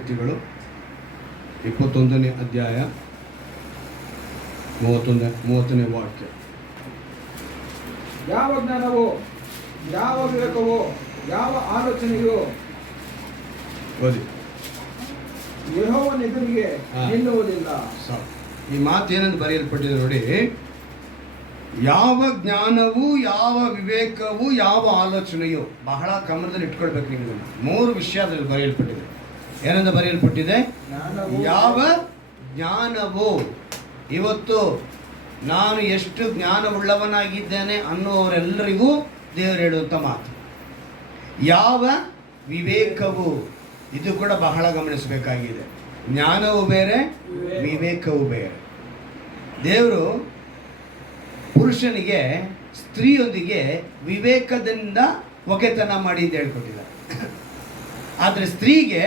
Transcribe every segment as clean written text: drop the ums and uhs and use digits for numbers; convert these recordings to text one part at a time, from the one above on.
ನ್ಯಾಯಮೂರ್ತಿಗಳು 21ನೇ ಅಧ್ಯಾಯ 30ನೇ ವಾಕ್ಯ. ಯಾವ ಜ್ಞಾನವೋ, ಯಾವ ವಿವೇಕವೋ, ಯಾವ ಆಲೋಚನೆಯೋ ಓದಿ. ಯೆಹೋವನ ಎದುರಿಗೆ ನಿಲ್ಲುವುದಿಲ್ಲ. ಈ ಮಾತು ಏನಂತ ಬರೆಯಲ್ಪಟ್ಟಿದೆ ನೋಡಿ. ಯಾವ ಜ್ಞಾನವು, ಯಾವ ವಿವೇಕವು, ಯಾವ ಆಲೋಚನೆಯು. ಬಹಳ ಗಮನದಲ್ಲಿ ಇಟ್ಕೊಳ್ಬೇಕು ನೀವು. 3 ವಿಷಯದಲ್ಲಿ ಬರೆಯಲ್ಪಟ್ಟಿದೆ. ಏನಂತ ಬರೆಯಲ್ಪಟ್ಟಿದೆ? ಯಾವ ಜ್ಞಾನವು. ಇವತ್ತು ನಾನು ಎಷ್ಟು ಜ್ಞಾನವುಳ್ಳವನಾಗಿದ್ದೇನೆ ಅನ್ನುವರೆಲ್ಲರಿಗೂ ದೇವರು ಹೇಳುವಂಥ ಮಾತು. ಯಾವ ವಿವೇಕವು, ಇದು ಕೂಡ ಬಹಳ ಗಮನಿಸಬೇಕಾಗಿದೆ. ಜ್ಞಾನವು ಬೇರೆ, ವಿವೇಕವು ಬೇರೆ. ದೇವರು ಪುರುಷನಿಗೆ ಸ್ತ್ರೀಯೊಂದಿಗೆ ವಿವೇಕದಿಂದ ಒಗೆತನ ಮಾಡಿ ಅಂತ ಹೇಳ್ಕೊಟ್ಟಿದ್ದಾರೆ. ಆದರೆ ಸ್ತ್ರೀಗೆ,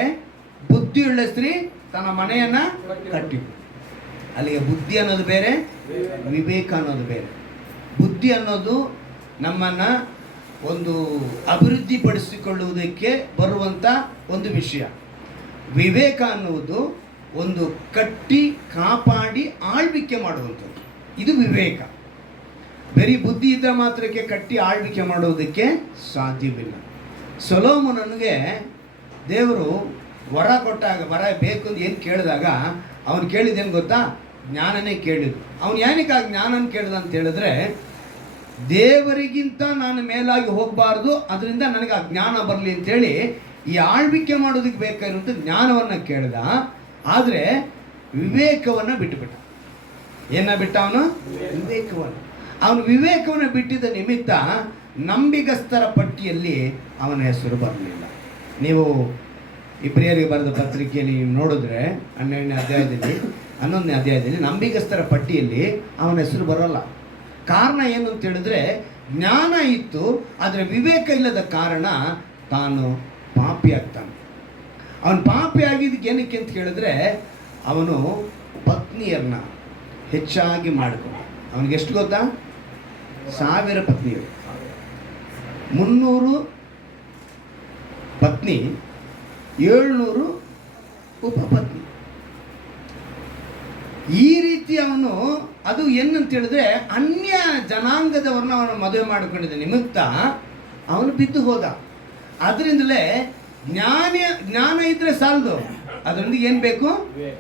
ಬುದ್ಧಿಯುಳ್ಳ ಸ್ತ್ರೀ ತನ್ನ ಮನೆಯನ್ನ ಕಟ್ಟಿ. ಅಲ್ಲಿಗೆ ಬುದ್ಧಿ ಅನ್ನೋದು ಬೇರೆ, ವಿವೇಕ ಅನ್ನೋದು ಬೇರೆ. ಬುದ್ಧಿ ಅನ್ನೋದು ನಮ್ಮನ್ನು ಒಂದು ಅಭಿವೃದ್ಧಿಪಡಿಸಿಕೊಳ್ಳುವುದಕ್ಕೆ ಬರುವಂಥ ಒಂದು ವಿಷಯ. ವಿವೇಕ ಅನ್ನುವುದು ಒಂದು ಕಟ್ಟಿ ಕಾಪಾಡಿ ಆಳ್ವಿಕೆ ಮಾಡುವಂಥದ್ದು. ಇದು ವಿವೇಕ. ಬರೀ ಬುದ್ಧಿ ಇದ್ದ ಮಾತ್ರಕ್ಕೆ ಕಟ್ಟಿ ಆಳ್ವಿಕೆ ಮಾಡುವುದಕ್ಕೆ ಸಾಧ್ಯವಿಲ್ಲ. ಸೊಲೊಮೋನನಿಗೆ ದೇವರು ವರ ಕೊಟ್ಟಾಗ, ವರ ಬೇಕು ಅಂತ ಏನು ಕೇಳಿದಾಗ ಅವನು ಕೇಳಿದ್ದೇನು ಗೊತ್ತಾ? ಜ್ಞಾನನೇ ಕೇಳಿದ್ದು. ಅವನು ಏನಕ್ಕೆ ಆ ಜ್ಞಾನನ ಕೇಳಿದ ಅಂತ ಹೇಳಿದ್ರೆ, ದೇವರಿಗಿಂತ ನಾನು ಮೇಲಾಗಿ ಹೋಗಬಾರ್ದು, ಅದರಿಂದ ನನಗೆ ಆ ಜ್ಞಾನ ಬರಲಿ ಅಂತೇಳಿ ಈ ಆಳ್ವಿಕೆ ಮಾಡೋದಕ್ಕೆ ಬೇಕಾಗಿರುವಂಥ ಜ್ಞಾನವನ್ನು ಕೇಳಿದ. ಆದರೆ ವಿವೇಕವನ್ನು ಬಿಟ್ಟುಬಿಟ್ಟ. ಬಿಟ್ಟ ಅವನು? ವಿವೇಕವನ್ನು. ಅವನು ವಿವೇಕವನ್ನು ಬಿಟ್ಟಿದ್ದ ನಿಮಿತ್ತ ನಂಬಿಗಸ್ತರ ಪಟ್ಟಿಯಲ್ಲಿ ಅವನ ಹೆಸರು ಬರಲಿಲ್ಲ. ನೀವು ಇಬ್ರಿಯರಿಗೆ ಬರೆದ ಪತ್ರಿಕೆಯಲ್ಲಿ ನೋಡಿದ್ರೆ 11ನೇ ಅಧ್ಯಾಯದಲ್ಲಿ 11ನೇ ಅಧ್ಯಾಯದಲ್ಲಿ ನಂಬಿಗಸ್ತರ ಪಟ್ಟಿಯಲ್ಲಿ ಅವನ ಹೆಸರು ಬರೋಲ್ಲ. ಕಾರಣ ಏನು ಅಂತ ಹೇಳಿದ್ರೆ, ಜ್ಞಾನ ಇತ್ತು ಆದರೆ ವಿವೇಕ ಇಲ್ಲದ ಕಾರಣ ತಾನು ಪಾಪಿ ಆಗ್ತಾನೆ. ಅವನು ಪಾಪಿ ಆಗಿದ್ದಕ್ಕೆ ಏನಕ್ಕೆ ಅಂತ ಹೇಳಿದ್ರೆ, ಅವನು ಪತ್ನಿಯರನ್ನ ಹೆಚ್ಚಾಗಿ ಮಾಡಿಕೊಂಡ. ಅವನಿಗೆ ಎಷ್ಟು ಗೊತ್ತಾ? 1000 ಪತ್ನಿಯರು, 300 ಪತ್ನಿ, 700 ಉಪಪತ್ನಿ. ಈ ರೀತಿ ಅವನು, ಅದು ಏನಂತ ಹೇಳಿದ್ರೆ ಅನ್ಯ ಜನಾಂಗದವ್ರನ್ನ ಅವನು ಮದುವೆ ಮಾಡಿಕೊಂಡಿದ್ದ ನಿಮಿತ್ತ ಅವನು ಬಿದ್ದು ಹೋದ. ಅದರಿಂದಲೇ ಜ್ಞಾನ ಇದ್ರೆ ಸಾಲದು, ಅದರೊಂದಿಗೆ ಏನು ಬೇಕು?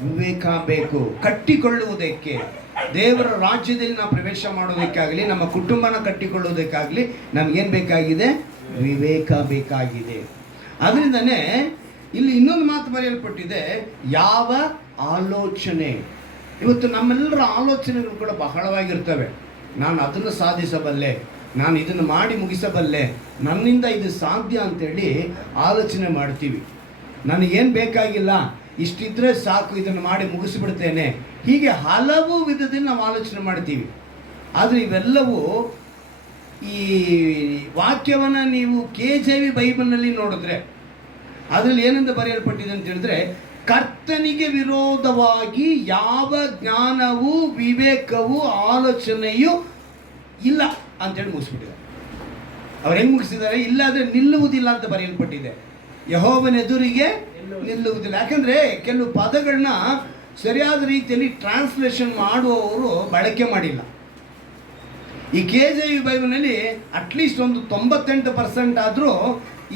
ವಿವೇಕ ಬೇಕು. ಕಟ್ಟಿಕೊಳ್ಳುವುದಕ್ಕೆ, ದೇವರ ರಾಜ್ಯದಲ್ಲಿ ನಾವು ಪ್ರವೇಶ ಮಾಡೋದಕ್ಕಾಗಲಿ, ನಮ್ಮ ಕುಟುಂಬನ ಕಟ್ಟಿಕೊಳ್ಳುವುದಕ್ಕಾಗಲಿ ನಮಗೇನು ಬೇಕಾಗಿದೆ? ವಿವೇಕ ಬೇಕಾಗಿದೆ. ಅದರಿಂದನೇ ಇಲ್ಲಿ ಇನ್ನೊಂದು ಮಾತು ಬರೆಯಲ್ಪಟ್ಟಿದೆ, ಯಾವ ಆಲೋಚನೆ. ಇವತ್ತು ನಮ್ಮೆಲ್ಲರ ಆಲೋಚನೆಗಳು ಕೂಡ ಬಹಳವಾಗಿರ್ತವೆ. ನಾನು ಅದನ್ನು ಸಾಧಿಸಬಲ್ಲೆ, ನಾನು ಇದನ್ನು ಮಾಡಿ ಮುಗಿಸಬಲ್ಲೆ, ನನ್ನಿಂದ ಇದು ಸಾಧ್ಯ ಅಂತೇಳಿ ಆಲೋಚನೆ ಮಾಡ್ತೀವಿ. ನನಗೇನು ಬೇಕಾಗಿಲ್ಲ, ಇಷ್ಟಿದ್ರೆ ಸಾಕು, ಇದನ್ನು ಮಾಡಿ ಮುಗಿಸಿಬಿಡ್ತೇನೆ. ಹೀಗೆ ಹಲವು ವಿಧದಲ್ಲಿ ನಾವು ಆಲೋಚನೆ ಮಾಡ್ತೀವಿ. ಆದರೆ ಇವೆಲ್ಲವೂ, ಈ ವಾಕ್ಯವನ್ನು ನೀವು KJV ಬೈಬಲ್ನಲ್ಲಿ ನೋಡಿದ್ರೆ ಅದರಲ್ಲಿ ಏನಂತ ಬರೆಯಲ್ಪಟ್ಟಿದೆ ಅಂತ ಹೇಳಿದ್ರೆ, ಕರ್ತನಿಗೆ ವಿರೋಧವಾಗಿ ಯಾವ ಜ್ಞಾನವೂ ವಿವೇಕವೂ ಆಲೋಚನೆಯೂ ಇಲ್ಲ ಅಂತೇಳಿ ಮುಗಿಸ್ಬಿಟ್ಟಿದ್ದಾರೆ. ಅವ್ರು ಹೆಂಗೆ ಮುಗಿಸಿದ್ದಾರೆ? ಇಲ್ಲಾದರೆ ನಿಲ್ಲುವುದಿಲ್ಲ ಅಂತ ಬರೆಯಲ್ಪಟ್ಟಿದೆ. ಯೆಹೋವನ ಎದುರಿಗೆ ನಿಲ್ಲುವುದಿಲ್ಲ. ಯಾಕಂದರೆ ಕೆಲವು ಪದಗಳನ್ನ ಸರಿಯಾದ ರೀತಿಯಲ್ಲಿ ಟ್ರಾನ್ಸ್ಲೇಷನ್ ಮಾಡುವವರು ಬಳಕೆ ಮಾಡಿಲ್ಲ. ಈ KJV ಬೈಬಲ್ನಲ್ಲಿ ಅಟ್ಲೀಸ್ಟ್ ಒಂದು 98% ಆದರೂ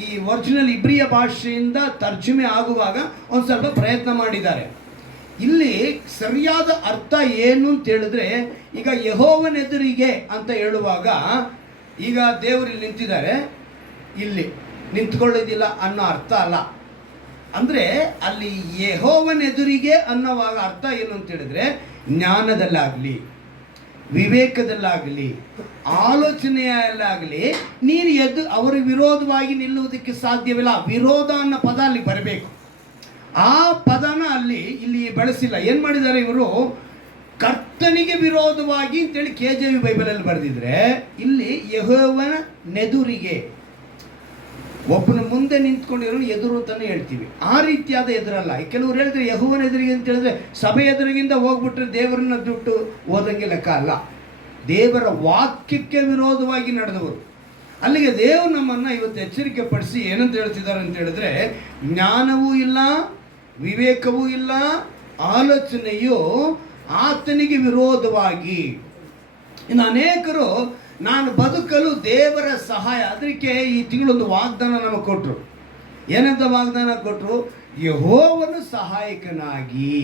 ಈ ಒರಿಜಿನಲ್ ಇಬ್ರಿಯ ಭಾಷೆಯಿಂದ ತರ್ಜುಮೆ ಆಗುವಾಗ ಒಂದು ಸ್ವಲ್ಪ ಪ್ರಯತ್ನ ಮಾಡಿದ್ದಾರೆ. ಇಲ್ಲಿ ಸರಿಯಾದ ಅರ್ಥ ಏನು ಅಂತ ಹೇಳಿದ್ರೆ, ಈಗ ಯೆಹೋವನ ಎದುರಿಗೆ ಅಂತ ಹೇಳುವಾಗ, ಈಗ ದೇವರು ಇಲ್ಲಿ ನಿಂತಿದ್ದಾರೆ, ಇಲ್ಲಿ ನಿಂತ್ಕೊಳ್ಳೋದಿಲ್ಲ ಅನ್ನೋ ಅರ್ಥ ಅಲ್ಲ. ಅಂದರೆ ಅಲ್ಲಿ ಯೆಹೋವನ ಎದುರಿಗೆ ಅನ್ನೋವಾಗ ಅರ್ಥ ಏನು ಅಂತ ಹೇಳಿದ್ರೆ, ಜ್ಞಾನದಲ್ಲಾಗಲಿ, ವಿವೇಕದಲ್ಲಾಗಲಿ, ಆಲೋಚನೆಯಲ್ಲಾಗಲಿ ನೀನು ಅವರ ವಿರೋಧವಾಗಿ ನಿಲ್ಲುವುದಕ್ಕೆ ಸಾಧ್ಯವಿಲ್ಲ. ವಿರೋಧ ಅನ್ನೋ ಪದ ಅಲ್ಲಿ ಬರಬೇಕು. ಆ ಪದನ ಇಲ್ಲಿ ಬಳಸಿಲ್ಲ. ಏನು ಮಾಡಿದ್ದಾರೆ ಇವರು? ಕರ್ತನಿಗೆ ವಿರೋಧವಾಗಿ ಅಂತೇಳಿ KJV ಬೈಬಲಲ್ಲಿ ಬರೆದಿದ್ರೆ, ಇಲ್ಲಿ ಯೆಹೋವನ ನೆದುರಿಗೆ, ಒಬ್ಬನ ಮುಂದೆ ನಿಂತ್ಕೊಂಡಿರೋ ಎದುರು ಅಂತಾನೆ ಹೇಳ್ತೀವಿ. ಆ ರೀತಿಯಾದ ಎದುರಲ್ಲ. ಕೆಲವರು ಹೇಳಿದ್ರೆ ಯೆಹೋವನ ಎದುರಿಗೆ ಅಂತ ಹೇಳಿದ್ರೆ ಸಭೆ ಎದುರಿಗಿಂದ ಹೋಗ್ಬಿಟ್ರೆ ದೇವರನ್ನ ದುಡ್ಡು ಓದಂಗೆ ಲೆಕ್ಕ ಅಲ್ಲ. ದೇವರ ವಾಕ್ಯಕ್ಕೆ ವಿರೋಧವಾಗಿ ನಡೆದವರು. ಅಲ್ಲಿಗೆ ದೇವರು ನಮ್ಮನ್ನು ಇವತ್ತು ಎಚ್ಚರಿಕೆ ಪಡಿಸಿ ಏನಂತ ಹೇಳ್ತಿದ್ದಾರೆ ಅಂತ ಹೇಳಿದ್ರೆ, ಜ್ಞಾನವೂ ಇಲ್ಲ, ವಿವೇಕವೂ ಇಲ್ಲ, ಆಲೋಚನೆಯು ಆತನಿಗೆ ವಿರೋಧವಾಗಿ. ಇನ್ನು ಅನೇಕರು ನಾನು ಬದುಕಲು ದೇವರ ಸಹಾಯ, ಅದಕ್ಕೆ ಈ ತಿಂಗಳೊಂದು ವಾಗ್ದಾನ ನಮಗೆ ಕೊಟ್ಟರು. ಏನಂತ ವಾಗ್ದಾನ ಕೊಟ್ಟರು? ಯೆಹೋವನು ಸಹಾಯಕನಾಗಿ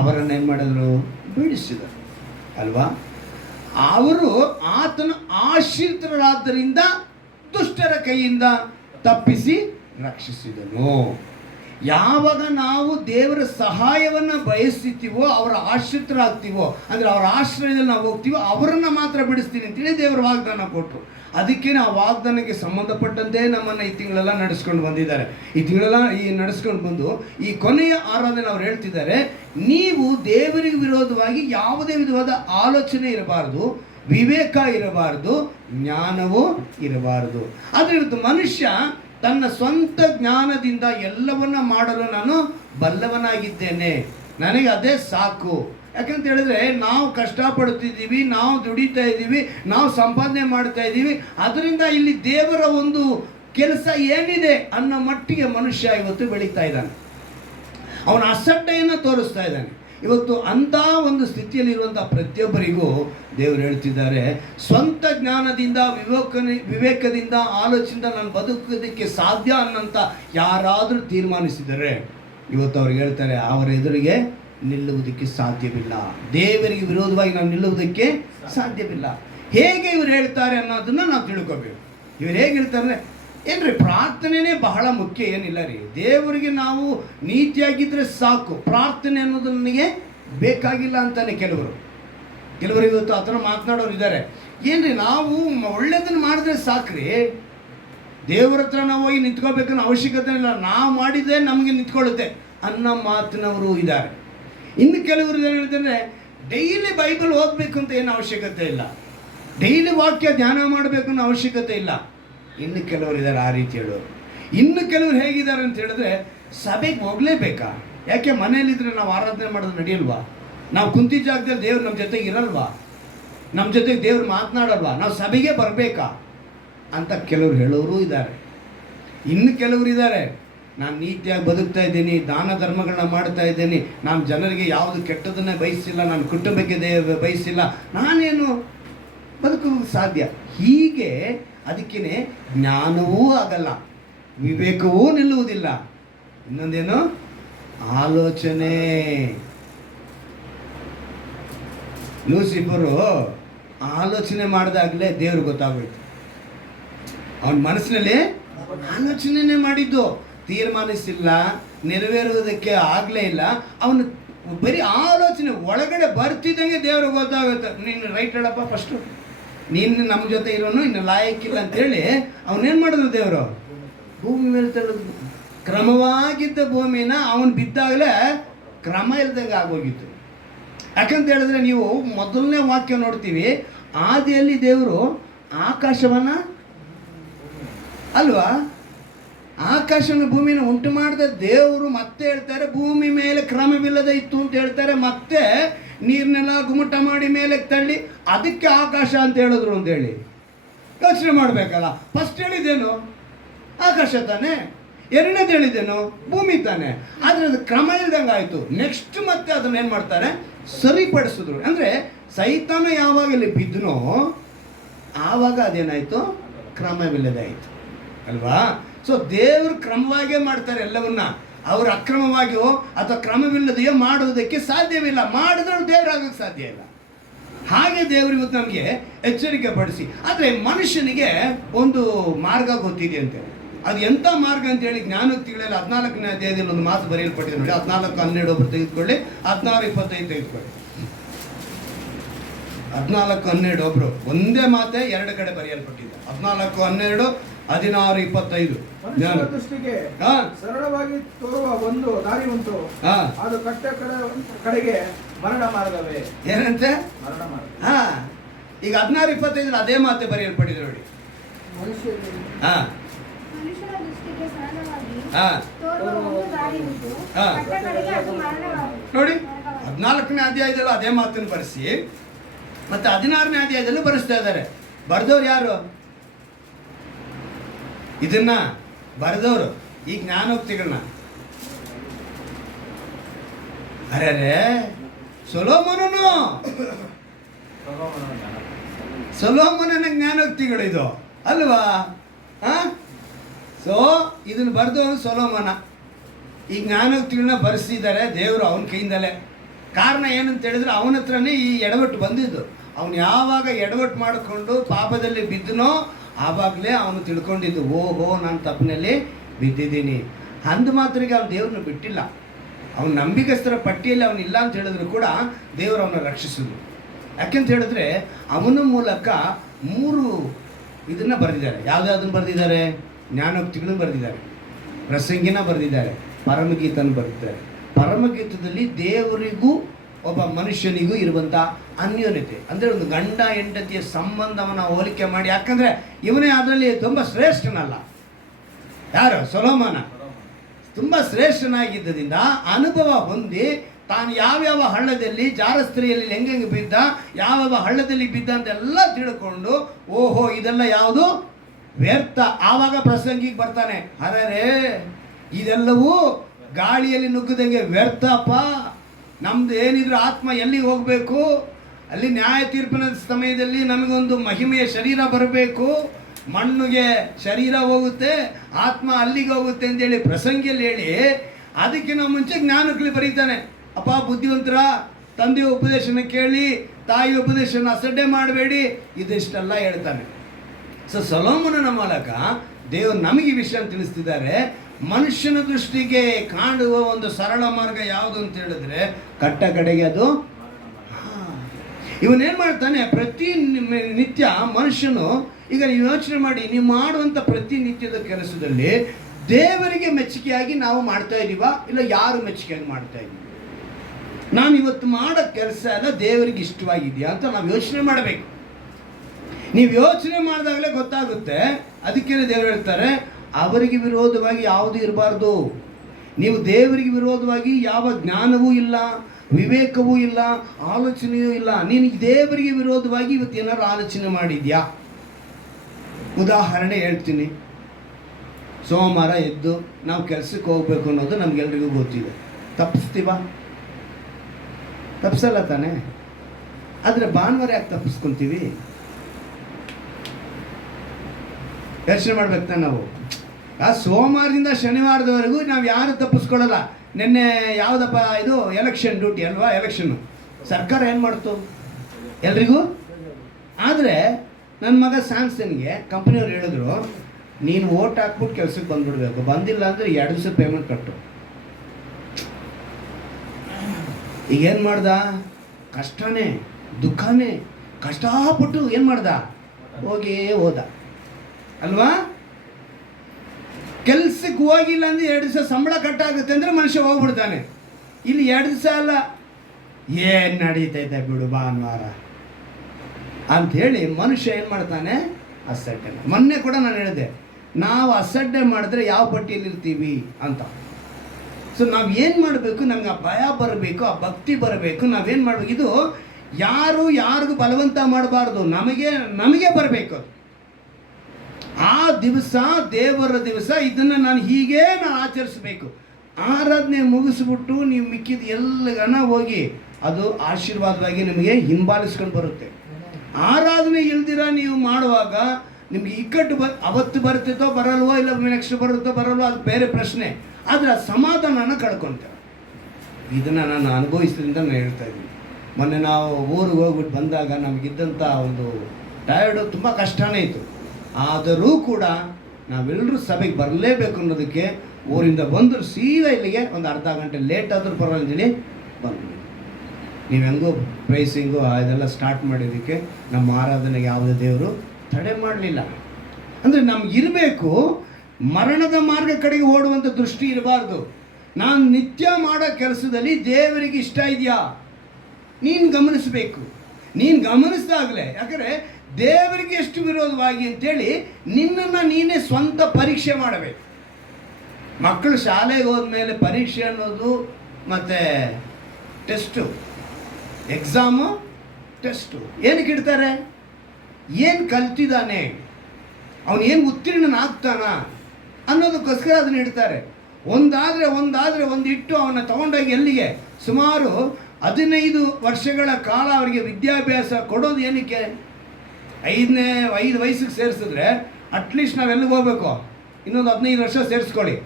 ಅವರನ್ನು ಏನು ಮಾಡಿದ್ರು? ಬೀಳಿಸಿದರು ಅಲ್ವಾ? ಅವರು ಆತನ ಆಶ್ರಿತರಾದ್ದರಿಂದ ದುಷ್ಟರ ಕೈಯಿಂದ ತಪ್ಪಿಸಿ ರಕ್ಷಿಸಿದನು. ಯಾವಾಗ ನಾವು ದೇವರ ಸಹಾಯವನ್ನು ಬಯಸ್ತೀವೋ, ಅವರ ಆಶ್ರಿತರಾಗ್ತೀವೋ, ಅಂದರೆ ಅವರ ಆಶ್ರಯದಲ್ಲಿ ನಾವು ಹೋಗ್ತೀವೋ, ಅವರನ್ನು ಮಾತ್ರ ಬಿಡಿಸ್ತೀನಿ ಅಂತೇಳಿ ದೇವರ ವಾಗ್ದಾನ ಕೊಟ್ಟರು. ಅದಕ್ಕೆ ಆ ವಾಗ್ದಾನಕ್ಕೆ ಸಂಬಂಧಪಟ್ಟಂತೆ ನಮ್ಮನ್ನು ಈ ತಿಂಗಳೆಲ್ಲ ನಡೆಸ್ಕೊಂಡು ಬಂದಿದ್ದಾರೆ. ಈ ತಿಂಗಳೆಲ್ಲ ನಡೆಸ್ಕೊಂಡು ಬಂದು ಈ ಕೊನೆಯ ಆರಾಧನೆ ಅವ್ರು ಹೇಳ್ತಿದ್ದಾರೆ, ನೀವು ದೇವರಿಗೆ ವಿರೋಧವಾಗಿ ಯಾವುದೇ ವಿಧವಾದ ಆಲೋಚನೆ ಇರಬಾರ್ದು, ವಿವೇಕ ಇರಬಾರ್ದು, ಜ್ಞಾನವೂ ಇರಬಾರ್ದು. ಆದರೆ ಇವತ್ತು ಮನುಷ್ಯ ತನ್ನ ಸ್ವಂತ ಜ್ಞಾನದಿಂದ ಎಲ್ಲವನ್ನ ಮಾಡಲು ನಾನು ಬಲ್ಲವನಾಗಿದ್ದೇನೆ, ನನಗೆ ಅದೇ ಸಾಕು. ಯಾಕಂತ ಹೇಳಿದ್ರೆ ನಾವು ಕಷ್ಟಪಡ್ತಿದ್ದೀವಿ, ನಾವು ದುಡಿತಾ ಇದ್ದೀವಿ, ನಾವು ಸಂಪಾದನೆ ಮಾಡ್ತಾ ಇದ್ದೀವಿ, ಅದರಿಂದ ಇಲ್ಲಿ ದೇವರ ಒಂದು ಕೆಲಸ ಏನಿದೆ ಅನ್ನೋ ಮಟ್ಟಿಗೆ ಮನುಷ್ಯ ಇವತ್ತು ಬೆಳೀತಾ ಇದ್ದಾನೆ. ಅವನ ಅಸಡ್ಡೆಯನ್ನು ತೋರಿಸ್ತಾ ಇದ್ದಾನೆ. ಇವತ್ತು ಅಂಥ ಒಂದು ಸ್ಥಿತಿಯಲ್ಲಿರುವಂಥ ಪ್ರತಿಯೊಬ್ಬರಿಗೂ ದೇವರು ಹೇಳ್ತಿದ್ದಾರೆ, ಸ್ವಂತ ಜ್ಞಾನದಿಂದ ವಿವೇಕದಿಂದ ಆಲೋಚನೆಯಿಂದ ನಾನು ಬದುಕೋದಕ್ಕೆ ಸಾಧ್ಯ ಅನ್ನೋಂಥ ಯಾರಾದರೂ ತೀರ್ಮಾನಿಸಿದರೆ ಇವತ್ತು ಅವ್ರಿಗೆ ಹೇಳ್ತಾರೆ, ಅವರ ಎದುರಿಗೆ ನಿಲ್ಲುವುದಕ್ಕೆ ಸಾಧ್ಯವಿಲ್ಲ. ದೇವರಿಗೆ ವಿರೋಧವಾಗಿ ನಾವು ನಿಲ್ಲುವುದಕ್ಕೆ ಸಾಧ್ಯವಿಲ್ಲ. ಹೇಗೆ ಇವರು ಹೇಳ್ತಾರೆ ಅನ್ನೋದನ್ನು ನಾವು ತಿಳ್ಕೊಬೇಕು. ಇವ್ರು ಹೇಗೆ ಹೇಳ್ತಾರೆ ಏನ್ರಿ, ಪ್ರಾರ್ಥನೆನೇ ಬಹಳ ಮುಖ್ಯ, ಏನಿಲ್ಲ ರೀ. ದೇವರಿಗೆ ನಾವು ನೀತಿಯಾಗಿದ್ದರೆ ಸಾಕು, ಪ್ರಾರ್ಥನೆ ಅನ್ನೋದು ನನಗೆ ಬೇಕಾಗಿಲ್ಲ ಅಂತಾನೆ ಕೆಲವರು ಇವತ್ತು ಆ ಥರ ಮಾತನಾಡೋರು ಇದ್ದಾರೆ. ಏನ್ರಿ, ನಾವು ಒಳ್ಳೇದನ್ನು ಮಾಡಿದ್ರೆ ಸಾಕ್ರಿ, ದೇವರ ಹತ್ರ ನಾವು ಹೋಗಿ ನಿಂತ್ಕೋಬೇಕನ್ನೋ ಅವಶ್ಯಕತೆ ಇಲ್ಲ, ನಾವು ಮಾಡಿದ್ರೆ ನಮಗೆ ನಿಂತ್ಕೊಳ್ಳುತ್ತೆ ಅನ್ನೋ ಮಾತಿನವರು ಇದ್ದಾರೆ. ಇನ್ನು ಕೆಲವರು ಏನು ಹೇಳ್ತಾರೆ, ಡೈಲಿ ಬೈಬಲ್ ಓದಬೇಕು ಅಂತ ಏನು ಅವಶ್ಯಕತೆ ಇಲ್ಲ, ಡೈಲಿ ವಾಕ್ಯ ಧ್ಯಾನ ಮಾಡಬೇಕು ಅನ್ನೋ ಅವಶ್ಯಕತೆ ಇಲ್ಲ. ಇನ್ನು ಕೆಲವರು ಇದ್ದಾರೆ ಆ ರೀತಿ ಹೇಳೋರು. ಇನ್ನು ಕೆಲವರು ಹೇಗಿದ್ದಾರೆ ಅಂತ ಹೇಳಿದ್ರೆ, ಸಭೆಗೆ ಹೋಗಲೇಬೇಕಾ? ಯಾಕೆ ಮನೆಯಲ್ಲಿದ್ದರೆ ನಾವು ಆರಾಧನೆ ಮಾಡೋದು ನಡೆಯಲ್ವಾ? ನಾವು ಕುಂತಿ ಜಾಗದಲ್ಲಿ ದೇವ್ರು ನಮ್ಮ ಜೊತೆಗೆ ಇರಲ್ವಾ? ನಮ್ಮ ಜೊತೆಗೆ ದೇವ್ರು ಮಾತನಾಡಲ್ವಾ? ನಾವು ಸಭೆಗೆ ಬರಬೇಕಾ ಅಂತ ಕೆಲವರು ಹೇಳೋರು ಇದ್ದಾರೆ. ಇನ್ನು ಕೆಲವರು ಇದ್ದಾರೆ, ನಾನು ನೀತಿಯಾಗಿ ಬದುಕ್ತಾ ಇದ್ದೀನಿ, ದಾನ ಧರ್ಮಗಳನ್ನ ಮಾಡ್ತಾ ಇದ್ದೀನಿ, ನಾನು ಜನರಿಗೆ ಯಾವುದು ಕೆಟ್ಟದನ್ನೇ ಬಯಸಿಲ್ಲ, ನಾನು ಕುಟುಂಬಕ್ಕೆ ಬಯಸಿಲ್ಲ, ನಾನೇನು ಬದುಕೋಕ್ಕೆ ಸಾಧ್ಯ. ಹೀಗೆ ಅದಕ್ಕೇ ಜ್ಞಾನವೂ ಆಗಲ್ಲ, ವಿವೇಕವೂ ನಿಲ್ಲುವುದಿಲ್ಲ. ಇನ್ನೊಂದೇನು? ಆಲೋಚನೆ. ಲೂಸಿಫರು ಆಲೋಚನೆ ಮಾಡಿದಾಗಲೇ ದೇವ್ರಿಗೆ ಗೊತ್ತಾಗೋಯ್ತು. ಅವನ ಮನಸ್ಸಿನಲ್ಲಿ ಆಲೋಚನೆ ಮಾಡಿದ್ದು, ತೀರ್ಮಾನಿಸಿಲ್ಲ, ನೆರವೇರುವುದಕ್ಕೆ ಆಗಲೇ ಇಲ್ಲ. ಅವನು ಬರೀ ಆಲೋಚನೆ ಒಳಗಡೆ ಬರ್ತಿದ್ದಂಗೆ ದೇವ್ರಿಗೆ ಗೊತ್ತಾಗುತ್ತೆ, ನೀನು ರೈಟ್ ಹೇಳಪ್ಪ, ಫಸ್ಟು ನೀನು ನಮ್ಮ ಜೊತೆ ಇರೋನು, ಇನ್ನು ಲಾಯಕ್ಕಿಲ್ಲ ಅಂತೇಳಿ ಅವನೇನು ಮಾಡಿದ್ರು ದೇವರು? ಭೂಮಿ ಮೇಲೆ ತಳ್ಳಿದ್ರು. ಕ್ರಮವಾಗಿದ್ದ ಭೂಮಿನ ಅವನು ಬಿದ್ದಾಗಲೇ ಕ್ರಮ ಇಲ್ದಂಗೆ ಆಗೋಗಿತ್ತು. ಯಾಕಂತ ಹೇಳಿದ್ರೆ ನೀವು ಮೊದಲನೇ ವಾಕ್ಯ ನೋಡ್ತೀವಿ, ಆದಿಯಲ್ಲಿ ದೇವರು ಆಕಾಶವನ್ನು ಅಲ್ವಾ, ಆಕಾಶವನ್ನು ಭೂಮಿನ ಉಂಟು ಮಾಡಿದ ದೇವರು ಮತ್ತೆ ಹೇಳ್ತಾರೆ ಭೂಮಿ ಮೇಲೆ ಕ್ರಮವಿಲ್ಲದೆ ಇತ್ತು ಅಂತ ಹೇಳ್ತಾರೆ. ಮತ್ತೆ ನೀರನ್ನೆಲ್ಲ ಗುಮ್ಮಟ ಮಾಡಿ ಮೇಲೆ ತಳ್ಳಿ ಅದಕ್ಕೆ ಆಕಾಶ ಅಂತ ಹೇಳಿದ್ರು ಅಂತೇಳಿ ಯೋಚನೆ ಮಾಡಬೇಕಲ್ಲ. ಫಸ್ಟ್ ಹೇಳಿದ್ದೇನು? ಆಕಾಶ ತಾನೆ. ಎರಡನೇದು ಹೇಳಿದ್ದೇನು? ಭೂಮಿ ತಾನೆ. ಆದರೆ ಅದು ಕ್ರಮ ಇಲ್ದಂಗೆ ಆಯಿತು. ನೆಕ್ಸ್ಟ್ ಮತ್ತೆ ಅದನ್ನ ಏನು ಮಾಡ್ತಾರೆ? ಸರಿಪಡಿಸಿದ್ರು. ಅಂದರೆ ಸೈತಾನ ಯಾವಾಗ ಇಲ್ಲಿ ಬಿದ್ದನೋ ಆವಾಗ ಅದೇನಾಯಿತು? ಕ್ರಮವಿಲ್ಲದೆ ಆಯಿತು ಅಲ್ವಾ? ಸೊ ದೇವರು ಕ್ರಮವಾಗೇ ಮಾಡ್ತಾರೆ ಎಲ್ಲವನ್ನ. ಅವರು ಅಕ್ರಮವಾಗಿಯೋ ಅಥವಾ ಕ್ರಮವಿಲ್ಲದೆಯೋ ಮಾಡುವುದಕ್ಕೆ ಸಾಧ್ಯವಿಲ್ಲ. ಮಾಡಿದ್ರೂ ದೇವರಾಗಕ್ಕೆ ಸಾಧ್ಯ ಇಲ್ಲ. ಹಾಗೆ ದೇವರು ಇವತ್ತು ನಮಗೆ ಎಚ್ಚರಿಕೆ ಪಡಿಸಿ. ಆದರೆ ಮನುಷ್ಯನಿಗೆ ಒಂದು ಮಾರ್ಗ ಗೊತ್ತಿದೆಯಂತೆ. ಅದು ಎಂಥ ಮಾರ್ಗ ಅಂತೇಳಿ ಜ್ಞಾನೋಕ್ತಿಗಳಲ್ಲಿ 14ನೇ ಅಧ್ಯಾಯದಲ್ಲಿ ಒಂದು ಮಾತು ಬರೆಯಲ್ಪಟ್ಟಿದೆ ನೋಡಿ. 14:12 ಒಬ್ಬರು ತೆಗೆದುಕೊಳ್ಳಿ, 16:25 ತೆಗೆದುಕೊಳ್ಳಿ. 14:12 ಒಬ್ರು ಒಂದೇ ಮಾತೆ ಎರಡು ಕಡೆ ಬರೆಯಲ್ಪಟ್ಟಿದೆ. 14:12, 16:25. ದೃಷ್ಟಿಗೆ ಸರಳವಾಗಿ ತೋರುವ ಒಂದು ದಾರಿ ಉಂಟು, ಅದು ಕಟ್ಟ ಕಡೆಗೆ ಮರಣ ಮಾರ್ಗವೇ. ಏನಂತೆ? ಮರಣ ಮಾರ್ಗ. ಈಗ 16:25 ಅದೇ ಮಾತೆ ಬರೆಯಲ್ಪಟ್ಟಿದೆ ನೋಡಿ. ನೋಡಿ 14ನೇ ಅಧ್ಯಾಯದಲ್ಲೂ ಅದೇ ಮಾತನ್ನು ಬರೆಸಿ ಮತ್ತೆ 16ನೇ ಅಧ್ಯಾಯದಲ್ಲೂ ಬರೆಸ್ತಾ ಇದ್ದಾರೆ. ಬರೆದವ್ರು ಯಾರು? ಇದನ್ನ ಬರೆದವರು ಈ ಜ್ಞಾನೋಕ್ತಿಗಳನ್ನ ಅರೆ ಸೊಲೊಮೋನನು ಸೊಲೊಮೋನನ ಜ್ಞಾನೋಕ್ತಿಗಳು ಇದು ಅಲ್ವಾ? ಸೊ ಇದನ್ನು ಬರೆದವನು ಸೊಲೊಮೋನ. ಈ ಜ್ಞಾನೋಕ್ತಿಗಳನ್ನ ಬರೆಸಿದ್ದಾರೆ ದೇವರು ಅವನ ಕೈಯಿಂದಲೇ. ಕಾರಣ ಏನಂತ ಹೇಳಿದ್ರೆ ಅವನ ಹತ್ರನೇ ಈ ಎಡವಟ್ಟು ಬಂದಿದ್ದು. ಅವನು ಯಾವಾಗ ಎಡವಟ್ಟು ಮಾಡಿಕೊಂಡು ಪಾಪದಲ್ಲಿ ಬಿದ್ದನೋ ಆವಾಗಲೇ ಅವನು ತಿಳ್ಕೊಂಡಿದ್ದು, ಓಹೋ ನಾನು ತಪ್ಪಿನಲ್ಲಿ ಬಿದ್ದಿದ್ದೀನಿ. ಅಂದು ಮಾತ್ರಕ್ಕೆ ಅವನು ದೇವ್ರನ್ನ ಬಿಟ್ಟಿಲ್ಲ. ಅವನ ನಂಬಿಕಸ್ಥರ ಪಟ್ಟಿಯಲ್ಲಿ ಅವನಿಲ್ಲ ಅಂತ ಹೇಳಿದ್ರು ಕೂಡ ದೇವರು ಅವನ ರಕ್ಷಿಸಿದ್ರು. ಯಾಕೆಂತ ಹೇಳಿದ್ರೆ ಅವನ ಮೂಲಕ 3 ಇದನ್ನು ಬರೆದಿದ್ದಾರೆ. ಯಾವುದಾದನ್ನು ಬರೆದಿದ್ದಾರೆ? ಜ್ಞಾನೋಕ್ತಿಗಳನ್ನು ಬರೆದಿದ್ದಾರೆ, ಪ್ರಸಂಗಿನ ಬರೆದಿದ್ದಾರೆ, ಪರಮಗೀತನ ಬರೆದಿದ್ದಾರೆ. ಪರಮಗೀತದಲ್ಲಿ ದೇವರಿಗೂ ಒಬ್ಬ ಮನುಷ್ಯನಿಗೂ ಇರುವಂಥ ಅನ್ಯೋನ್ಯತೆ, ಅಂದರೆ ಒಂದು ಗಂಡ ಹೆಂಡತಿಯ ಸಂಬಂಧವನ್ನು ಹೋಲಿಕೆ ಮಾಡಿ, ಯಾಕಂದರೆ ಇವನೇ ಅದರಲ್ಲಿ ತುಂಬ ಶ್ರೇಷ್ಠನಲ್ಲ. ಯಾರು? ಸೊಲೊಮೋನ ತುಂಬ ಶ್ರೇಷ್ಠನಾಗಿದ್ದರಿಂದ ಅನುಭವ ಹೊಂದಿ ತಾನು ಯಾವ್ಯಾವ ಹಳ್ಳದಲ್ಲಿ ಜಾರಸ್ತ್ರೀಯಲ್ಲಿ ಹೆಂಗೆ ಬಿದ್ದ, ಯಾವ್ಯಾವ ಹಳ್ಳದಲ್ಲಿ ಬಿದ್ದ ಅಂತೆಲ್ಲ ತಿಳ್ಕೊಂಡು, ಓಹೋ ಇದೆಲ್ಲ ಯಾವುದು ವ್ಯರ್ಥ. ಆವಾಗ ಪ್ರಸಂಗಿಗೆ ಬರ್ತಾನೆ, ಅರೆ ಇದೆಲ್ಲವೂ ಗಾಳಿಯಲ್ಲಿ ನುಗ್ಗದಂಗೆ ವ್ಯರ್ಥಪ್ಪ. ನಮ್ದು ಏನಿದ್ರು ಆತ್ಮ ಎಲ್ಲಿಗೆ ಹೋಗಬೇಕು? ಅಲ್ಲಿ ನ್ಯಾಯ ತೀರ್ಪಿನ ಸಮಯದಲ್ಲಿ ನಮಗೊಂದು ಮಹಿಮೆಯ ಶರೀರ ಬರಬೇಕು. ಮಣ್ಣಿಗೆ ಶರೀರ ಹೋಗುತ್ತೆ, ಆತ್ಮ ಅಲ್ಲಿಗೆ ಹೋಗುತ್ತೆ ಅಂತೇಳಿ ಪ್ರಸಂಗಿಯಲ್ಲಿ ಹೇಳಿ, ಅದಕ್ಕಿಂತ ಮುಂಚೆ ಜ್ಞಾನಕ್ಕೆ ಬರೀತಾನೆ, ಅಪ್ಪ ಬುದ್ಧಿವಂತರ ತಂದೆಯ ಉಪದೇಶನ ಕೇಳಿ, ತಾಯಿಯ ಉಪದೇಶನ ಅಸಡ್ಡೆ ಮಾಡಬೇಡಿ, ಇದಿಷ್ಟೆಲ್ಲ ಹೇಳ್ತಾನೆ. ಸೊ ಸೊಲೊಮೋನನ ಮೂಲಕ ದೇವರು ನಮಗೆ ಈ ವಿಷಯ ತಿಳಿಸ್ತಿದ್ದಾರೆ. ಮನುಷ್ಯನ ದೃಷ್ಟಿಗೆ ಕಾಣುವ ಒಂದು ಸರಳ ಮಾರ್ಗ ಯಾವುದು ಅಂತ ಹೇಳಿದ್ರೆ ಕಟ್ಟ ಕಡೆಗೆ ಅದು. ಇವನೇನು ಮಾಡ್ತಾನೆ? ಪ್ರತಿ ನಿತ್ಯ ಮನುಷ್ಯನು, ಈಗ ನೀವು ಯೋಚನೆ ಮಾಡಿ, ನೀವು ಮಾಡುವಂಥ ಪ್ರತಿನಿತ್ಯದ ಕೆಲಸದಲ್ಲಿ ದೇವರಿಗೆ ಮೆಚ್ಚುಗೆಯಾಗಿ ನಾವು ಮಾಡ್ತಾ ಇದ್ದೀವಾ, ಇಲ್ಲ ಯಾರು ಮೆಚ್ಚುಗೆಯಾಗಿ ಮಾಡ್ತಾ ಇದ್ದೀವಿ? ನಾನು ಇವತ್ತು ಮಾಡೋ ಕೆಲಸ ಎಲ್ಲ ದೇವರಿಗೆ ಇಷ್ಟವಾಗಿದೆಯಾ ಅಂತ ನಾವು ಯೋಚನೆ ಮಾಡಬೇಕು. ನೀವು ಯೋಚನೆ ಮಾಡಿದಾಗಲೇ ಗೊತ್ತಾಗುತ್ತೆ. ಅದಕ್ಕೆ ದೇವರು ಹೇಳ್ತಾರೆ, ಅವರಿಗೆ ವಿರೋಧವಾಗಿ ಯಾವುದು ಇರಬಾರ್ದು. ನೀವು ದೇವರಿಗೆ ವಿರೋಧವಾಗಿ ಯಾವ ಜ್ಞಾನವೂ ಇಲ್ಲ, ವಿವೇಕವೂ ಇಲ್ಲ, ಆಲೋಚನೆಯೂ ಇಲ್ಲ. ನೀನು ದೇವರಿಗೆ ವಿರೋಧವಾಗಿ ಇವತ್ತು ಏನಾದ್ರು ಆಲೋಚನೆ ಮಾಡಿದ್ಯಾ? ಉದಾಹರಣೆ ಹೇಳ್ತೀನಿ. ಸೋಮವಾರ ಎದ್ದು ನಾವು ಕೆಲಸಕ್ಕೆ ಹೋಗ್ಬೇಕು ಅನ್ನೋದು ನಮ್ಗೆಲ್ರಿಗೂ ಗೊತ್ತಿದೆ. ತಪ್ಪಿಸ್ತೀವ? ತಪ್ಪಿಸಲ್ಲ ತಾನೆ. ಆದರೆ ಭಾನುವಾರ ಯಾಕೆ ತಪ್ಪಿಸ್ಕೊತೀವಿ? ಯೋಚನೆ ಮಾಡ್ಬೇಕು ತಾನೆ ನಾವು. ಆ ಸೋಮವಾರದಿಂದ ಶನಿವಾರದವರೆಗೂ ನಾವು ಯಾರು ತಪ್ಪಿಸ್ಕೊಳ್ಳಲ್ಲ. ನಿನ್ನೆ ಯಾವುದಪ್ಪ ಇದು? ಎಲೆಕ್ಷನ್ ಡ್ಯೂಟಿ ಅಲ್ವಾ? ಎಲೆಕ್ಷನ್ನು ಸರ್ಕಾರ ಏನು ಮಾಡ್ತು ಎಲ್ರಿಗೂ. ಆದರೆ ನನ್ನ ಮಗ ಸ್ಯಾಮ್ಸನ್ಗೆ ಕಂಪ್ನಿಯವ್ರು ಹೇಳಿದ್ರು, ನೀನು ಓಟ್ ಹಾಕ್ಬಿಟ್ಟು ಕೆಲಸಕ್ಕೆ ಬಂದ್ಬಿಡ್ಬೇಕು, ಬಂದಿಲ್ಲ ಅಂದರೆ 2 ದಿವಸ ಪೇಮೆಂಟ್ ಕಟ್ಟು. ಈಗೇನು ಮಾಡ್ದ? ಕಷ್ಟನೇ ದುಃಖನೇ ಕಷ್ಟಪಟ್ಟು ಏನು ಮಾಡ್ದ? ಹೋದ ಅಲ್ವಾ? ಕೆಲ್ಸಕ್ಕೆ ಹೋಗಿಲ್ಲ ಅಂದರೆ 2 ದಿವಸ ಸಂಬಳ ಕಟ್ಟಾಗುತ್ತೆ ಅಂದರೆ ಮನುಷ್ಯ ಹೋಗ್ಬಿಡ್ತಾನೆ. ಇಲ್ಲಿ 2 ದಿವಸ ಅಲ್ಲ, ಏನು ನಡೀತೈತೆ ಬಿಡು ಭಾನುವಾರ ಅಂಥೇಳಿ ಮನುಷ್ಯ ಏನು ಮಾಡ್ತಾನೆ? ಅಸಡ್ಡೆ. ಮೊನ್ನೆ ಕೂಡ ನಾನು ಹೇಳಿದೆ, ನಾವು ಅಸಡ್ಡೆ ಮಾಡಿದ್ರೆ ಯಾವ ಪಟ್ಟಿಯಲ್ಲಿ ಇರ್ತೀವಿ ಅಂತ. ಸೊ ನಾವು ಏನು ಮಾಡಬೇಕು? ನಮ್ಗೆ ಆ ಭಯ ಬರಬೇಕು, ಆ ಭಕ್ತಿ ಬರಬೇಕು. ನಾವೇನು ಮಾಡಬೇಕು? ಇದು ಯಾರಿಗೂ ಬಲವಂತ ಮಾಡಬಾರ್ದು, ನಮಗೆ ಬರಬೇಕು. ಆ ದಿವಸ ದೇವರ ದಿವಸ, ಇದನ್ನು ನಾನು ಆಚರಿಸಬೇಕು. ಆರಾಧನೆ ಮುಗಿಸ್ಬಿಟ್ಟು ನೀವು ಮಿಕ್ಕಿದ ಎಲ್ಲಗನ ಹೋಗಿ ಅದು ಆಶೀರ್ವಾದವಾಗಿ ನಿಮಗೆ ಹಿಂಬಾಲಿಸ್ಕೊಂಡು ಬರುತ್ತೆ. ಆರಾಧನೆ ಇಲ್ದಿರ ನೀವು ಮಾಡುವಾಗ ನಿಮ್ಗೆ ಇಕ್ಕಟ್ಟು ಅವತ್ತು ಬರ್ತಿತ್ತೋ ಬರಲ್ವೋ, ಇಲ್ಲ ನೆಕ್ಸ್ಟ್ ಬರುತ್ತೋ ಬರಲ್ವೋ, ಅದು ಬೇರೆ ಪ್ರಶ್ನೆ. ಆದರೆ ಆ ಸಮಾಧಾನನ ಕಳ್ಕೊತಾರೆ. ಇದನ್ನು ನಾನು ಅನುಭವಿಸಿದ್ರಿಂದ ನಾನು ಹೇಳ್ತಾ ಇದ್ದೀನಿ. ಮೊನ್ನೆ ನಾವು ಊರಿಗೆ ಹೋಗ್ಬಿಟ್ಟು ಬಂದಾಗ ನಮಗಿದ್ದಂಥ ಒಂದು ಟಯರ್ಡು ತುಂಬ ಕಷ್ಟನೇ ಇತ್ತು. ಆದರೂ ಕೂಡ ನಾವೆಲ್ಲರೂ ಸಭೆಗೆ ಬರಲೇಬೇಕು ಅನ್ನೋದಕ್ಕೆ ಊರಿಂದ ಬಂದರು ಸೀದಾ ಇಲ್ಲಿಗೆ ಒಂದು ಅರ್ಧ ಗಂಟೆ ಲೇಟ್ ಆದರೂ ಪರವಾಗಿಲ್ಲ ಬಂದ್ವಿ. ನೀವು ಹೆಂಗೋ ಪ್ರೈಸಿಂಗು ಅದೆಲ್ಲ ಸ್ಟಾರ್ಟ್ ಮಾಡಿದ್ದಕ್ಕೆ ನಮ್ಮ ಆರಾಧನೆಗೆ ಯಾವುದೇ ದೇವರು ತಡೆ ಮಾಡಲಿಲ್ಲ. ಅಂದರೆ ನಮಗಿರಬೇಕು ಮರಣದ ಮಾರ್ಗ ಕಡೆಗೆ ಓಡುವಂಥ ದೃಷ್ಟಿ ಇರಬಾರ್ದು. ನಾನು ನಿತ್ಯ ಮಾಡೋ ಕೆಲಸದಲ್ಲಿ ದೇವರಿಗೆ ಇಷ್ಟ ಇದೆಯಾ ನೀನು ಗಮನಿಸಬೇಕು. ನೀನು ಗಮನಿಸಿದಾಗಲೇ, ಯಾಕಂದರೆ ದೇವರಿಗೆ ಎಷ್ಟು ವಿರೋಧವಾಗಿ ಅಂತೇಳಿ ನಿನ್ನನ್ನು ನೀನೇ ಸ್ವಂತ ಪರೀಕ್ಷೆ ಮಾಡಬೇಕು. ಮಕ್ಕಳು ಶಾಲೆಗೆ ಹೋದ್ಮೇಲೆ ಪರೀಕ್ಷೆ ಅನ್ನೋದು ಮತ್ತು ಟೆಸ್ಟು, ಎಕ್ಸಾಮು, ಟೆಸ್ಟು ಏನಕ್ಕೆ ಇಡ್ತಾರೆ? ಏನು ಕಲ್ತಿದ್ದಾನೆ ಅವನು, ಏನು ಉತ್ತೀರ್ಣನಾಗ್ತಾನ ಅನ್ನೋದಕ್ಕೋಸ್ಕರ ಅದನ್ನ ಇಡ್ತಾರೆ. ಒಂದಾದರೆ ಒಂದು ಇಟ್ಟು ಅವನ್ನ ತೊಗೊಂಡೋಗಿ ಎಲ್ಲಿಗೆ? ಸುಮಾರು 15 ವರ್ಷಗಳ ಕಾಲ ಅವರಿಗೆ ವಿದ್ಯಾಭ್ಯಾಸ ಕೊಡೋದು ಏನಕ್ಕೆ? 5 ವಯಸ್ಸಿಗೆ ಸೇರಿಸಿದ್ರೆ ಅಟ್ಲೀಸ್ಟ್ ನಾವೆಲ್ಲಿಗೆ ಹೋಗ್ಬೇಕು? ಇನ್ನೊಂದು 15 ವರ್ಷ ಸೇರಿಸ್ಕೊಳ್ಳಿ.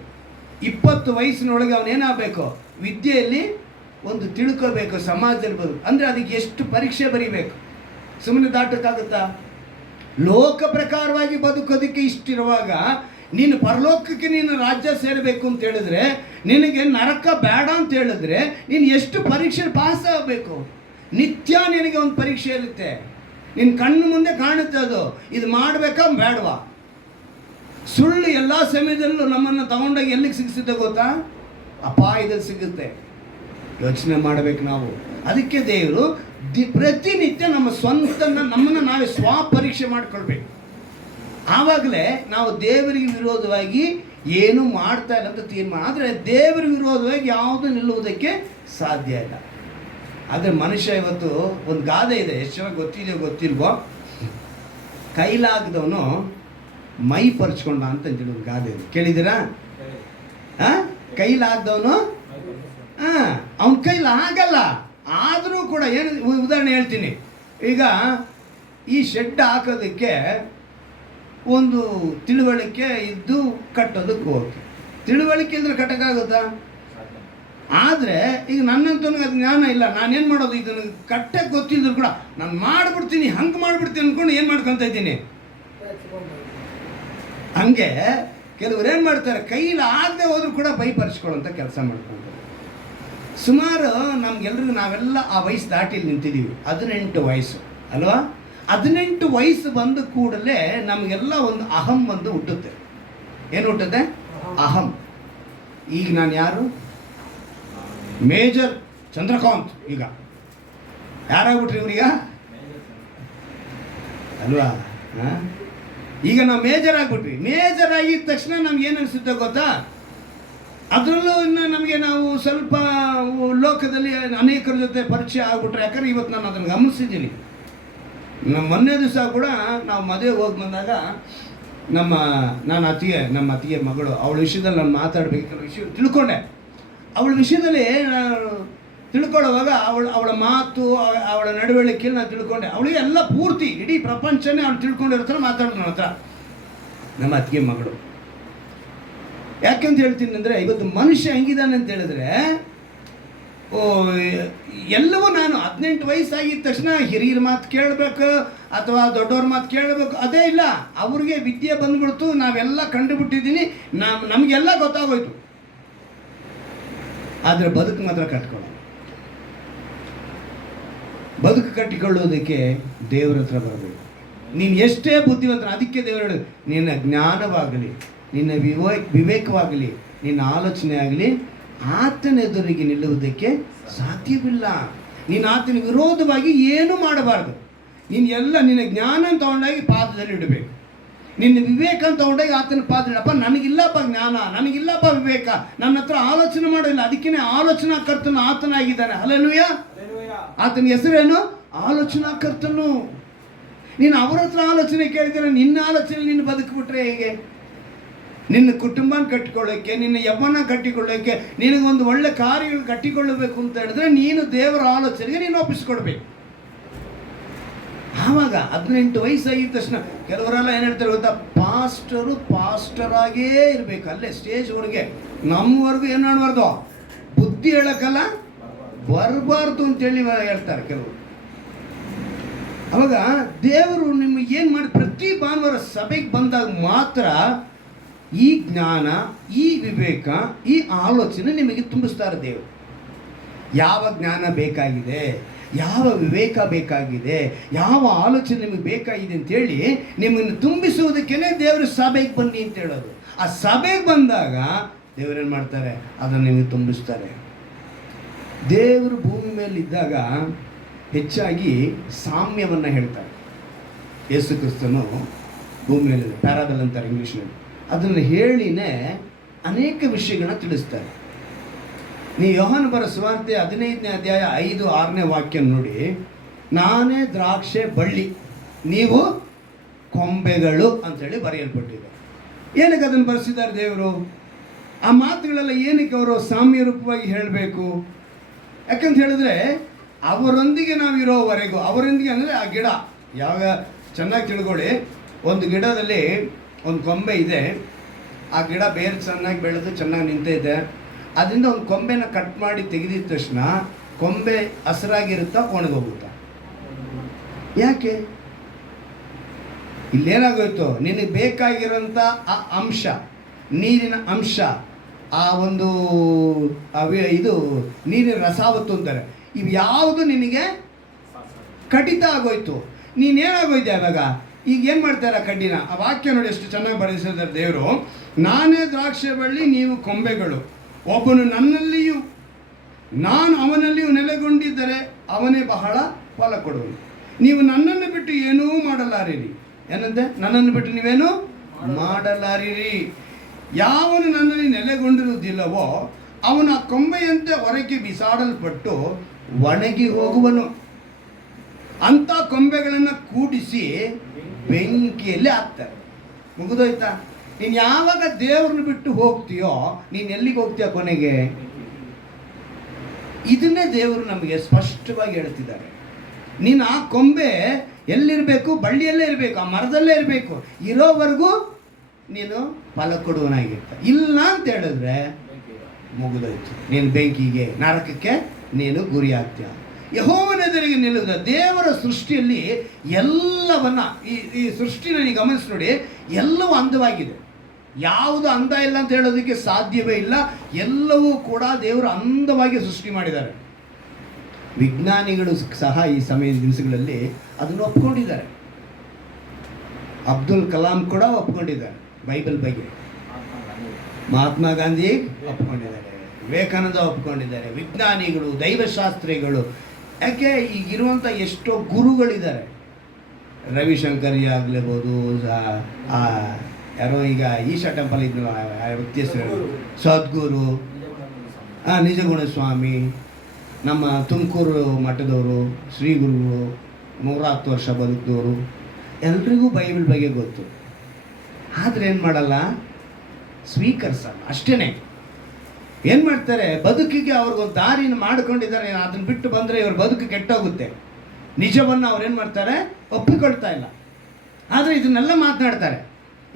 20 ವಯಸ್ಸಿನೊಳಗೆ ಅವನೇನಾಗಬೇಕು? ವಿದ್ಯೆಯಲ್ಲಿ ಒಂದು ತಿಳ್ಕೋಬೇಕು, ಸಮಾಜದಲ್ಲಿ ಬರೋದು. ಅಂದರೆ ಅದಕ್ಕೆ ಎಷ್ಟು ಪರೀಕ್ಷೆ ಬರೀಬೇಕು? ಸುಮ್ಮನೆ ದಾಟಕ್ಕಾಗುತ್ತಾ? ಲೋಕ ಪ್ರಕಾರವಾಗಿ ಬದುಕೋದಕ್ಕೆ ಇಷ್ಟಿರುವಾಗ ನೀನು ಪರಲೋಕಕ್ಕೆ ನೀನು ರಾಜ್ಯ ಸೇರಬೇಕು ಅಂತ ಹೇಳಿದ್ರೆ, ನಿನಗೆ ನರಕ ಬೇಡ ಅಂತ ಹೇಳಿದ್ರೆ ನೀನು ಎಷ್ಟು ಪರೀಕ್ಷೆ ಪಾಸ್ ಆಗಬೇಕು? ನಿತ್ಯ ನಿನಗೆ ಒಂದು ಪರೀಕ್ಷೆ ಇರುತ್ತೆ. ನಿನ್ನ ಕಣ್ಣು ಮುಂದೆ ಕಾಣುತ್ತೆ ಅದು. ಇದು ಮಾಡಬೇಕಾ ಬೇಡವಾ? ಸುಳ್ಳು ಎಲ್ಲ ಸಮಯದಲ್ಲೂ ನಮ್ಮನ್ನು ತಗೊಂಡೋಗಿ ಎಲ್ಲಿಗೆ ಸಿಗಿಸುತ್ತೆ ಗೊತ್ತಾ? ಅಪಾಯದಲ್ಲಿ ಸಿಗುತ್ತೆ. ಯೋಚನೆ ಮಾಡಬೇಕು ನಾವು. ಅದಕ್ಕೆ ದೇವರು ಪ್ರತಿನಿತ್ಯ ನಮ್ಮ ನಮ್ಮನ್ನು ನಾವೇ ಸ್ವಪರೀಕ್ಷೆ ಮಾಡಿಕೊಳ್ಬೇಕು. ಆವಾಗಲೇ ನಾವು ದೇವರಿಗೆ ವಿರೋಧವಾಗಿ ಏನು ಮಾಡ್ತಾ ಇಲ್ಲ ಅಂತ ತೀರ್ಮಾನ. ಆದರೆ ದೇವರಿಗೆ ವಿರೋಧವಾಗಿ ಯಾವುದು ನಿಲ್ಲುವುದಕ್ಕೆ ಸಾಧ್ಯ ಇಲ್ಲ. ಆದರೆ ಮನುಷ್ಯ ಇವತ್ತು ಒಂದು ಗಾದೆ ಇದೆ, ಎಷ್ಟು ಜನ ಗೊತ್ತಿದೆಯೋ ಗೊತ್ತಿಲ್ವೋ, ಕೈಲಾಗದವನು ಮೈ ಪರ್ಚ್ಕೊಂಡ ಅಂತ ಒಂದು ಗಾದೆ ಇದೆ, ಕೇಳಿದ್ದೀರಾ? ಕೈಲಾಗದವನು ಅವನ ಕೈಲಿ ಆಗಲ್ಲ. ಆದರೂ ಕೂಡ ಏನು ಉದಾಹರಣೆ ಹೇಳ್ತೀನಿ. ಈಗ ಈ ಶೆಡ್ ಹಾಕೋದಕ್ಕೆ ಒಂದು ತಿಳುವಳಿಕೆ ಇದ್ದು ಕಟ್ಟೋದಕ್ಕೆ ಹೋಗಿ, ತಿಳುವಳಿಕೆ ಇದ್ರೆ ಕಟ್ಟಕ್ಕಾಗುತ್ತಾ? ಆದರೆ ಈಗ ನನ್ನಂತವನಿಗೆ ಅದು ಜ್ಞಾನ ಇಲ್ಲ. ನಾನೇನು ಮಾಡೋದು? ಇದನ್ನು ಕಟ್ಟಕ್ಕೆ ಗೊತ್ತಿಲ್ಲದ್ರು ಕೂಡ ನಾನು ಮಾಡಿಬಿಡ್ತೀನಿ, ಹಂಗೆ ಮಾಡಿಬಿಡ್ತೀನಿ ಅಂದ್ಕೊಂಡು ಏನು ಮಾಡ್ಕೊತ ಇದ್ದೀನಿ. ಹಂಗೆ ಕೆಲವ್ರು ಏನು ಮಾಡ್ತಾರೆ, ಕೈಲಿ ಆಗದೆ ಹೋದ್ರು ಕೂಡ ಬೈಪರಿಸ್ಕೊಳ್ಳೋಂಥ ಕೆಲಸ ಮಾಡ್ಕೊತಾರೆ. ಸುಮಾರು ನಮ್ಗೆಲ್ರಿಗೂ ನಾವೆಲ್ಲ ಆ ವಯಸ್ಸು ದಾಟಿಲಿ ನಿಂತಿದ್ದೀವಿ. 18 ವಯಸ್ಸು ಅಲ್ವಾ? 18 ವಯಸ್ಸು ಬಂದ ಕೂಡಲೇ ನಮಗೆಲ್ಲ ಒಂದು ಅಹಂ ಬಂದು ಹುಟ್ಟುತ್ತೆ. ಏನು ಹುಟ್ಟುತ್ತೆ? ಅಹಂ. ಈಗ ನಾನು ಯಾರು? ಮೇಜರ್ ಚಂದ್ರಕಾಂತ್. ಈಗ ಯಾರಾಗ್ಬಿಟ್ರಿ ಇವ್ರೀಗ ಅಲ್ವಾ? ಈಗ ನಾವು ಮೇಜರ್ ಆಗ್ಬಿಟ್ವಿ. ಮೇಜರ್ ಆಗಿದ ತಕ್ಷಣ ನಮ್ಗೆ ಏನು ಅನಿಸುತ್ತೆ ಗೊತ್ತಾ? ಅದರಲ್ಲೂ ಇನ್ನು ನಮಗೆ ನಾವು ಸ್ವಲ್ಪ ಲೋಕದಲ್ಲಿ ಅನೇಕರ ಜೊತೆ ಪರಿಚಯ ಆಗ್ಬಿಟ್ರೆ, ಯಾಕಂದ್ರೆ ಇವತ್ತು ನಾನು ಅದನ್ನು ಗಮನಿಸಿದ್ದೀನಿ. ನಮ್ಮ ಮೊನ್ನೆ ದಿವಸ ಕೂಡ ನಾವು ಮದುವೆಗೆ ಹೋಗಿ ಬಂದಾಗ ನಮ್ಮ ಅತ್ತಿಗೆ ಮಗಳು, ಅವಳ ವಿಷಯದಲ್ಲಿ ನಾನು ಮಾತಾಡಬೇಕು ವಿಷಯ ತಿಳ್ಕೊಂಡೆ. ಅವಳ ವಿಷಯದಲ್ಲಿ ತಿಳ್ಕೊಳ್ಳೋವಾಗ ಅವಳ ಮಾತು, ಅವಳ ನಡವಳಿಕೆಯಲ್ಲಿ ನಾನು ತಿಳ್ಕೊಂಡೆ. ಅವಳಿಗೆ ಎಲ್ಲ ಪೂರ್ತಿ ಇಡೀ ಪ್ರಪಂಚನೇ ಅವಳು ತಿಳ್ಕೊಂಡಿರೋ ಥರ ಮಾತಾಡೋದು ನನ್ನ ಹತ್ರ, ನಮ್ಮ ಅತ್ತಿಗೆ ಮಗಳು. ಯಾಕೆಂತ ಹೇಳ್ತೀನಿ ಅಂದರೆ, ಇವತ್ತು ಮನುಷ್ಯ ಹೆಂಗಿದ್ದಾನೆ ಅಂತ ಹೇಳಿದ್ರೆ, ಎಲ್ಲವೂ ನಾನು 18 ವಯಸ್ಸಾಗಿದ್ದ ತಕ್ಷಣ ಹಿರಿಯರ ಮಾತು ಕೇಳಬೇಕು ಅಥವಾ ದೊಡ್ಡವ್ರ ಮಾತು ಕೇಳಬೇಕು ಅದೇ ಇಲ್ಲ. ಅವ್ರಿಗೆ ವಿದ್ಯೆ ಬಂದ್ಬಿಡ್ತು, ನಾವೆಲ್ಲ ಕಂಡುಬಿಟ್ಟಿದ್ದೀನಿ, ನಮಗೆಲ್ಲ ಗೊತ್ತಾಗೋಯ್ತು. ಆದರೆ ಬದುಕು ಮಾತ್ರ ಕಟ್ಕೊಳ್ಳೋದು. ಬದುಕು ಕಟ್ಟಿಕೊಳ್ಳೋದಕ್ಕೆ ದೇವರ ಹತ್ರ ಬರಬೇಕು. ನೀನು ಎಷ್ಟೇ ಬುದ್ಧಿವಂತನ, ಅದಕ್ಕೆ ದೇವರು ಹೇಳೋದು, ನಿನ್ನ ಜ್ಞಾನವಾಗಲಿ, ನಿನ್ನ ವಿವೇಕವಾಗಲಿ, ನಿನ್ನ ಆಲೋಚನೆ ಆಗಲಿ ಆತನ ಎದುರಿಗೆ ನಿಲ್ಲುವುದಕ್ಕೆ ಸಾಧ್ಯವಿಲ್ಲ. ನೀನು ಆತನ ವಿರೋಧವಾಗಿ ಏನೂ ಮಾಡಬಾರ್ದು. ನಿನ್ನ ಜ್ಞಾನ ತಗೊಂಡಾಗಿ ಪಾದದಲ್ಲಿ ಇಡಬೇಕು. ನಿನ್ನ ವಿವೇಕ ತಗೊಂಡಾಗಿ ಆತನ ಪಾದದಲ್ಲಿ. ಅಪ್ಪ ನನಗಿಲ್ಲಪ್ಪ ಜ್ಞಾನ, ನನಗಿಲ್ಲಪ್ಪ ವಿವೇಕ, ನನ್ನ ಹತ್ರ ಆಲೋಚನೆ ಮಾಡೋಲ್ಲ, ಅದಕ್ಕೇ ಆಲೋಚನಾ ಕರ್ತನು ಆತನಾಗಿದ್ದಾನೆ. ಹಲ್ಲೆಲೂಯಾ. ಆತನ ಹೆಸರೇನು? ಆಲೋಚನಾ ಕರ್ತನು. ನೀನು ಅವರ ಹತ್ರ ಆಲೋಚನೆ ಕೇಳಿದರೆ ನಿನ್ನ ಆಲೋಚನೆ ನಿನ್ನ ಬದುಕಿಬಿಟ್ರೆ ಹೇಗೆ? ನಿನ್ನ ಕುಟುಂಬನ ಕಟ್ಟಿಕೊಳ್ಳೋಕ್ಕೆ, ನಿನ್ನ ಯವ್ವನ ಕಟ್ಟಿಕೊಳ್ಳೋಕ್ಕೆ, ನಿನಗೊಂದು ಒಳ್ಳೆ ಕಾರ್ಯಗಳು ಕಟ್ಟಿಕೊಳ್ಳಬೇಕು ಅಂತ ಹೇಳಿದ್ರೆ ನೀನು ದೇವರ ಆಲೋಚನೆಗೆ ನೀನು ಒಪ್ಪಿಸ್ಕೊಡ್ಬೇಕು. ಆವಾಗ 18 ವಯಸ್ಸಾಗಿದ್ದ ತಕ್ಷಣ ಕೆಲವರೆಲ್ಲ ಏನು ಹೇಳ್ತಾರೆ ಗೊತ್ತಾ? ಪಾಸ್ಟರಾಗೇ ಇರಬೇಕು, ಅಲ್ಲೇ ಸ್ಟೇಜ್ವರೆಗೆ, ನಮ್ಮವರೆಗೂ ಏನು ಮಾಡಬಾರ್ದು, ಬುದ್ಧಿ ಹೇಳೋಕ್ಕಲ್ಲ ಬರಬಾರ್ದು ಅಂತೇಳಿ ಹೇಳ್ತಾರೆ ಕೆಲವರು. ಅವಾಗ ದೇವರು ನಿಮಗೆ ಏನು ಮಾಡಿ, ಪ್ರತಿ ಭಾನುವಾರ ಸಭೆಗೆ ಬಂದಾಗ ಮಾತ್ರ ಈ ಜ್ಞಾನ, ಈ ವಿವೇಕ, ಈ ಆಲೋಚನೆ ನಿಮಗೆ ತುಂಬಿಸ್ತಾರೆ ದೇವರು. ಯಾವ ಜ್ಞಾನ ಬೇಕಾಗಿದೆ, ಯಾವ ವಿವೇಕ ಬೇಕಾಗಿದೆ, ಯಾವ ಆಲೋಚನೆ ನಿಮಗೆ ಬೇಕಾಗಿದೆ ಅಂತೇಳಿ ನಿಮ್ಮನ್ನು ತುಂಬಿಸುವುದಕ್ಕೇ ದೇವರು ಸಭೆಗೆ ಬನ್ನಿ ಅಂತ ಹೇಳೋದು. ಆ ಸಭೆಗೆ ಬಂದಾಗ ದೇವರೇನು ಮಾಡ್ತಾರೆ? ಅದನ್ನು ನಿಮಗೆ ತುಂಬಿಸ್ತಾರೆ. ದೇವರು ಭೂಮಿ ಮೇಲಿದ್ದಾಗ ಹೆಚ್ಚಾಗಿ ಸಾಮ್ಯವನ್ನು ಹೇಳ್ತಾರೆ. ಯೇಸು ಕ್ರಿಸ್ತನು ಭೂಮಿ ಮೇಲಿದೆ, ಪ್ಯಾರಾಬಲ್ ಅಂತಾರೆ ಇಂಗ್ಲೀಷ್ನಲ್ಲಿ. ಅದನ್ನು ಹೇಳಿನೇ ಅನೇಕ ವಿಷಯಗಳನ್ನ ತಿಳಿಸ್ತಾರೆ. ನೀವು ಯೋಹಾನ ಬರೋ ಸುವಾರ್ತೆ 15ನೇ ಅಧ್ಯಾಯ 5-6ನೇ ವಾಕ್ಯ ನೋಡಿ. ನಾನೇ ದ್ರಾಕ್ಷೆ ಬಳ್ಳಿ, ನೀವು ಕೊಂಬೆಗಳು ಅಂತೇಳಿ ಬರೆಯಲ್ಪಟ್ಟಿದೆ. ಏನಕ್ಕೆ ಅದನ್ನು ಬರೆಸಿದ್ದಾರೆ ದೇವರು? ಆ ಮಾತುಗಳೆಲ್ಲ ಏನಕ್ಕೆ ಅವರು ಸಾಮ್ಯ ರೂಪವಾಗಿ ಹೇಳಬೇಕು? ಯಾಕಂತ ಹೇಳಿದ್ರೆ ಅವರೊಂದಿಗೆ ನಾವಿರೋವರೆಗೂ, ಅವರೊಂದಿಗೆ ಅಂದರೆ ಆ ಗಿಡ ಯಾವಾಗ ಚೆನ್ನಾಗಿ ತಿಳ್ಕೊಳ್ಳಿ, ಒಂದು ಗಿಡದಲ್ಲಿ ಒಂದು ಕೊಂಬೆ ಇದೆ, ಆ ಗಿಡ ಬೇರೆ ಚೆನ್ನಾಗಿ ಬೆಳೆದು ಚೆನ್ನಾಗಿ ನಿಂತಿದೆ, ಅದರಿಂದ ಒಂದು ಕೊಂಬೆನ ಕಟ್ ಮಾಡಿ ತೆಗೆದಿದ ತಕ್ಷಣ ಕೊಂಬೆ ಹಸಿರಾಗಿರುತ್ತಾ ಒಣಗೋಗುತ್ತಾ? ಯಾಕೆ? ಇಲ್ಲೇನಾಗೋಯ್ತು, ನಿನಗೆ ಬೇಕಾಗಿರೋಂಥ ಆ ಅಂಶ, ನೀರಿನ ಅಂಶ, ಆ ಒಂದು ಇದು ನೀರಿನ ರಸಾವತ್ತು ಅಂತಾರೆ, ಇವು ಯಾವುದು ನಿನಗೆ ಕಡಿತ ಆಗೋಯ್ತು. ನೀನೇನಾಗೋಯ್ತೆ ಅವಾಗ? ಈಗ ಏನು ಮಾಡ್ತಾರೆ ಕಡ್ಡಿನ? ಆ ವಾಕ್ಯ ನೋಡಿ ಎಷ್ಟು ಚೆನ್ನಾಗಿ ಬರೆಸಿದ್ದಾರೆ ದೇವರು. ನಾನೇ ದ್ರಾಕ್ಷಿ ಬಳ್ಳಿ, ನೀವು ಕೊಂಬೆಗಳು, ಒಬ್ಬನು ನನ್ನಲ್ಲಿಯೂ ನಾನು ಅವನಲ್ಲಿಯೂ ನೆಲೆಗೊಂಡಿದ್ದರೆ ಅವನೇ ಬಹಳ ಫಲ ಕೊಡುವನು. ನೀವು ನನ್ನನ್ನು ಬಿಟ್ಟು ಏನೂ ಮಾಡಲಾರಿರಿ. ಏನಂತೆ? ನನ್ನನ್ನು ಬಿಟ್ಟು ನೀವೇನು ಮಾಡಲಾರಿರಿ. ಯಾವನು ನನ್ನಲ್ಲಿ ನೆಲೆಗೊಂಡಿರುವುದಿಲ್ಲವೋ ಅವನ ಕೊಂಬೆಯಂತೆ ಹೊರಗೆ ಬಿಸಾಡಲ್ಪಟ್ಟು ಒಣಗಿ ಹೋಗುವನು. ಅಂಥ ಕೊಂಬೆಗಳನ್ನು ಕೂಡಿಸಿ ಬೆಂಕಿಯಲ್ಲಿ ಹಾಕ್ತಾರೆ. ಮುಗಿದೋಯ್ತಾ? ನೀನು ಯಾವಾಗ ದೇವ್ರನ್ನ ಬಿಟ್ಟು ಹೋಗ್ತೀಯೋ ನೀನು ಎಲ್ಲಿಗೆ ಹೋಗ್ತೀಯ ಕೊನೆಗೆ? ಇದನ್ನೇ ದೇವರು ನಮಗೆ ಸ್ಪಷ್ಟವಾಗಿ ಹೇಳ್ತಿದ್ದಾರೆ. ನೀನು ಆ ಕೊಂಬೆ ಎಲ್ಲಿರಬೇಕು? ಬಳ್ಳಿಯಲ್ಲೇ ಇರಬೇಕು, ಆ ಮರದಲ್ಲೇ ಇರಬೇಕು. ಇರೋವರೆಗೂ ನೀನು ಫಲ ಕೊಡುವನಾಗಿರ್ತ. ಇಲ್ಲ ಅಂತ ಹೇಳಿದ್ರೆ ಮುಗಿದೋಯ್ತು, ನೀನು ಬೆಂಕಿಗೆ, ನರಕಕ್ಕೆ ನೀನು ಗುರಿ ಆಗ್ತೀಯ. ಯೆಹೋವನೆದುರಿಗೆ ನಿಲ್ಲುವುದ ದೇವರ ಸೃಷ್ಟಿಯಲ್ಲಿ ಎಲ್ಲವನ್ನ, ಈ ಸೃಷ್ಟಿನ ನೀವು ಗಮನಿಸಿ ನೋಡಿ, ಎಲ್ಲವೂ ಅಂದವಾಗಿದೆ. ಯಾವುದು ಅಂದ ಇಲ್ಲ ಅಂತ ಹೇಳೋದಕ್ಕೆ ಸಾಧ್ಯವೇ ಇಲ್ಲ. ಎಲ್ಲವೂ ಕೂಡ ದೇವರು ಅಂದವಾಗಿ ಸೃಷ್ಟಿ ಮಾಡಿದ್ದಾರೆ. ವಿಜ್ಞಾನಿಗಳು ಸಹ ಈ ಸಮಯದ ದಿವಸಗಳಲ್ಲಿ ಅದನ್ನು ಒಪ್ಕೊಂಡಿದ್ದಾರೆ. ಅಬ್ದುಲ್ ಕಲಾಂ ಕೂಡ ಒಪ್ಕೊಂಡಿದ್ದಾರೆ ಬೈಬಲ್ ಬಗ್ಗೆ. ಮಹಾತ್ಮ ಗಾಂಧಿ ಒಪ್ಕೊಂಡಿದ್ದಾರೆ, ವಿವೇಕಾನಂದ ಒಪ್ಕೊಂಡಿದ್ದಾರೆ, ವಿಜ್ಞಾನಿಗಳು, ದೈವಶಾಸ್ತ್ರಿಗಳು. ಯಾಕೆ ಈಗಿರುವಂಥ ಎಷ್ಟೋ ಗುರುಗಳಿದ್ದಾರೆ. ರವಿಶಂಕರಿ ಆಗಲೇಬೋದು, ಯಾರೋ ಈಗ ಈಶಾ ಟೆಂಪಲ್ ಇದ್ದರು ವ್ಯಕ್ತಿ ಹೆಸರು ಸದ್ಗುರು, ನಿಜಗುಣ ಸ್ವಾಮಿ, ನಮ್ಮ ತುಮಕೂರು ಮಠದವರು, ಶ್ರೀ ಗುರುಗಳು, 110 ವರ್ಷ ಬದುಕಿದವರು, ಎಲ್ರಿಗೂ ಬೈಬಲ್ ಬಗ್ಗೆ ಗೊತ್ತು. ಆದರೆ ಏನು ಮಾಡಲ್ಲ, ಸ್ವೀಕರಿಸಲ್ಲ. ಅಷ್ಟೇ. ಏನು ಮಾಡ್ತಾರೆ, ಬದುಕಿಗೆ ಅವ್ರಿಗೊಂದು ದಾರಿನ ಮಾಡ್ಕೊಂಡಿದ್ದಾರೆ, ಅದನ್ನು ಬಿಟ್ಟು ಬಂದರೆ ಇವ್ರ ಬದುಕು ಕೆಟ್ಟೋಗುತ್ತೆ. ನಿಜವನ್ನು ಅವ್ರೇನು ಮಾಡ್ತಾರೆ, ಒಪ್ಪಿಕೊಳ್ತಾ ಇಲ್ಲ. ಆದರೆ ಇದನ್ನೆಲ್ಲ ಮಾತನಾಡ್ತಾರೆ.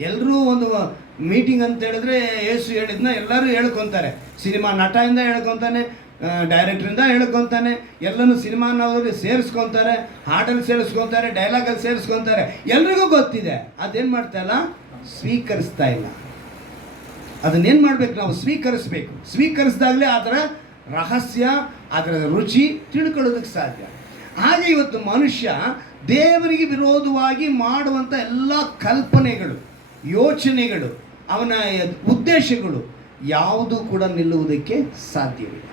ಎಲ್ಲರೂ ಒಂದು ಮೀಟಿಂಗ್ ಅಂತ ಹೇಳಿದ್ರೆ ಯೇಸು ಹೇಳಿದ್ನ ಎಲ್ಲರೂ ಹೇಳ್ಕೊತಾರೆ. ಸಿನಿಮಾ ನಟದಿಂದ ಹೇಳ್ಕೊತಾನೆ, ಡೈರೆಕ್ಟ್ರಿಂದ ಹೇಳ್ಕೊತಾನೆ, ಎಲ್ಲನೂ ಸಿನಿಮಾನವ್ರಿಗೆ ಸೇರಿಸ್ಕೊತಾರೆ, ಹಾಡಲ್ಲಿ ಸೇರಿಸ್ಕೊತಾರೆ, ಡೈಲಾಗಲ್ಲಿ ಸೇರಿಸ್ಕೊತಾರೆ. ಎಲ್ರಿಗೂ ಗೊತ್ತಿದೆ. ಅದೇನು ಮಾಡ್ತಾ ಇಲ್ಲ, ಸ್ವೀಕರಿಸ್ತಾ ಇಲ್ಲ. ಅದನ್ನೇನು ಮಾಡಬೇಕು, ನಾವು ಸ್ವೀಕರಿಸ್ಬೇಕು. ಸ್ವೀಕರಿಸಿದಾಗಲೇ ಅದರ ರಹಸ್ಯ, ಅದರ ರುಚಿ ತಿಳ್ಕೊಳ್ಳೋದಕ್ಕೆ ಸಾಧ್ಯ. ಹಾಗೆ ಇವತ್ತು ಮನುಷ್ಯ ದೇವರಿಗೆ ವಿರೋಧವಾಗಿ ಮಾಡುವಂಥ ಎಲ್ಲ ಕಲ್ಪನೆಗಳು, ಯೋಚನೆಗಳು, ಅವನ ಉದ್ದೇಶಗಳು ಯಾವುದೂ ಕೂಡ ನಿಲ್ಲುವುದಕ್ಕೆ ಸಾಧ್ಯವಿಲ್ಲ.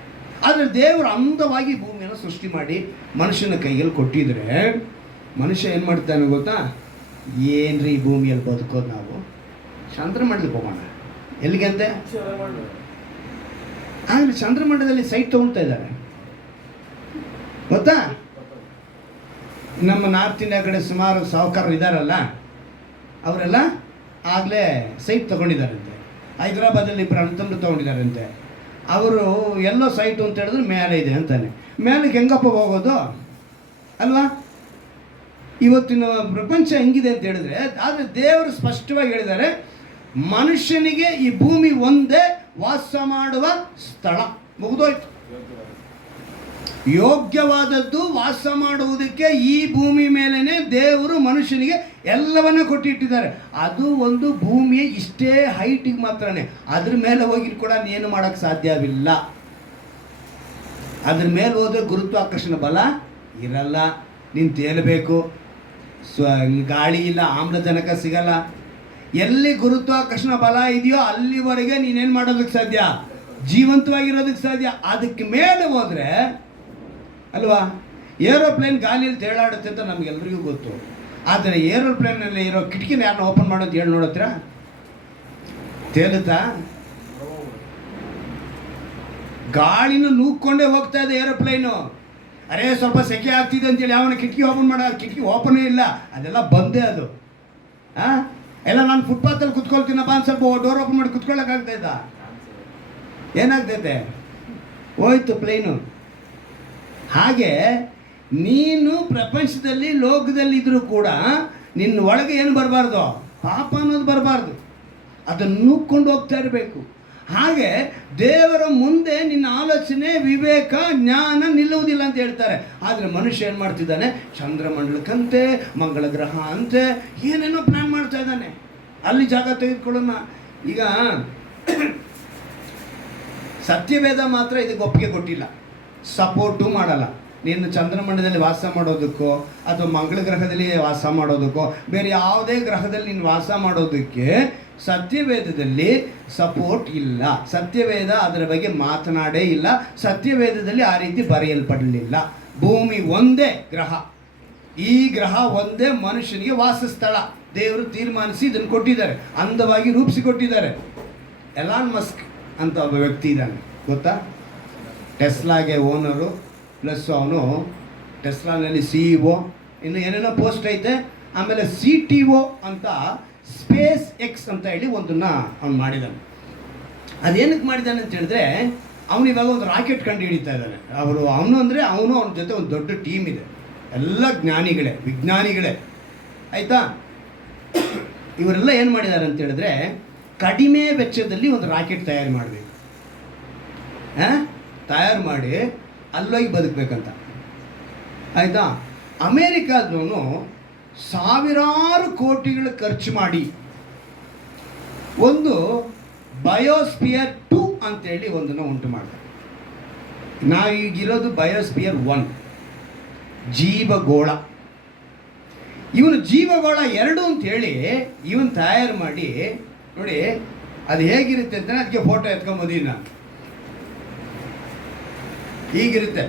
ಆದರೆ ದೇವರು ಅಂದವಾಗಿ ಭೂಮಿಯನ್ನು ಸೃಷ್ಟಿ ಮಾಡಿ ಮನುಷ್ಯನ ಕೈಯಲ್ಲಿ ಕೊಟ್ಟಿದ್ರೆ ಮನುಷ್ಯ ಏನು ಮಾಡ್ತಾನೆ ಗೊತ್ತಾ? ಏನ್ರಿ ಈ ಭೂಮಿಯಲ್ಲಿ ಬದುಕೋದು, ನಾವು ಚಂದ್ರಮಂಡಲಕ್ಕೆ ಹೋಗೋಣ. ಎಲ್ಲಿಗಂತೆ? ಆದರೆ ಚಂದ್ರಮಂಡಲದಲ್ಲಿ ಸೈಟ್ ತೊಗೊಳ್ತಾ ಇದ್ದಾರೆ ಗೊತ್ತಾ? ನಮ್ಮ ನಾರ್ತ್ ಇಂಡಿಯಾ ಕಡೆ ಸುಮಾರು ಸಾಹುಕಾರರು ಇದ್ದಾರಲ್ಲ, ಅವರೆಲ್ಲ ಆಗಲೇ ಸೈಟ್ ತೊಗೊಂಡಿದ್ದಾರಂತೆ. ಹೈದರಾಬಾದಲ್ಲಿ ಇಬ್ಬರು ಅಣ್ಣತಮ್ಮರು ತೊಗೊಂಡಿದ್ದಾರಂತೆ. ಅವರು ಎಲ್ಲೋ ಸೈಟು ಅಂತ ಹೇಳಿದ್ರೆ ಮೇಲೆ ಇದೆ ಅಂತಾನೆ. ಮೇಲಕ್ಕೆ ಹೆಂಗಪ್ಪ ಹೋಗೋದು ಅಲ್ವಾ? ಇವತ್ತಿನ ಪ್ರಪಂಚ ಹೆಂಗಿದೆ ಅಂತ ಹೇಳಿದ್ರೆ, ಆದರೆ ದೇವರು ಸ್ಪಷ್ಟವಾಗಿ ಹೇಳಿದ್ದಾರೆ, ಮನುಷ್ಯನಿಗೆ ಈ ಭೂಮಿ ಒಂದೇ ವಾಸ ಮಾಡುವ ಸ್ಥಳ. ಮುಗಿದೋಯ್ತು. ಯೋಗ್ಯವಾದದ್ದು ವಾಸ ಮಾಡುವುದಕ್ಕೆ ಈ ಭೂಮಿ ಮೇಲೇ ದೇವರು ಮನುಷ್ಯನಿಗೆ ಎಲ್ಲವನ್ನ ಕೊಟ್ಟಿಟ್ಟಿದ್ದಾರೆ. ಅದು ಒಂದು ಭೂಮಿಯ ಇಷ್ಟೇ ಹೈಟಿಗೆ ಮಾತ್ರನೇ. ಅದ್ರ ಮೇಲೆ ಹೋಗಿ ಕೂಡ ಏನು ಮಾಡೋಕ್ಕೆ ಸಾಧ್ಯವಿಲ್ಲ. ಅದ್ರ ಮೇಲೆ ಹೋದ್ರೆ ಗುರುತ್ವಾಕರ್ಷಣ ಬಲ ಇರಲ್ಲ, ನೀನು ತೇಲಬೇಕು. ಗಾಳಿ ಇಲ್ಲ, ಆಮ್ಲಜನಕ ಸಿಗಲ್ಲ. ಎಲ್ಲಿ ಗುರುತ್ವಾಕರ್ಷಣ ಬಲ ಇದೆಯೋ ಅಲ್ಲಿವರೆಗೆ ನೀನೇನು ಮಾಡೋದಕ್ಕೆ ಸಾಧ್ಯ, ಜೀವಂತವಾಗಿರೋದಕ್ಕೆ ಸಾಧ್ಯ. ಅದಕ್ಕೆ ಮೇಲೆ ಹೋದರೆ ಅಲ್ವಾ, ಏರೋಪ್ಲೇನ್ ಗಾಲಿಯಲ್ಲಿ ತೇಲಾಡುತ್ತೆ ಅಂತ ನಮಗೆಲ್ಲರಿಗೂ ಗೊತ್ತು. ಆದರೆ ಏರೋಪ್ಲೇನಲ್ಲಿ ಇರೋ ಕಿಟಕಿನ ಯಾರನ್ನ ಓಪನ್ ಮಾಡೋದು ಹೇಳಿ ನೋಡತ್ರ? ತೇಲುತ್ತಾ? ಗಾಳಿನ ನೂಕ್ಕೊಂಡೇ ಹೋಗ್ತಾ ಇದೆ ಏರೋಪ್ಲೇನು. ಅರೇ ಸ್ವಲ್ಪ ಸೆಕೆ ಆಗ್ತಿದೆ ಅಂತೇಳಿ ಅವನ ಕಿಟಕಿ ಓಪನ್ ಮಾಡೋ, ಕಿಟಕಿ ಓಪನೇ ಇಲ್ಲ, ಅದೆಲ್ಲ ಬಂದೇ. ಅದು ಎಲ್ಲ ನಾನು ಫುಟ್ಪಾತಲ್ಲಿ ಕುತ್ಕೊಳ್ತೀನಪ್ಪ ಅಂತ ಸ್ವಲ್ಪ ಡೋರ್ ಓಪನ್ ಮಾಡಿ ಕುತ್ಕೊಳ್ಳೋಕ್ಕಾಗ್ತಾ ಇದ್ದ? ಏನಾಗ್ತೈತೆ? ಹೋಯ್ತು ಪ್ಲೇನು. ಹಾಗೆ ನೀನು ಪ್ರಪಂಚದಲ್ಲಿ ಲೋಕದಲ್ಲಿ ಇದ್ರೂ ಕೂಡ ನಿನ್ನ ಒಳಗೆ ಏನು ಬರಬಾರ್ದು, ಪಾಪ ಅನ್ನೋದು ಬರಬಾರ್ದು, ಅದನ್ನು ನುಗ್ಕೊಂಡು ಹೋಗ್ತಾ ಇರಬೇಕು. ಹಾಗೆ ದೇವರ ಮುಂದೆ ನಿನ್ನ ಆಲೋಚನೆ, ವಿವೇಕ, ಜ್ಞಾನ ನಿಲ್ಲುವುದಿಲ್ಲ ಅಂತ ಹೇಳ್ತಾರೆ. ಆದರೆ ಮನುಷ್ಯ ಏನು ಮಾಡ್ತಿದ್ದಾನೆ, ಚಂದ್ರಮಂಡಲಕ್ಕಂತೆ, ಮಂಗಳ ಗ್ರಹ ಅಂತೆ ಏನೇನೋ ಪ್ಲ್ಯಾನ್ ಮಾಡ್ತಾ ಇದ್ದಾನೆ, ಅಲ್ಲಿ ಜಾಗ ತೆಗೆದುಕೊಳ್ಳೋಣ. ಈಗ ಸತ್ಯವೇದ ಮಾತ್ರ ಇದಕ್ಕೆ ಒಪ್ಪಿಗೆ ಕೊಟ್ಟಿಲ್ಲ, ಸಪೋರ್ಟು ಮಾಡಲ್ಲ. ನೀನು ಚಂದ್ರಮಂಡಲದಲ್ಲಿ ವಾಸ ಮಾಡೋದಕ್ಕೋ ಅಥವಾ ಮಂಗಳ ಗ್ರಹದಲ್ಲಿ ವಾಸ ಮಾಡೋದಕ್ಕೋ ಬೇರೆ ಯಾವುದೇ ಗ್ರಹದಲ್ಲಿ ನೀನು ವಾಸ ಮಾಡೋದಕ್ಕೆ ಸತ್ಯವೇದದಲ್ಲಿ ಸಪೋರ್ಟ್ ಇಲ್ಲ. ಸತ್ಯವೇದ ಅದರ ಬಗ್ಗೆ ಮಾತನಾಡೇ ಇಲ್ಲ. ಸತ್ಯವೇದದಲ್ಲಿ ಆ ರೀತಿ ಬರೆಯಲ್ಪಡಲಿಲ್ಲ. ಭೂಮಿ ಒಂದೇ ಗ್ರಹ, ಈ ಗ್ರಹ ಒಂದೇ ಮನುಷ್ಯನಿಗೆ ವಾಸಸ್ಥಳ. ದೇವರು ತೀರ್ಮಾನಿಸಿ ಇದನ್ನು ಕೊಟ್ಟಿದ್ದಾರೆ, ಅಂದವಾಗಿ ರೂಪಿಸಿಕೊಟ್ಟಿದ್ದಾರೆ. ಎಲಾನ್ ಮಸ್ಕ್ ಅಂತ ಒಬ್ಬ ವ್ಯಕ್ತಿ ಇದ್ದಾನೆ, ಗೊತ್ತಾ? ಟೆಸ್ಲಾಗೆ ಓನರು, ಪ್ಲಸ್ ಅವನು ಟೆಸ್ಲಾನಲ್ಲಿ CEO, ಇನ್ನು ಏನೇನೋ ಪೋಸ್ಟ್ ಐತೆ. ಆಮೇಲೆ CTO ಅಂತ ಸ್ಪೇಸ್ ಎಕ್ಸ್ ಅಂತ ಹೇಳಿ ಒಂದನ್ನು ಅವ್ನು ಮಾಡಿದ್ದಾನೆ. ಅದೇನಕ್ಕೆ ಮಾಡಿದ್ದಾನೆ ಅಂತ ಹೇಳಿದ್ರೆ, ಅವನು ಇವಾಗ ಒಂದು ರಾಕೆಟ್ ಕಂಡು ಹಿಡಿತಾ ಇದ್ದಾನೆ. ಅವನ ಜೊತೆ ಒಂದು ದೊಡ್ಡ ಟೀಮ್ ಇದೆ, ಎಲ್ಲ ಜ್ಞಾನಿಗಳೇ, ವಿಜ್ಞಾನಿಗಳೇ, ಆಯಿತಾ? ಇವರೆಲ್ಲ ಏನು ಮಾಡಿದ್ದಾರೆ ಅಂತ ಹೇಳಿದ್ರೆ, ಕಡಿಮೆ ವೆಚ್ಚದಲ್ಲಿ ಒಂದು ರಾಕೆಟ್ ತಯಾರು ಮಾಡಬೇಕು, ತಯಾರು ಮಾಡಿ ಅಲ್ಲೋಗಿ ಬದುಕಬೇಕಂತ, ಆಯಿತಾ? ಅಮೇರಿಕಾದವನು ಸಾವಿರಾರು ಕೋಟಿಗಳು ಖರ್ಚು ಮಾಡಿ ಒಂದು ಬಯೋಸ್ಪಿಯರ್ 2 ಅಂತೇಳಿ ಒಂದನ್ನು ಉಂಟು ಮಾಡ್ತಾರೆ. ನಾವೀಗಿರೋದು ಬಯೋಸ್ಪಿಯರ್ 1, ಜೀವಗೋಳ. ಇವನು ಜೀವಗೋಳ 2 ಅಂತೇಳಿ ಇವನು ತಯಾರು ಮಾಡಿ, ನೋಡಿ ಅದು ಹೇಗಿರುತ್ತೆ ಅಂತ ಅದಕ್ಕೆ ಫೋಟೋ ಎತ್ಕೊಂಬೋದೀನಿ ನಾನು. ಹೀಗಿರುತ್ತೆ,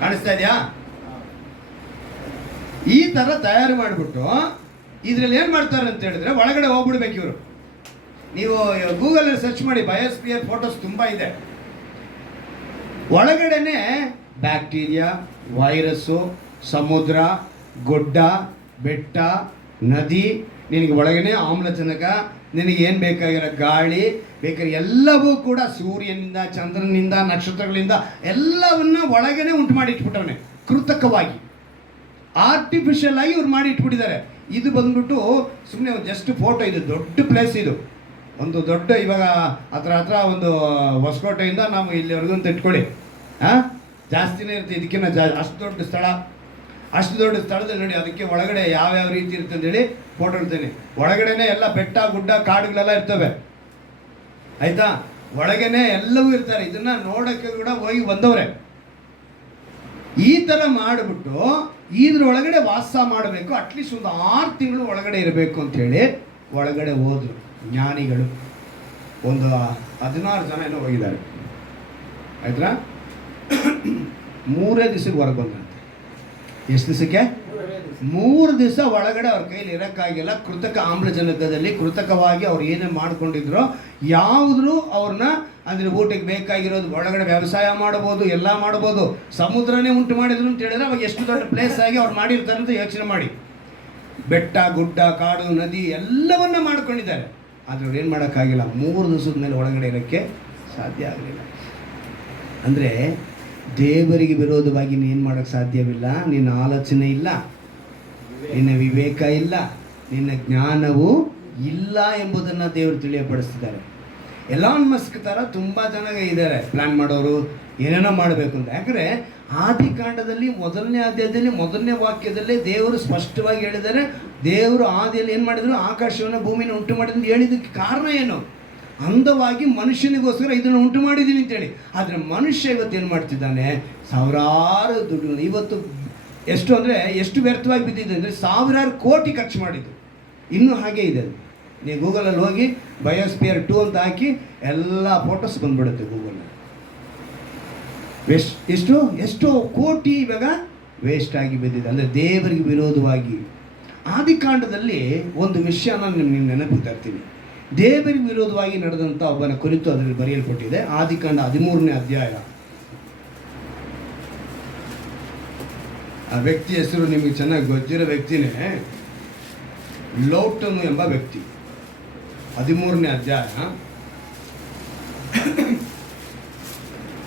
ಕಾಣಿಸ್ತಾ ಇದೆಯಾ? ಈ ಥರ ತಯಾರು ಮಾಡಿಬಿಟ್ಟು ಇದರಲ್ಲಿ ಏನು ಮಾಡ್ತಾರೆ ಅಂತ ಹೇಳಿದ್ರೆ, ಒಳಗಡೆ ಹೋಗ್ಬಿಡ್ಬೇಕು ಇವರು. ನೀವು ಗೂಗಲಲ್ಲಿ ಸರ್ಚ್ ಮಾಡಿ, ಬಯೋಸ್ಪಿಯರ್ ಫೋಟೋಸ್ ತುಂಬ ಇದೆ. ಒಳಗಡೆನೆ ಬ್ಯಾಕ್ಟೀರಿಯಾ, ವೈರಸ್ಸು, ಸಮುದ್ರ, ಗುಡ್ಡ, ಬೆಟ್ಟ, ನದಿ, ನಿನಗೆ ಒಳಗಡೆ ಆಮ್ಲಜನಕ, ನಿನಗೆ ಏನು ಬೇಕಾಗಿರೋ ಗಾಳಿ ಬೇಕಾದ್ರೆ ಎಲ್ಲವೂ ಕೂಡ ಸೂರ್ಯನಿಂದ, ಚಂದ್ರನಿಂದ, ನಕ್ಷತ್ರಗಳಿಂದ ಎಲ್ಲವನ್ನ ಒಳಗಡೆ ಉಂಟು ಮಾಡಿ ಇಟ್ಬಿಟ್ಟವನೆ, ಕೃತಕವಾಗಿ, ಆರ್ಟಿಫಿಷಿಯಲ್ ಆಗಿ ಇವ್ರು ಮಾಡಿ ಇಟ್ಬಿಟ್ಟಿದ್ದಾರೆ. ಇದು ಬಂದ್ಬಿಟ್ಟು ಸುಮ್ಮನೆ ಒಂದು ಜಸ್ಟ್ ಫೋಟೋ. ಇದು ದೊಡ್ಡ ಪ್ಲೇಸ್, ಇದು ಒಂದು ದೊಡ್ಡ, ಇವಾಗ ಹತ್ರ ಒಂದು ಹೊಸಕೋಟೆಯಿಂದ ನಾವು ಇಲ್ಲಿವರೆಗೂ ಅಂತ ಇಟ್ಕೊಳ್ಳಿ, ಜಾಸ್ತಿನೇ ಇರುತ್ತೆ, ಇದಕ್ಕಿಂತ ಅಷ್ಟು ದೊಡ್ಡ ಸ್ಥಳ. ಅಷ್ಟು ದೊಡ್ಡ ಸ್ಥಳದಲ್ಲಿ ನೋಡಿ, ಅದಕ್ಕೆ ಒಳಗಡೆ ಯಾವ್ಯಾವ ರೀತಿ ಇರುತ್ತೆ ಅಂತೇಳಿ ಫೋಟೋ ಇಡ್ತೀನಿ. ಒಳಗಡೆನೆ ಎಲ್ಲ ಬೆಟ್ಟ, ಗುಡ್ಡ, ಕಾಡುಗಳೆಲ್ಲ ಇರ್ತವೆ, ಆಯಿತಾ? ಒಳಗೇನೆ ಎಲ್ಲವೂ ಇರ್ತಾರೆ. ಇದನ್ನು ನೋಡೋಕ್ಕೆ ಕೂಡ ಹೋಗಿ ಬಂದವ್ರೆ. ಈ ಥರ ಮಾಡಿಬಿಟ್ಟು ಇದ್ರೊಳಗಡೆ ವಾಸ ಮಾಡಬೇಕು, ಅಟ್ಲೀಸ್ಟ್ ಒಂದು 6 ತಿಂಗಳು ಒಳಗಡೆ ಇರಬೇಕು ಅಂಥೇಳಿ ಒಳಗಡೆ ಹೋದರು ಜ್ಞಾನಿಗಳು. ಒಂದು 16 ಜನ ಏನೋ ಹೋಗಿದ್ದಾರೆ, ಆಯ್ತಾ? 3 ದಿವಸಕ್ಕೆ ಹೊರಗೆ ಬಂದಂತೆ. ಎಷ್ಟು ದಿವಸಕ್ಕೆ? 3 ದಿವಸ ಒಳಗಡೆ ಅವ್ರ ಕೈಲಿ ಇರೋಕ್ಕಾಗಿಲ್ಲ. ಕೃತಕ ಆಮ್ಲಜನಕದಲ್ಲಿ ಕೃತಕವಾಗಿ ಅವ್ರು ಏನೇ ಮಾಡ್ಕೊಂಡಿದ್ರು, ಯಾವುದ್ರು ಅವ್ರನ್ನ ಅಂದರೆ ಊಟಕ್ಕೆ ಬೇಕಾಗಿರೋದು ಒಳಗಡೆ ವ್ಯವಸಾಯ ಮಾಡ್ಬೋದು, ಎಲ್ಲ ಮಾಡ್ಬೋದು. ಸಮುದ್ರನೇ ಉಂಟು ಮಾಡಿದ್ರು ಅಂತ ಹೇಳಿದ್ರೆ ಅವಾಗ ಎಷ್ಟು ದೊಡ್ಡ ಪ್ಲೇಸ್ ಆಗಿ ಅವ್ರು ಮಾಡಿರ್ತಾರೆ ಅಂತ ಯೋಚನೆ ಮಾಡಿ. ಬೆಟ್ಟ, ಗುಡ್ಡ, ಕಾಡು, ನದಿ ಎಲ್ಲವನ್ನ ಮಾಡ್ಕೊಂಡಿದ್ದಾರೆ. ಆದರೆ ಅವ್ರು ಏನು ಮಾಡೋಕ್ಕಾಗಿಲ್ಲ, 3 ದಿವಸದ ಮೇಲೆ ಒಳಗಡೆ ಇರೋಕ್ಕೆ ಸಾಧ್ಯ ಆಗಲಿಲ್ಲ. ಅಂದರೆ ದೇವರಿಗೆ ವಿರೋಧವಾಗಿ ನೀನು ಮಾಡೋಕ್ಕೆ ಸಾಧ್ಯವಿಲ್ಲ. ನಿನ್ನ ಆಲೋಚನೆ ಇಲ್ಲ, ನಿನ್ನ ವಿವೇಕ ಇಲ್ಲ, ನಿನ್ನ ಜ್ಞಾನವೂ ಇಲ್ಲ ಎಂಬುದನ್ನು ದೇವರು ತಿಳಿಯಪಡಿಸ್ತಿದ್ದಾರೆ. ಎಲಾನ್ ಮಸ್ಕ್ ಥರ ತುಂಬ ಜನ ಇದ್ದಾರೆ, ಪ್ಲ್ಯಾನ್ ಮಾಡೋರು, ಏನೇನೋ ಮಾಡಬೇಕು ಅಂತ. ಯಾಕಂದರೆ ಆದಿಕಾಂಡದಲ್ಲಿ 1ನೇ ಅಧ್ಯಾಯದಲ್ಲಿ 1ನೇ ವಾಕ್ಯದಲ್ಲೇ ದೇವರು ಸ್ಪಷ್ಟವಾಗಿ ಹೇಳಿದ್ದಾರೆ, ದೇವರು ಆದಿಯಲ್ಲಿ ಏನು ಮಾಡಿದ್ರು, ಆಕಾಶವನ್ನು ಭೂಮಿನ ಉಂಟು ಮಾಡಿದ್ರು ಅಂತ ಹೇಳಿದ್ದಕ್ಕೆ ಕಾರಣ ಏನು? ಅಂದವಾಗಿ ಮನುಷ್ಯನಿಗೋಸ್ಕರ ಇದನ್ನು ಉಂಟು ಮಾಡಿದ್ದೀನಿ ಅಂತೇಳಿ. ಆದರೆ ಮನುಷ್ಯ ಇವತ್ತು ಏನು ಮಾಡ್ತಿದ್ದಾನೆ, ಸಾವಿರಾರು ದುಡ್ಡು, ಇವತ್ತು ಎಷ್ಟು ಅಂದರೆ ಎಷ್ಟು ವ್ಯರ್ಥವಾಗಿ ಬಿದ್ದಿದೆ ಅಂದರೆ ಸಾವಿರಾರು ಕೋಟಿ ಖರ್ಚು ಮಾಡಿದ್ದು. ಇನ್ನೂ ಹಾಗೆ ಇದೆ. ನೀವು ಗೂಗಲಲ್ಲಿ ಹೋಗಿ ಬಯೋಸ್ಪಿಯರ್ 2 ಅಂತ ಹಾಕಿ ಎಲ್ಲ ಫೋಟೋಸ್ ಬಂದ್ಬಿಡುತ್ತೆ ಗೂಗಲಲ್ಲಿ. ಎಷ್ಟೋ ಕೋಟಿ ಇವಾಗ ವೇಸ್ಟ್ ಆಗಿ ಬಿದ್ದಿದೆ, ಅಂದರೆ ದೇವರಿಗೆ ವಿರೋಧವಾಗಿ. ಆದಿಕಾಂಡದಲ್ಲಿ ಒಂದು ವಿಷಯನ ನಿಮ್ಗೆ ನೆನಪು ತರ್ತೀನಿ. ದೇವರಿಗೆ ವಿರೋಧವಾಗಿ ನಡೆದಂಥ ಒಬ್ಬನ ಕುರಿತು ಅದರಲ್ಲಿ ಬರೆಯಲ್ಪಟ್ಟಿದೆ. ಆದಿಕಾಂಡ 13ನೇ ಅಧ್ಯಾಯ. ಆ ವ್ಯಕ್ತಿ ಹೆಸರು ನಿಮಗೆ ಚೆನ್ನಾಗಿ ಗೊತ್ತಿರೋ ವ್ಯಕ್ತಿನೇ, ಲೋಟನು ಎಂಬ ವ್ಯಕ್ತಿ. 13ನೇ ಅಧ್ಯಾಯ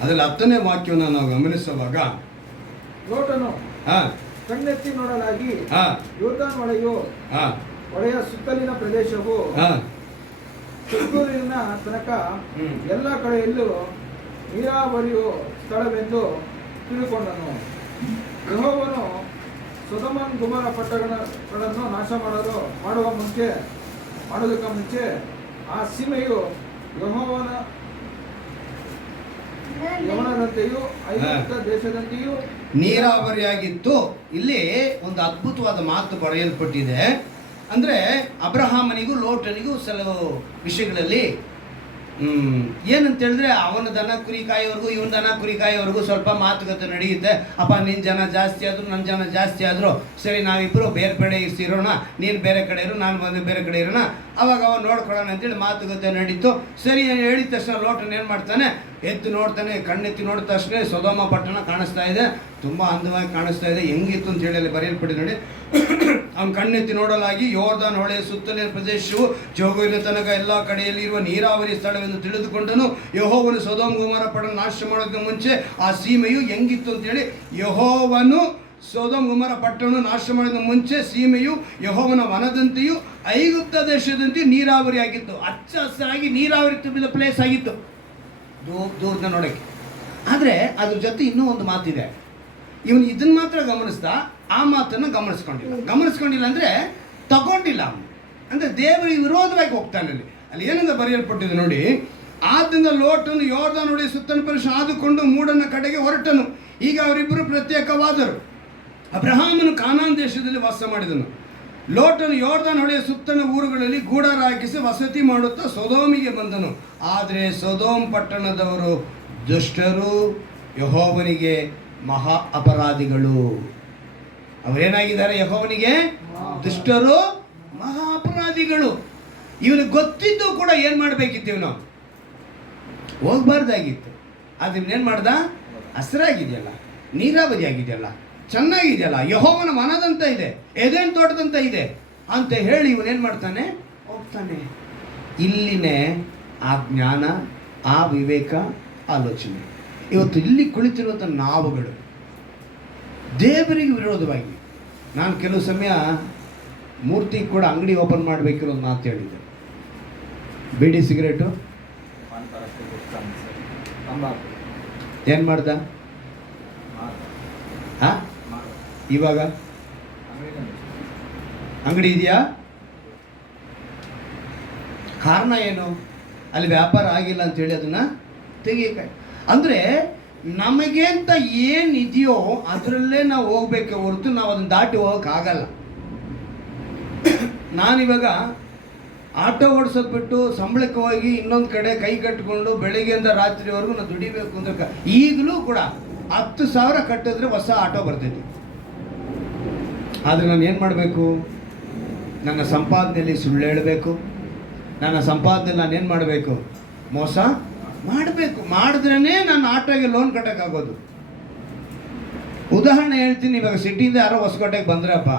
ಅದರಲ್ಲಿ 10ನೇ ವಾಕ್ಯವನ್ನು ನಾವು ಗಮನಿಸುವಾಗ ಲೋಟನು ಹಾ ಕಣ್ಣೆತ್ತಿ ನೋಡಲಾಗಿ ಹಾ ಯೋರ್ದಾನ್ ಹಾ ಹೊಳೆಯ ಸುತ್ತಲಿನ ಪ್ರದೇಶವು ಹಾ ಚಿಕ್ಕೂರಿನ ತನಕ ಎಲ್ಲ ಕಡೆಯಲ್ಲೂ ನೀರಾವರಿಯು ಸ್ಥಳವೆಂದು ತಿಳಿದುಕೊಂಡನು. ಯೆಹೋವನು ಸೊದೋಮ ಗೊಮೋರ ಪಟ್ಟಣಗಳನ್ನು ನಾಶ ಮಾಡೋದಕ್ಕೆ ಮುಂಚೆ ಆ ಸೀಮೆಯು ಯೆಹೋವನದಂತೆಯೂ ಐಗುಪ್ತ ದೇಶದಂತೆಯೂ ನೀರಾವರಿಯಾಗಿತ್ತು. ಇಲ್ಲಿ ಒಂದು ಅದ್ಭುತವಾದ ಮಾತು ಬರೆಯಲ್ಪಟ್ಟಿದೆ. ಅಂದರೆ ಅಬ್ರಹಾಮನಿಗೂ ಲೋಟನಿಗೂ ಕೆಲವು ವಿಷಯಗಳಲ್ಲಿ ಏನಂತ ಹೇಳಿದ್ರೆ, ಅವನ ದನ ಕುರಿ ಕಾಯೋವರೆಗೂ ಇವನ ದನ ಕುರಿ ಕಾಯೋವರೆಗೂ ಸ್ವಲ್ಪ ಮಾತುಕತೆ ನಡೆಯುತ್ತೆ. ಅಪ್ಪ ನಿನ್ನ ಜನ ಜಾಸ್ತಿ ಆದರೂ ನನ್ನ ಜನ ಜಾಸ್ತಿ ಆದರೂ ಸರಿ, ನಾವಿಬ್ಬರು ಬೇರೆ ಕಡೆ ಇರಿಸಿರೋಣ, ನೀನು ಬೇರೆ ಕಡೆ ಇರು, ನಾನು ಬಂದು ಬೇರೆ ಕಡೆ ಇರೋಣ, ಅವಾಗ ಅವನು ನೋಡ್ಕೊಳ್ಳೋಣ ಅಂತೇಳಿ ಮಾತುಕತೆ ನಡೀತು. ಸರಿ ಹೇಳಿದ ತಕ್ಷಣ ಲೋಟನ್ ಏನು ಮಾಡ್ತಾನೆ, ಎದ್ದು ನೋಡ್ತಾನೆ. ಕಣ್ಣೆತ್ತಿ ನೋಡಿದ ತಕ್ಷಣ ಸೊದೋಮ ಪಟ್ಟಣ ಕಾಣಿಸ್ತಾ ಇದೆ, ತುಂಬ ಅಂದವಾಗಿ ಕಾಣಿಸ್ತಾ ಇದೆ. ಹೆಂಗಿತ್ತು ಅಂತ ಹೇಳಿ ಅಲ್ಲಿ ಬರೆಯಲ್ಪಟ್ಟಿದೆ ನೋಡಿ. ಅವನು ಕಣ್ಣೆತ್ತಿ ನೋಡಲಾಗಿ ಯೋರ್ದಾನ್ ಹೊಳೆಯ ಸುತ್ತಲಿನ ಪ್ರದೇಶವು ಜೋಗುವಿನ ತನಕ ಎಲ್ಲ ಕಡೆಯಲ್ಲಿ ಇರುವ ನೀರಾವರಿ ಸ್ಥಳವೆಂದು ತಿಳಿದುಕೊಂಡನು. ಯೆಹೋವನು ಸೊದೋಮ್ ಗೊಮೋರ ಪಟ್ಟಣ ನಾಶ ಮಾಡೋದಕ್ಕೆ ಮುಂಚೆ ಆ ಸೀಮೆಯು ಹೆಂಗಿತ್ತು ಅಂತೇಳಿ, ಯೆಹೋವನು ಸೊದೋಮ್ ಗೊಮೋರ ಪಟ್ಟಣ ನಾಶ ಮಾಡೋದಕ್ಕೆ ಮುಂಚೆ ಸೀಮೆಯು ಯೆಹೋವನ ವನದಂತೆಯೂ ಐಗುಪ್ತ ದೇಶದಂತೆಯೂ ನೀರಾವರಿ ಆಗಿತ್ತು. ಹಚ್ಚ ಹಸಿರಾಗಿ ನೀರಾವರಿ ತುಂಬಿದ ಪ್ಲೇಸ್ ಆಗಿತ್ತು ದೂರದ ನೋಡೋಕ್ಕೆ. ಆದರೆ ಅದ್ರ ಜೊತೆ ಇನ್ನೂ ಒಂದು ಮಾತಿದೆ. ಇವನು ಇದನ್ನು ಮಾತ್ರ ಗಮನಿಸ್ತಾ ಆ ಮಾತನ್ನು ಗಮನಿಸ್ಕೊಂಡಿಲ್ಲ ಅಂದರೆ ತಗೊಂಡಿಲ್ಲ ಅವನು. ಅಂದರೆ ದೇವರಿಗೆ ವಿರೋಧವಾಗಿ ಹೋಗ್ತಾನೆ. ಅಲ್ಲಿ ಏನಂತ ಬರೆಯಲ್ಪಟ್ಟಿದೆ ನೋಡಿ. ಆದ್ದರಿಂದ ಲೋಟನು ಯೋರ್ದಾನ್ ಹೊಳೆಯ ಸುತ್ತಲಿನ ಪ್ರದೇಶ ಆದುಕೊಂಡು ಮೂಡನ ಕಡೆಗೆ ಹೊರಟನು. ಈಗ ಅವರಿಬ್ಬರು ಪ್ರತ್ಯೇಕವಾದರು. ಅಬ್ರಹಾಮನು ಕಾನಾನ್ ದೇಶದಲ್ಲಿ ವಾಸ ಮಾಡಿದನು. ಲೋಟನು ಯೋರ್ದಾನ್ ಹೊಳೆಯ ಸುತ್ತಲಿನ ಊರುಗಳಲ್ಲಿ ಗೂಡಾರ ಹಾಕಿಸಿ ವಸತಿ ಮಾಡುತ್ತಾ ಸೊದೋಮಿಗೆ ಬಂದನು. ಆದರೆ ಸೊದೋಮ್ ಪಟ್ಟಣದವರು ದುಷ್ಟರು, ಯೆಹೋವನಿಗೆ ಮಹಾ ಅಪರಾಧಿಗಳು. ಅವರೇನಾಗಿದ್ದಾರೆ? ಯೆಹೋವನಿಗೆ ದುಷ್ಟರು, ಮಹಾ ಅಪರಾಧಿಗಳು. ಇವನಿಗೆ ಗೊತ್ತಿದ್ದು ಕೂಡ ಏನು ಮಾಡಬೇಕಿತ್ತು? ಇವನು ಹೋಗ್ಬಾರ್ದಾಗಿತ್ತು. ಅದು ಇವನೇನು ಮಾಡ್ದ? ಹಸಿರಾಗಿದೆಯಲ್ಲ, ನೀರಾವರಿ ಆಗಿದೆಯಲ್ಲ, ಚೆನ್ನಾಗಿದೆಯಲ್ಲ, ಯೆಹೋವನ ವನದಂತ ಇದೆ, ಏದೇನ್ ತೋಟದಂತ ಇದೆ ಅಂತ ಹೇಳಿ ಇವನೇನು ಮಾಡ್ತಾನೆ? ಹೋಗ್ತಾನೆ. ಇಲ್ಲಿನೇ ಆ ಜ್ಞಾನ, ಆ ವಿವೇಕ, ಆಲೋಚನೆ. ಇವತ್ತು ಇಲ್ಲಿ ಕುಳಿತಿರುವಂಥ ನಾವುಗಳು ದೇವರಿಗೆ ವಿರೋಧವಾಗಿ. ನಾನು ಕೆಲವು ಸಮಯ ಮೂರ್ತಿ ಕೂಡ ಅಂಗಡಿ ಓಪನ್ ಮಾಡಬೇಕಿರೋ ಮಾತು ಹೇಳಿದ್ದೆ. ಬೀಡಿ, ಸಿಗರೇಟು ಏನು ಮಾಡ್ದ? ಇವಾಗ ಅಂಗಡಿ ಇದೆಯಾ? ಕಾರಣ ಏನು? ಅಲ್ಲಿ ವ್ಯಾಪಾರ ಆಗಿಲ್ಲ ಅಂತೇಳಿ ಅದನ್ನು ತೆಗಿಯಕ. ಅಂದರೆ ನಮಗೆ ಅಂತ ಏನಿದೆಯೋ ಅದರಲ್ಲೇ ನಾವು ಹೋಗ್ಬೇಕೆ ಹೊರತು ನಾವು ಅದನ್ನು ದಾಟಿ ಹೋಗೋಕ್ಕಾಗಲ್ಲ. ನಾನಿವಾಗ ಆಟೋ ಓಡಿಸೋದು ಬಿಟ್ಟು ಸಂಬಳಕ್ಕೆ ಹೋಗಿ ಇನ್ನೊಂದು ಕಡೆ ಕೈ ಕಟ್ಟಿಕೊಂಡು ಬೆಳಿಗ್ಗೆಯಿಂದ ರಾತ್ರಿವರೆಗೂ ನಾನು ದುಡಿಬೇಕು ಅಂದ್ರೆ ಈಗಲೂ ಕೂಡ 10,000 ಕಟ್ಟಿದ್ರೆ ಹೊಸ ಆಟೋ ಬರ್ತೈತಿ. ಆದರೆ ನಾನು ಏನು ಮಾಡಬೇಕು? ನನ್ನ ಸಂಪಾದನೆಯಲ್ಲಿ ಸುಳ್ಳು ಹೇಳಬೇಕು. ನನ್ನ ಸಂಪಾದನೆಯಲ್ಲಿ ನಾನೇನು ಮಾಡಬೇಕು? ಮೋಸ ಮಾಡಬೇಕು. ಮಾಡಿದ್ರೇ ನಾನು ಆಟೋಗೆ ಲೋನ್ ಕಟ್ಟೋಕ್ಕಾಗೋದು. ಉದಾಹರಣೆ ಹೇಳ್ತೀನಿ. ಇವಾಗ ಸಿಟಿಯಿಂದ ಯಾರೋ ಹೊಸಕೋಟೆಗೆ ಬಂದ್ರಪ್ಪ,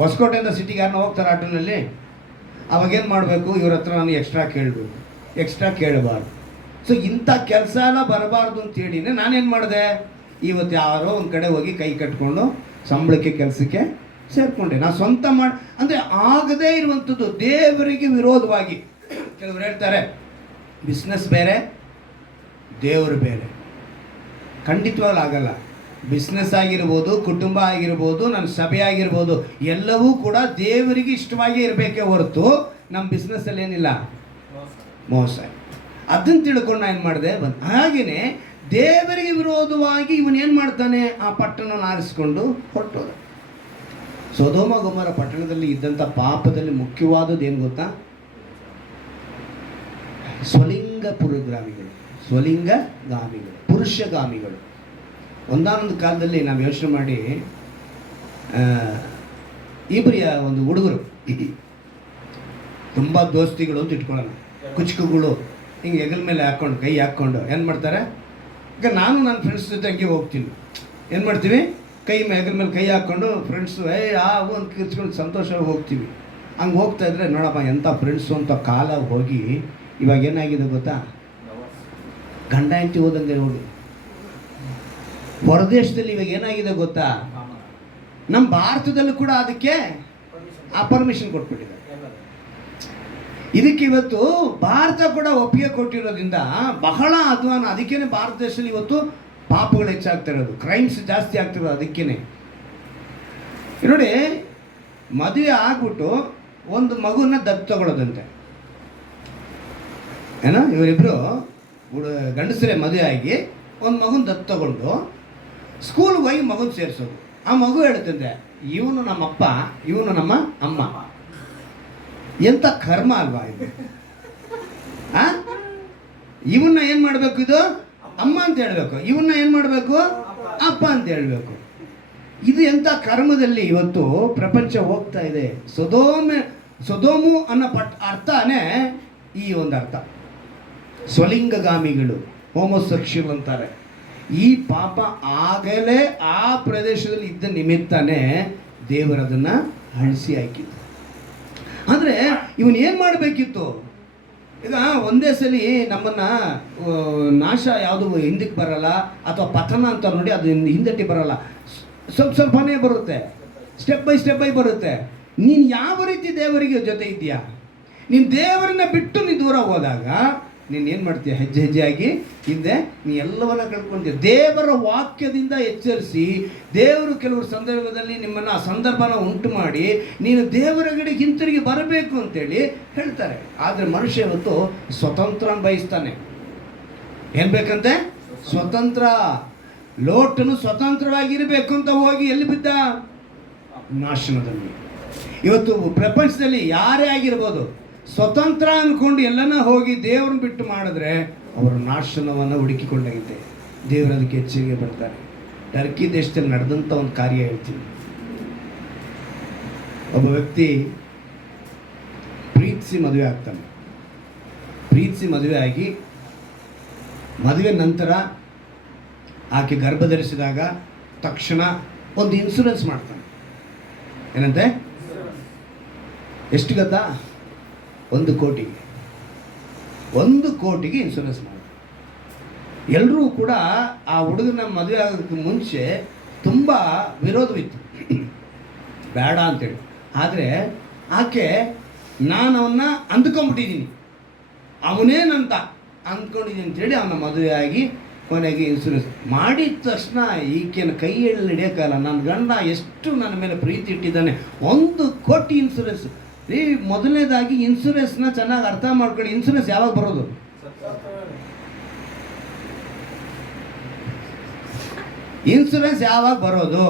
ಹೊಸಕೋಟೆಯಿಂದ ಸಿಟಿಗೆ ಯಾರನ್ನ ಹೋಗ್ತಾರೆ ಆಟೋನಲ್ಲಿ, ಅವಾಗೇನು ಮಾಡಬೇಕು? ಇವ್ರ ಹತ್ರ ನಾನು ಎಕ್ಸ್ಟ್ರಾ ಕೇಳಬೇಕು. ಎಕ್ಸ್ಟ್ರಾ ಕೇಳಬಾರ್ದು. ಸೊ ಇಂಥ ಕೆಲಸ ಎಲ್ಲ ಬರಬಾರ್ದು ಅಂತೇಳಿನೇ ನಾನೇನು ಮಾಡಿದೆ? ಇವತ್ತು ಯಾರೋ ಒಂದು ಕಡೆ ಹೋಗಿ ಕೈ ಕಟ್ಕೊಂಡು ಸಂಬಳಕ್ಕೆ ಕೆಲಸಕ್ಕೆ ಸೇರಿಕೊಂಡೆ. ನಾನು ಸ್ವಂತ ಅಂದರೆ ಆಗದೇ ಇರುವಂಥದ್ದು ದೇವರಿಗೆ ವಿರೋಧವಾಗಿ. ಕೆಲವರು ಹೇಳ್ತಾರೆ ಬಿಸ್ನೆಸ್ ಬೇರೆ, ದೇವರು ಬೇರೆ. ಖಂಡಿತವಾಗ್ಲೂ ಆಗಲ್ಲ. ಬಿಸ್ನೆಸ್ ಆಗಿರ್ಬೋದು, ಕುಟುಂಬ ಆಗಿರ್ಬೋದು, ನನ್ನ ಸಭೆ ಆಗಿರ್ಬೋದು, ಎಲ್ಲವೂ ಕೂಡ ದೇವರಿಗೆ ಇಷ್ಟವಾಗಿ ಇರಬೇಕೇ ಹೊರತು ನಮ್ಮ ಬಿಸ್ನೆಸ್ಸಲ್ಲಿ ಏನಿಲ್ಲ ಮೋಸ. ಅದನ್ನು ತಿಳ್ಕೊಂಡು ನಾನು ಏನು ಮಾಡಿದೆ? ಹಾಗೆಯೇ ದೇವರಿಗೆ ವಿರೋಧವಾಗಿ ಇವನೇನು ಮಾಡ್ತಾನೆ? ಆ ಪಟ್ಟಣವನ್ನು ಆರಿಸ್ಕೊಂಡು ಹೊರಟೋದ. ಸೊದೋಮ ಗೊಮೋರ ಪಟ್ಟಣದಲ್ಲಿ ಇದ್ದಂಥ ಪಾಪದಲ್ಲಿ ಮುಖ್ಯವಾದದ್ದು ಏನು ಗೊತ್ತಾ? ಸ್ವಲಿಂಗ ಪುರುಗಾಮಿಗಳು, ಸ್ವಲಿಂಗಗಾಮಿಗಳು, ಪುರುಷಗಾಮಿಗಳು. ಒಂದಾನೊಂದು ಕಾಲದಲ್ಲಿ ನಾವು ಯೋಚನೆ ಮಾಡಿ, ಇಬ್ಬರಿಯ ಒಂದು ಹುಡುಗರು ತುಂಬ ದೋಸ್ತಿಗಳು ಅಂತ ಇಟ್ಕೊಳ್ಳೋಣ, ಕುಚ್ಕುಗಳು ಹಿಂಗೆ ಹೆಗಲ ಮೇಲೆ ಹಾಕ್ಕೊಂಡು ಕೈ ಹಾಕ್ಕೊಂಡು ಏನು ಮಾಡ್ತಾರೆ? ಈಗ ನಾನು ನನ್ನ ಫ್ರೆಂಡ್ಸ್ ಜೊತೆ ಹಂಗೆ ಹೋಗ್ತೀನಿ. ಏನು ಮಾಡ್ತೀವಿ? ಕೈ ಹೆಗಲ ಮೇಲೆ ಕೈ ಹಾಕ್ಕೊಂಡು ಫ್ರೆಂಡ್ಸು ಒಂದು ಕಿರ್ಚ್ಕೊಂಡು ಸಂತೋಷವಾಗಿ ಹೋಗ್ತೀವಿ. ಹಂಗೆ ಹೋಗ್ತಾ ಇದ್ರೆ ನೋಡಪ್ಪ ಎಂಥ ಫ್ರೆಂಡ್ಸು ಅಂತ ಕಾಲ ಹೋಗಿ ಇವಾಗ ಏನಾಗಿದೆ ಗೊತ್ತಾ? ಗಂಡ ಹೆಂಡತಿ ಹೋದಂಗೆ ಹೋಗಿ ಹೊರದೇಶದಲ್ಲಿ ಇವಾಗ ಏನಾಗಿದೆ ಗೊತ್ತಾ, ನಮ್ಮ ಭಾರತದಲ್ಲೂ ಕೂಡ ಅದಕ್ಕೆ ಆ ಪರ್ಮಿಷನ್ ಕೊಟ್ಬಿಟ್ಟಿದೆ. ಇದಕ್ಕೆ ಇವತ್ತು ಭಾರತ ಕೂಡ ಒಪ್ಪಿಗೆ ಕೊಟ್ಟಿರೋದ್ರಿಂದ ಬಹಳ ಅಧ್ವಾನ. ಅದಕ್ಕೇನೆ ಭಾರತ ದೇಶದಲ್ಲಿ ಇವತ್ತು ಪಾಪಗಳು ಹೆಚ್ಚಾಗ್ತಾ ಇರೋದು, ಕ್ರೈಮ್ಸ್ ಜಾಸ್ತಿ ಆಗ್ತಿರೋದು ಅದಕ್ಕೇನೆ. ನೋಡಿ, ಮದುವೆ ಆಗ್ಬಿಟ್ಟು ಒಂದು ಮಗುನ ದತ್ತು ತಗೊಳ್ಳೋದಂತೆ. ಏನೋ ಇವರಿಬ್ಬರು ಗಂಡಸರೇ ಮದುವೆ ಆಗಿ ಒಂದು ಮಗುನ ದತ್ತು ತಗೊಂಡು ಸ್ಕೂಲ್ಗೆ ಹೋಗಿ ಮಗುನ ಸೇರಿಸೋದು. ಆ ಮಗು ಹೇಳುತ್ತಂತೆ, ಇವನು ನಮ್ಮಪ್ಪ, ಇವನು ನಮ್ಮ ಅಮ್ಮ. ಎಂಥ ಕರ್ಮ ಅಲ್ವಾ ಇದು? ಇವನ್ನ ಏನು ಮಾಡಬೇಕು, ಇದು ಅಮ್ಮ ಅಂತ ಹೇಳಬೇಕು, ಇವನ್ನ ಏನು ಮಾಡಬೇಕು, ಅಪ್ಪ ಅಂತ ಹೇಳಬೇಕು. ಇದು ಎಂಥ ಕರ್ಮದಲ್ಲಿ ಇವತ್ತು ಪ್ರಪಂಚ ಹೋಗ್ತಾ ಇದೆ. ಸೊದೋಮು ಅನ್ನೋ ಅರ್ಥನೇ ಈ ಒಂದು ಅರ್ಥ. ಸ್ವಲಿಂಗಗಾಮಿಗಳು, ಹೋಮೋಸೆಕ್ಷುವಲ್ ಅಂತಾರೆ. ಈ ಪಾಪ ಆಗಲೇ ಆ ಪ್ರದೇಶದಲ್ಲಿ ಇದ್ದ ನಿಮಿತ್ತನೇ ದೇವರದನ್ನು ಅಳಿಸಿ ಹಾಕಿದ್ದು. ಆದರೆ ಇವನು ಏನು ಮಾಡಬೇಕಿತ್ತು? ಈಗ ಒಂದೇ ಸಲ ನಮ್ಮನ್ನು ನಾಶ ಯಾವುದು ಹಿಂದಕ್ಕೆ ಬರಲ್ಲ, ಅಥವಾ ಪತನ ಅಂತ ನೋಡಿ ಅದು ಹಿಂದಟ್ಟಿ ಬರಲ್ಲ, ಸ್ವಲ್ಪನೇ ಬರುತ್ತೆ, ಸ್ಟೆಪ್ ಬೈ ಬರುತ್ತೆ. ನೀನು ಯಾವ ರೀತಿ ದೇವರಿಗೆ ಜೊತೆ ಇದೆಯಾ? ನೀನು ದೇವರನ್ನ ಬಿಟ್ಟು ನೀನು ದೂರ ಹೋದಾಗ ನೀನು ಏನು ಮಾಡ್ತೀಯ? ಹೆಜ್ಜೆ ಹೆಜ್ಜೆಯಾಗಿ ಹಿಂದೆ ನೀ ಎಲ್ಲವನ್ನ ಕಳ್ಕೊಳ್ತೀಯ. ದೇವರ ವಾಕ್ಯದಿಂದ ಎಚ್ಚರಿಸಿ ದೇವರು ಕೆಲವರು ಸಂದರ್ಭದಲ್ಲಿ ನಿಮ್ಮನ್ನು ಆ ಸಂದರ್ಭನ ಉಂಟು ಮಾಡಿ ನೀನು ದೇವರ ಕಡೆಗೆ ಹಿಂತಿರುಗಿ ಬರಬೇಕು ಅಂತೇಳಿ ಹೇಳ್ತಾರೆ. ಆದರೆ ಮನುಷ್ಯ ಇವತ್ತು ಸ್ವತಂತ್ರ ಬಯಸ್ತಾನೆ. ಏನು ಬೇಕಂತೆ? ಸ್ವತಂತ್ರ. ಲೋಟನು ಸ್ವತಂತ್ರವಾಗಿರಬೇಕು ಅಂತ ಹೋಗಿ ಎಲ್ಲಿ ಬಿದ್ದ? ನಾಶನದಲ್ಲಿ. ಇವತ್ತು ಪ್ರಪಂಚದಲ್ಲಿ ಯಾರೇ ಆಗಿರ್ಬೋದು, ಸ್ವತಂತ್ರ ಅಂದ್ಕೊಂಡು ಎಲ್ಲನ ಹೋಗಿ ದೇವ್ರನ್ನ ಬಿಟ್ಟು ಮಾಡಿದ್ರೆ ಅವರ ನಾಶನವನ್ನು ಹುಡುಕಿಕೊಂಡಾಗಿದೆ. ದೇವರು ಅದಕ್ಕೆ ಎಚ್ಚರಿಕೆ ಬರ್ತಾರೆ. ಟರ್ಕಿ ದೇಶದಲ್ಲಿ ನಡೆದಂಥ ಒಂದು ಕಾರ್ಯ ಹೇಳ್ತೀನಿ. ಒಬ್ಬ ವ್ಯಕ್ತಿ ಪ್ರೀತಿಸಿ ಮದುವೆ ಆಗ್ತಾನೆ. ಪ್ರೀತಿಸಿ ಮದುವೆ ಆಗಿ ಮದುವೆ ನಂತರ ಆಕೆ ಗರ್ಭ ಧರಿಸಿದಾಗ ತಕ್ಷಣ ಒಂದು ಇನ್ಶೂರೆನ್ಸ್ ಮಾಡ್ತಾನೆ. ಏನಂತೆ? ಎಷ್ಟು ಗೊತ್ತಾ? 1 ಕೋಟಿಗೆ. 1 ಕೋಟಿಗೆ ಇನ್ಶೂರೆನ್ಸ್ ಮಾಡಿ. ಎಲ್ಲರೂ ಕೂಡ ಆ ಹುಡುಗನ ಮದುವೆ ಆಗೋಕ್ಕೆ ಮುಂಚೆ ತುಂಬ ವಿರೋಧವಿತ್ತು, ಬೇಡ ಅಂತೇಳಿ. ಆದರೆ ಆಕೆ ನಾನು ಅವನ್ನ ಅಂದ್ಕೊಂಡ್ಬಿಟ್ಟಿದ್ದೀನಿ, ಅವನೇನಂತ ಅಂದ್ಕೊಂಡಿದ್ದೀನಿ ಅಂತೇಳಿ ಅವನ ಮದುವೆ ಆಗಿ ಕೊನೆಗೆ ಇನ್ಶೂರೆನ್ಸ್ ಮಾಡಿದ ತಕ್ಷಣ ಈಕೆನ ಕೈ ಎಳ್ಳು ನಡೆಯೋಕ್ಕಲ್ಲ. ನನ್ನ ಗಂಡ ಎಷ್ಟು ನನ್ನ ಮೇಲೆ ಪ್ರೀತಿ ಇಟ್ಟಿದ್ದಾನೆ. 1 ಕೋಟಿ ಇನ್ಶೂರೆನ್ಸ್. ಈ ಮೊದಲನೇದಾಗಿ ಇನ್ಶೂರೆನ್ಸ್ನ ಚೆನ್ನಾಗಿ ಅರ್ಥ ಮಾಡ್ಕೊಳ್ಳಿ. ಇನ್ಶೂರೆನ್ಸ್ ಯಾವಾಗ ಬರೋದು? ಇನ್ಶೂರೆನ್ಸ್ ಯಾವಾಗ ಬರೋದು?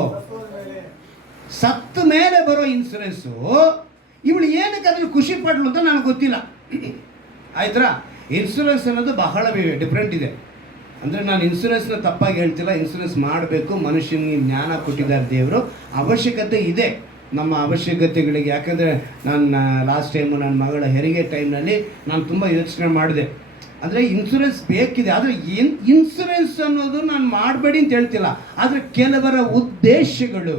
ಸತ್ತ ಮೇಲೆ ಬರೋ ಇನ್ಶೂರೆನ್ಸು. ಇವಳು ಏನಕ್ಕೆ ಅದ್ರಲ್ಲಿ ಖುಷಿ ಪಡ್ಲು ಅಂತ ನನಗೆ ಗೊತ್ತಿಲ್ಲ. ಆಯ್ತಾ? ಇನ್ಶೂರೆನ್ಸ್ ಅನ್ನೋದು ಬಹಳ ಡಿಫ್ರೆಂಟ್ ಇದೆ. ಅಂದರೆ ನಾನು ಇನ್ಶೂರೆನ್ಸ್ನ ತಪ್ಪಾಗಿ ಹೇಳ್ತಿಲ್ಲ. ಇನ್ಶೂರೆನ್ಸ್ ಮಾಡಬೇಕು, ಮನುಷ್ಯನಿಗೆ ಜ್ಞಾನ ಕೊಟ್ಟಿದ್ದಾರೆ ದೇವರು, ಅವಶ್ಯಕತೆ ಇದೆ ನಮ್ಮ ಅವಶ್ಯಕತೆಗಳಿಗೆ. ಯಾಕಂದರೆ ನಾನು ಲಾಸ್ಟ್ ಟೈಮು ನನ್ನ ಮಗಳ ಹೆರಿಗೆ ಟೈಮ್ನಲ್ಲಿ ನಾನು ತುಂಬ ಯೋಚನೆ ಮಾಡಿದೆ. ಅಂದರೆ ಇನ್ಶೂರೆನ್ಸ್ ಬೇಕಿದೆ, ಆದರೆ ಇನ್ಶೂರೆನ್ಸ್ ಅನ್ನೋದು ನಾನು ಮಾಡಬೇಡಿ ಅಂತ ಹೇಳ್ತಿಲ್ಲ. ಆದರೆ ಕೆಲವರ ಉದ್ದೇಶಗಳು,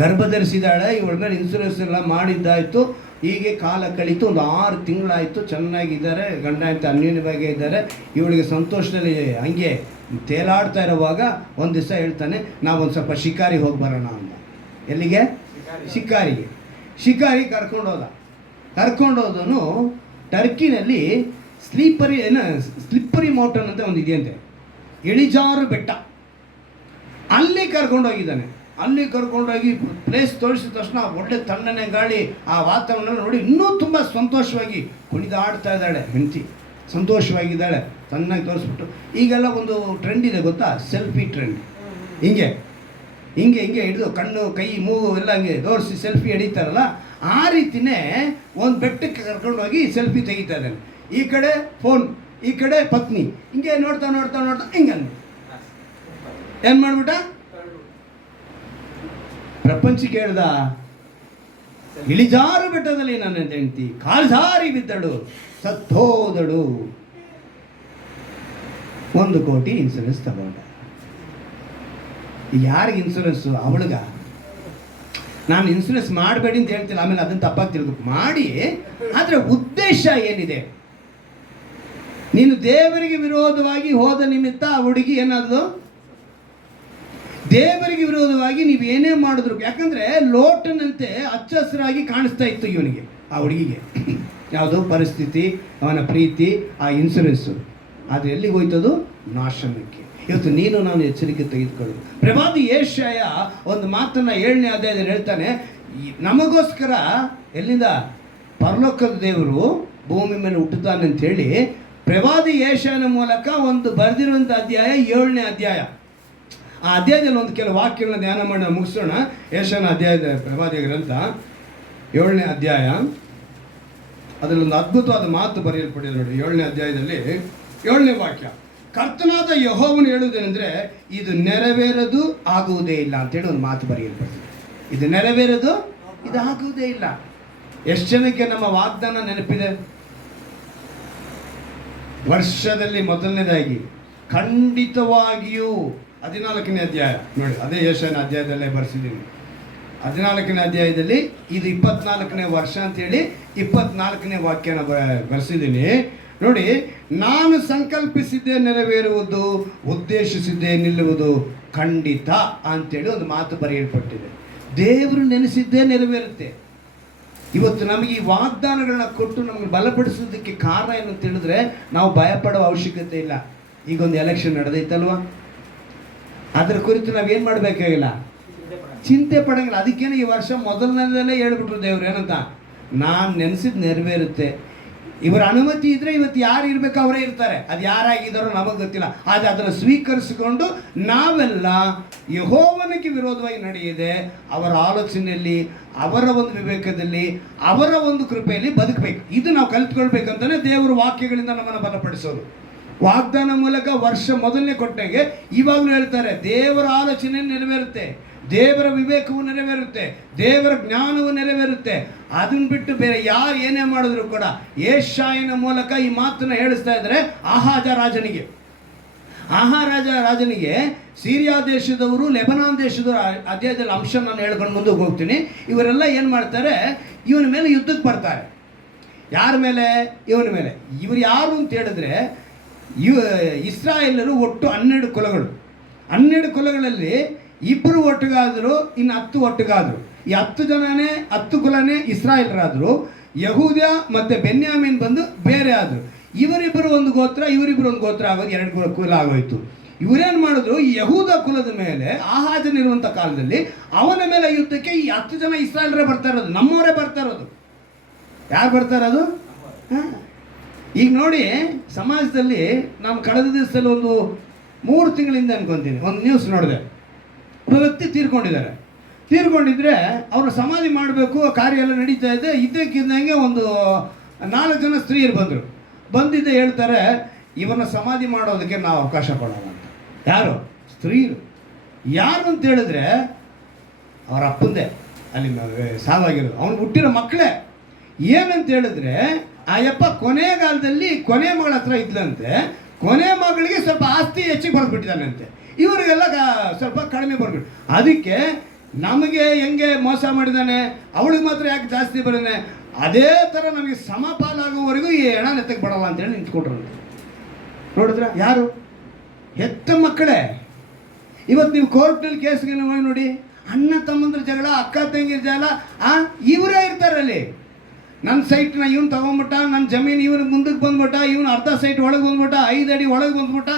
ಗರ್ಭ ಧರಿಸಿದಾಳೆ, ಇವಳ ಮೇಲೆ ಇನ್ಶೂರೆನ್ಸ್ ಎಲ್ಲ ಮಾಡಿದ್ದಾಯಿತು, ಹೀಗೆ ಕಾಲ ಕಳೀತು. ಒಂದು 6 ತಿಂಗಳಾಯಿತು, ಚೆನ್ನಾಗಿದ್ದಾರೆ, ಗಂಡ ಅಂತ ಅನ್ಯೋನ್ಯವಾಗಿ ಇದ್ದಾರೆ. ಇವಳಿಗೆ ಸಂತೋಷದಲ್ಲಿ ಹಂಗೆ ತೇಲಾಡ್ತಾ ಇರೋವಾಗ ಒಂದು ದಿವಸ ಹೇಳ್ತಾನೆ, ನಾವೊಂದು ಸ್ವಲ್ಪ ಶಿಕಾರಿ ಹೋಗಿ ಬರೋಣ ಅಂತ. ಎಲ್ಲಿಗೆ? ಶಿಕಾರಿಗೆ. ಶಿಕಾರಿ ಕರ್ಕೊಂಡೋದನು ಟರ್ಕಿನಲ್ಲಿ ಸ್ಲಿಪ್ಪರಿ ಮೌಂಟನ್ ಅಂತ ಒಂದು ಇದೆಯಂತೆ, ಇಳಿಜಾರು ಬೆಟ್ಟ. ಅಲ್ಲಿ ಕರ್ಕೊಂಡೋಗಿದ್ದಾನೆ. ಅಲ್ಲಿ ಕರ್ಕೊಂಡೋಗಿ ಪ್ಲೇಸ್ ತೋರಿಸಿದ ತಕ್ಷಣ ಒಳ್ಳೆ ತಣ್ಣನೆ ಗಾಳಿ, ಆ ವಾತಾವರಣ ನೋಡಿ ಇನ್ನೂ ತುಂಬ ಸಂತೋಷವಾಗಿ ಕುಣಿದಾಡ್ತಾ ಇದ್ದಾಳೆ ಹೆಂಡತಿ, ಸಂತೋಷವಾಗಿದ್ದಾಳೆ. ಚೆನ್ನಾಗಿ ತೋರಿಸ್ಬಿಟ್ಟು ಈಗೆಲ್ಲ ಒಂದು ಟ್ರೆಂಡ್ ಇದೆ ಗೊತ್ತಾ? Selfie trend. ಹಿಂಗೆ ಹಿಂಗೆ ಹಿಂಗೆ ಹಿಡಿದು ಕಣ್ಣು ಕೈ ಮೂಗು ಎಲ್ಲ ಹಂಗೆ ತೋರಿಸಿ ಸೆಲ್ಫಿ ಹಿಡಿತಾರಲ್ಲ, ಆ ರೀತಿಯೇ ಒಂದು ಬೆಟ್ಟಕ್ಕೆ ಕರ್ಕೊಂಡೋಗಿ ಸೆಲ್ಫಿ ತೆಗಿತಾ ಇದ್ದಾನೆ. ಈ ಕಡೆ ಫೋನ್, ಈ ಕಡೆ ಪತ್ನಿ, ಹಿಂಗೆ ನೋಡ್ತಾ ನೋಡ್ತಾ ನೋಡ್ತಾ ಹಿಂಗೆ ಏನು ಮಾಡ್ಬಿಟ್ಟ? ಪ್ರಪಂಚಕ್ಕೆ ಹೇಳ್ದ, ಇಳಿಜಾರು ಬೆಟ್ಟದಲ್ಲಿ ನನ್ನ ಹೆಂಡತಿ ಕಾಲ್ಜಾರಿ ಬಿದ್ದಳು, ಸತ್ತೋದಳು. 1 ಕೋಟಿ ಇನ್ಸೂರೆನ್ಸ್ ತಗೊಂಡ. ಯಾರಿಗೆ ಇನ್ಸೂರೆನ್ಸು? ಅವಳಿಗ. ನಾನು ಇನ್ಸೂರೆನ್ಸ್ ಮಾಡಬೇಡಿ ಅಂತ ಹೇಳ್ತಿಲ್ಲ, ಆಮೇಲೆ ಅದನ್ನು ತಪ್ಪಾಗಿ ತಿಳ್ಕೊ ಮಾಡಿ. ಆದರೆ ಉದ್ದೇಶ ಏನಿದೆ? ನೀನು ದೇವರಿಗೆ ವಿರೋಧವಾಗಿ ಹೋದ ನಿಮಿತ್ತ ಆ ಹುಡುಗಿ ಏನಾದ್ರು ದೇವರಿಗೆ ವಿರೋಧವಾಗಿ ನೀವು ಏನೇ ಮಾಡಿದ್ರು, ಯಾಕಂದ್ರೆ ಲೋಟನಂತೆ ಹಚ್ಚ ಹಸಿರಾಗಿ ಕಾಣಿಸ್ತಾ ಇತ್ತು ಇವನಿಗೆ, ಆ ಹುಡುಗಿಗೆ. ಯಾವುದೋ ಪರಿಸ್ಥಿತಿ, ಅವನ ಪ್ರೀತಿ, ಆ ಇನ್ಸೂರೆನ್ಸು, ಆದರೆ ಎಲ್ಲಿಗೆ ಹೋಯ್ತದು? ನಾಶನಕ್ಕೆ. ಇವತ್ತು ನೀನು ನಾನು ಎಚ್ಚರಿಕೆ ತೆಗೆದುಕೊಳ್ಳು. ಪ್ರವಾದಿ ಯೆಶಾಯ ಒಂದು ಮಾತನ್ನು 7ನೇ ಅಧ್ಯಾಯದಲ್ಲಿ ಹೇಳ್ತಾನೆ, ನಮಗೋಸ್ಕರ ಎಲ್ಲಿಂದ ಪರಲೋಕದ ದೇವರು ಭೂಮಿ ಮೇಲೆ ಹುಟ್ಟುತ್ತಾನೆ ಅಂತ ಹೇಳಿ ಪ್ರವಾದಿ ಯೆಶಾಯನ ಮೂಲಕ ಒಂದು ಬರೆದಿರುವಂಥ ಅಧ್ಯಾಯ 7ನೇ ಅಧ್ಯಾಯ. ಆ ಅಧ್ಯಾಯದಲ್ಲಿ ಒಂದು ಕೆಲವು ವಾಕ್ಯಗಳನ್ನ ಧ್ಯಾನ ಮಾಡಿ ನಾವು ಮುಗಿಸೋಣ. ಯೆಶಾಯನ ಅಧ್ಯಾಯದ ಪ್ರವಾದಿ ಗ್ರಂಥ 7ನೇ ಅಧ್ಯಾಯ, ಅದರಲ್ಲಿ ಒಂದು ಅದ್ಭುತವಾದ ಮಾತು ಬರೆಯಲ್ಪಟ್ಟಿದೆ ನೋಡಿ. 7ನೇ ಅಧ್ಯಾಯದಲ್ಲಿ 7ನೇ ವಾಕ್ಯ, ಕರ್ತನಾದ ಯೆಹೋವನು ಹೇಳುವುದೇನೆಂದರೆ, ಇದು ನೆರವೇರದು, ಆಗುವುದೇ ಇಲ್ಲ ಅಂತೇಳಿ ಒಂದು ಮಾತು ಬರೆಯಲ್ಪಟ್ಟಿದೆ. ಇದು ನೆರವೇರದು, ಇದು ಆಗುವುದೇ ಇಲ್ಲ. ಎಷ್ಟು ಜನಕ್ಕೆ ನಮ್ಮ ವಾಗ್ದಾನ ನೆನಪಿದೆ? ವರ್ಷದಲ್ಲಿ ಮೊದಲನೇದಾಗಿ ಖಂಡಿತವಾಗಿಯೂ 14ನೇ ಅಧ್ಯಾಯ ನೋಡಿ, ಅದೇ ಯೆಶಾಯನ ಅಧ್ಯಾಯದಲ್ಲೇ ಬರೆಸಿದ್ದೀನಿ. 14ನೇ ಅಧ್ಯಾಯದಲ್ಲಿ ಇದು 24ನೇ ವರ್ಷ ಅಂತೇಳಿ 24ನೇ ವಾಕ್ಯನ ಬರೆಸಿದ್ದೀನಿ ನೋಡಿ. ನಾನು ಸಂಕಲ್ಪಿಸಿದ್ದೇ ನೆರವೇರುವುದು, ಉದ್ದೇಶಿಸಿದ್ದೇ ನಿಲ್ಲುವುದು ಖಂಡಿತ ಅಂತೇಳಿ ಒಂದು ಮಾತು ಬರೆಯಲ್ಪಟ್ಟಿದೆ. ದೇವರು ನೆನೆಸಿದ್ದೇ ನೆರವೇರುತ್ತೆ. ಇವತ್ತು ನಮಗೆ ಈ ವಾಗ್ದಾನಗಳನ್ನ ಕೊಟ್ಟು ನಮಗೆ ಬಲಪಡಿಸೋದಕ್ಕೆ ಕಾರಣ ಏನು ಅಂತ ಹೇಳಿದ್ರೆ, ನಾವು ಭಯಪಡೋ ಅವಶ್ಯಕತೆ ಇಲ್ಲ. ಈಗೊಂದು ಎಲೆಕ್ಷನ್ ನಡೆದೈತಲ್ವ, ಅದರ ಕುರಿತು ನಾವೇನು ಮಾಡಬೇಕಾಗಿಲ್ಲ, ಚಿಂತೆ ಪಡಂಗಿಲ್ಲ. ಅದಕ್ಕೇನೆ ಈ ವರ್ಷ ಮೊದಲನೇದಲ್ಲೇ ಹೇಳ್ಬಿಟ್ರು ದೇವ್ರು ಏನಂತ, ನಾನು ನೆನೆಸಿದ್ದು ನೆರವೇರುತ್ತೆ. ಇವರ ಅನುಮತಿ ಇದ್ರೆ ಇವತ್ತು ಯಾರು ಇರಬೇಕು ಅವರೇ ಇರ್ತಾರೆ. ಅದು ಯಾರಾಗಿದ್ದಾರೋ ನಮಗೆ ಗೊತ್ತಿಲ್ಲ. ಆದರೆ ಅದನ್ನು ಸ್ವೀಕರಿಸಿಕೊಂಡು ನಾವೆಲ್ಲ ಯೆಹೋವನಿಗೆ ವಿರೋಧವಾಗಿ ನಡೆಯದೆ ಅವರ ಆಲೋಚನೆಯಲ್ಲಿ, ಅವರ ಒಂದು ವಿವೇಕದಲ್ಲಿ, ಅವರ ಒಂದು ಕೃಪೆಯಲ್ಲಿ ಬದುಕಬೇಕು. ಇದು ನಾವು ಕಲಿತ್ಕೊಳ್ಬೇಕಂತಾನೆ ದೇವರು ವಾಕ್ಯಗಳಿಂದ ನಮ್ಮನ್ನು ಬಲಪಡಿಸೋದು. ವಾಗ್ದಾನ ಮೂಲಕ ವರ್ಷ ಮೊದಲನೇ ಕೊಟ್ಟಂಗೆ ಇವಾಗಲೂ ಹೇಳ್ತಾರೆ, ದೇವರ ಆಲೋಚನೆ ನೆರವೇರುತ್ತೆ, ದೇವರ ವಿವೇಕವು ನೆರವೇರುತ್ತೆ, ದೇವರ ಜ್ಞಾನವು ನೆರವೇರುತ್ತೆ. ಅದನ್ನ ಬಿಟ್ಟು ಬೇರೆ ಯಾರು ಏನೇ ಮಾಡಿದ್ರು ಕೂಡ ಯೆಶಾಯನ ಮೂಲಕ ಈ ಮಾತನ್ನು ಹೇಳಿಸ್ತಾ ಇದ್ದಾರೆ. ರಾಜನಿಗೆ ಸಿರಿಯಾ ದೇಶದವರು, ಲೆಬನಾನ್ ದೇಶದವರು, ಅಧ್ಯಾಯದಲ್ಲಿ ಅಂಶ ನಾನು ಹೇಳ್ಕೊಂಡು ಮುಂದಕ್ಕೆ ಹೋಗ್ತೀನಿ. ಇವರೆಲ್ಲ ಏನು ಮಾಡ್ತಾರೆ, ಇವನ ಮೇಲೆ ಯುದ್ಧಕ್ಕೆ ಬರ್ತಾರೆ. ಯಾರ ಮೇಲೆ? ಇವನ ಮೇಲೆ. ಇವರು ಯಾರು ಅಂತ ಹೇಳಿದ್ರೆ, ಇಸ್ರಾಯೇಲರು ಒಟ್ಟು 12 ಕುಲಗಳು. 12 ಕುಲಗಳಲ್ಲಿ 2 ಒಟ್ಟಿಗಾದರು, ಇನ್ನು 10 ಒಟ್ಟಿಗಾದರು. ಈ 10 ಜನನೇ, 10 ಕುಲನೇ ಇಸ್ರಾಯೇಲರಾದರು. ಯಹೂದ ಮತ್ತು ಬೆನ್ಯಾಮೀನ್ ಬಂದು ಬೇರೆ ಆದರು. ಇವರಿಬ್ಬರು ಒಂದು ಗೋತ್ರ, ಇವರಿಬ್ಬರು ಒಂದು ಗೋತ್ರ ಆಗೋದು 2 ಕುಲ ಆಗೋಯ್ತು. ಇವರೇನು ಮಾಡಿದ್ರು, ಈ ಯಹೂದ ಕುಲದ ಮೇಲೆ ಆಹಾಜನಿರುವಂಥ ಕಾಲದಲ್ಲಿ ಅವನ ಮೇಲೆ ಯುದ್ಧಕ್ಕೆ ಈ 10 ಜನ ಇಸ್ರಾಯೇಲರೇ ಬರ್ತಾ ಇರೋದು, ನಮ್ಮವರೇ ಬರ್ತಾ ಇರೋದು. ಯಾರು ಬರ್ತಾ ಇರೋದು? ಈಗ ನೋಡಿ, ಸಮಾಜದಲ್ಲಿ ನಾನು ಕಳೆದ ದಿವಸದಲ್ಲಿ ಒಂದು 3 ತಿಂಗಳಿಂದ ಅನ್ಕೊತೀನಿ ಒಂದು ನ್ಯೂಸ್ ನೋಡಿದೆ. ಒಬ್ಬ ವ್ಯಕ್ತಿ ತೀರ್ಕೊಂಡಿದ್ರೆ ಅವರು ಸಮಾಧಿ ಮಾಡಬೇಕು, ಕಾರ್ಯ ಎಲ್ಲ ನಡೀತಾ ಇದೆ. ಇದ್ದಕ್ಕಿದ್ದಂಗೆ ಒಂದು 4 ಜನ ಸ್ತ್ರೀಯರು ಬಂದಿದ್ದೆ ಹೇಳ್ತಾರೆ, ಇವನ್ನ ಸಮಾಧಿ ಮಾಡೋದಕ್ಕೆ ನಾವು ಅವಕಾಶ ಕೊಡೋಣ ಅಂತ. ಯಾರು? ಸ್ತ್ರೀಯರು. ಯಾರು ಅಂತ ಹೇಳಿದ್ರೆ ಅವರ ಅಪ್ಪಂದೆ ಅಲ್ಲಿ ಸಾವಾಗಿರೋದು, ಅವನು ಹುಟ್ಟಿರೋ ಮಕ್ಕಳೇ. ಏನಂತ ಹೇಳಿದ್ರೆ, ಆ ಯಪ್ಪ ಕೊನೆಗಾಲದಲ್ಲಿ ಕೊನೆ ಮಗಳ ಹತ್ರ ಇದ್ಲಂತೆ. ಕೊನೆ ಮಗಳಿಗೆ ಸ್ವಲ್ಪ ಆಸ್ತಿ ಹೆಚ್ಚಿಗೆ ಬರೆದ್ಬಿಟ್ಟಿದ್ದಾನಂತೆ, ಇವರಿಗೆಲ್ಲ ಸ್ವಲ್ಪ ಕಡಿಮೆ ಬರ್ಬಿಟ್ಟು. ಅದಕ್ಕೆ ನಮಗೆ ಹೆಂಗೆ ಮೋಸ ಮಾಡಿದ್ದಾನೆ, ಅವಳಿಗೆ ಮಾತ್ರ ಯಾಕೆ ಜಾಸ್ತಿ ಬರೋನೆ, ಅದೇ ಥರ ನಮಗೆ ಸಮಪಾಲಾಗುವವರೆಗೂ ಈ ಹೆಣ ನೆತ್ತಕ್ಕೆ ಬಡಲ್ಲ ಅಂತೇಳಿ ನಿಂತ್ಕೊಟ್ರು. ನೋಡಿದ್ರ? ಯಾರು? ಹೆತ್ತ ಮಕ್ಕಳೇ. ಇವತ್ತು ನೀವು ಕೋರ್ಟ್ನಲ್ಲಿ ಕೇಸ್ಗೆ ಹೋಗಿ ನೋಡಿ, ಅಣ್ಣ ತಮ್ಮಂದ್ರ ಜಗಳ, ಅಕ್ಕ ತಂಗಿರ ಜಗಳ, ಇವರೇ ಇರ್ತಾರೆ ಅಲ್ಲಿ. ನನ್ನ ಸೈಟ್ನ ಇವನು ತಗೊಂಡ್ಬಿಟ್ಟ, ನನ್ನ ಜಮೀನು ಇವನು ಮುಂದಕ್ಕೆ ಬಂದ್ಬಿಟ್ಟ, ಇವನು ಅರ್ಧ ಸೈಟ್ ಒಳಗೆ ಬಂದ್ಬಿಟ್ಟ, 5 ಅಡಿ ಒಳಗೆ ಬಂದ್ಬಿಟ್ಟ.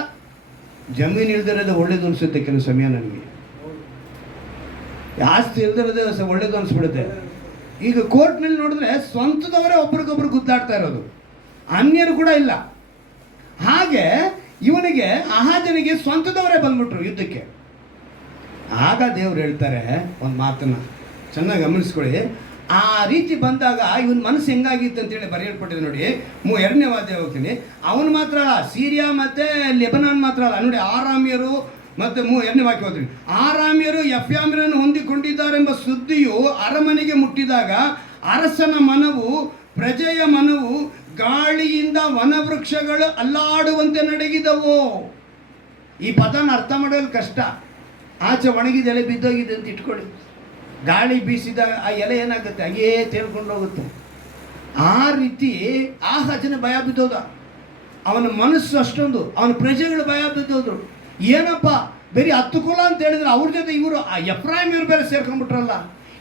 ಜಮೀನು ಇಲ್ದಿರೋದು ಒಳ್ಳೇದು ಅನಿಸುತ್ತೆ ಕೆಲವು ಸಮಯ ನನಗೆ. ಆಸ್ತಿ ಇಲ್ದಿರೋದು ಒಳ್ಳೇದು ಅನಿಸ್ಬಿಡುತ್ತೆ. ಈಗ ಕೋರ್ಟ್ನಲ್ಲಿ ನೋಡಿದ್ರೆ ಸ್ವಂತದವರೇ ಒಬ್ರಿಗೊಬ್ರು ಗುದ್ದಾಡ್ತಾ ಇರೋದು, ಅನ್ಯರು ಕೂಡ ಇಲ್ಲ. ಹಾಗೆ ಇವನಿಗೆ, ಆಹಾಜನಿಗೆ ಸ್ವಂತದವರೇ ಬಂದ್ಬಿಟ್ರು ಯುದ್ಧಕ್ಕೆ. ಆಗ ದೇವ್ರು ಹೇಳ್ತಾರೆ ಒಂದು ಮಾತನ್ನ ಚೆನ್ನಾಗಿ ಗಮನಿಸ್ಕೊಳ್ಳಿ. ಆ ರೀತಿ ಬಂದಾಗ ಇವನ ಮನಸ್ಸು ಹೆಂಗಾಗಿತ್ತು ಅಂತೇಳಿ ಬರೆಯಲ್ಪಟ್ಟಿದೆ ನೋಡಿ. 2ನೇ ವಾದ್ಯ ಹೋಗ್ತೀನಿ. ಅವನು ಮಾತ್ರ ಅಲ್ಲ, ಸಿರಿಯಾ ಮತ್ತು ಲೆಬನಾನ್ ಮಾತ್ರ ಅಲ್ಲ ನೋಡಿ, ಆರಾಮ್ಯರು ಮತ್ತು 2ನೇ ವಾಕ್ಯ ಹೋಗ್ತೀನಿ. ಆರಾಮ್ಯರು ಎಫ್ಯಾಮ್ಯರನ್ನು ಹೊಂದಿಕೊಂಡಿದ್ದಾರೆಂಬ ಸುದ್ದಿಯು ಅರಮನೆಗೆ ಮುಟ್ಟಿದಾಗ ಅರಸನ ಮನವು, ಪ್ರಜೆಯ ಮನವು ಗಾಳಿಯಿಂದ ವನವೃಕ್ಷಗಳು ಅಲ್ಲಾಡುವಂತೆ ನಡಗಿದವು. ಈ ಪದನ ಅರ್ಥ ಮಾಡೋದು ಕಷ್ಟ. ಆಚೆ ಒಣಗಿದ ಎಲೆ ಬಿದ್ದೋಗಿದೆ ಅಂತ ಇಟ್ಕೊಳ್ಳಿ, ಗಾಳಿ ಬೀಸಿದಾಗ ಆ ಎಲೆ ಏನಾಗುತ್ತೆ, ಹಾಗೇ ತೇಳ್ಕೊಂಡು ಹೋಗುತ್ತೆ. ಆ ರೀತಿ ಆಹಾಜನ ಭಯ ಬಿದ್ದೋದ, ಅವನ ಮನಸ್ಸು ಅಷ್ಟೊಂದು, ಅವನ ಪ್ರಜೆಗಳು ಭಯ ಬಿದ್ದೋದ್ರು. ಏನಪ್ಪ ಬರೀ 10 ಕುಲ ಅಂತ ಹೇಳಿದ್ರೆ ಅವ್ರ ಜೊತೆ ಇವರು ಎಫ್ರಾಯಿಮ್ ಇವ್ರು ಬೇರೆ ಸೇರ್ಕೊಂಡ್ಬಿಟ್ರಲ್ಲ.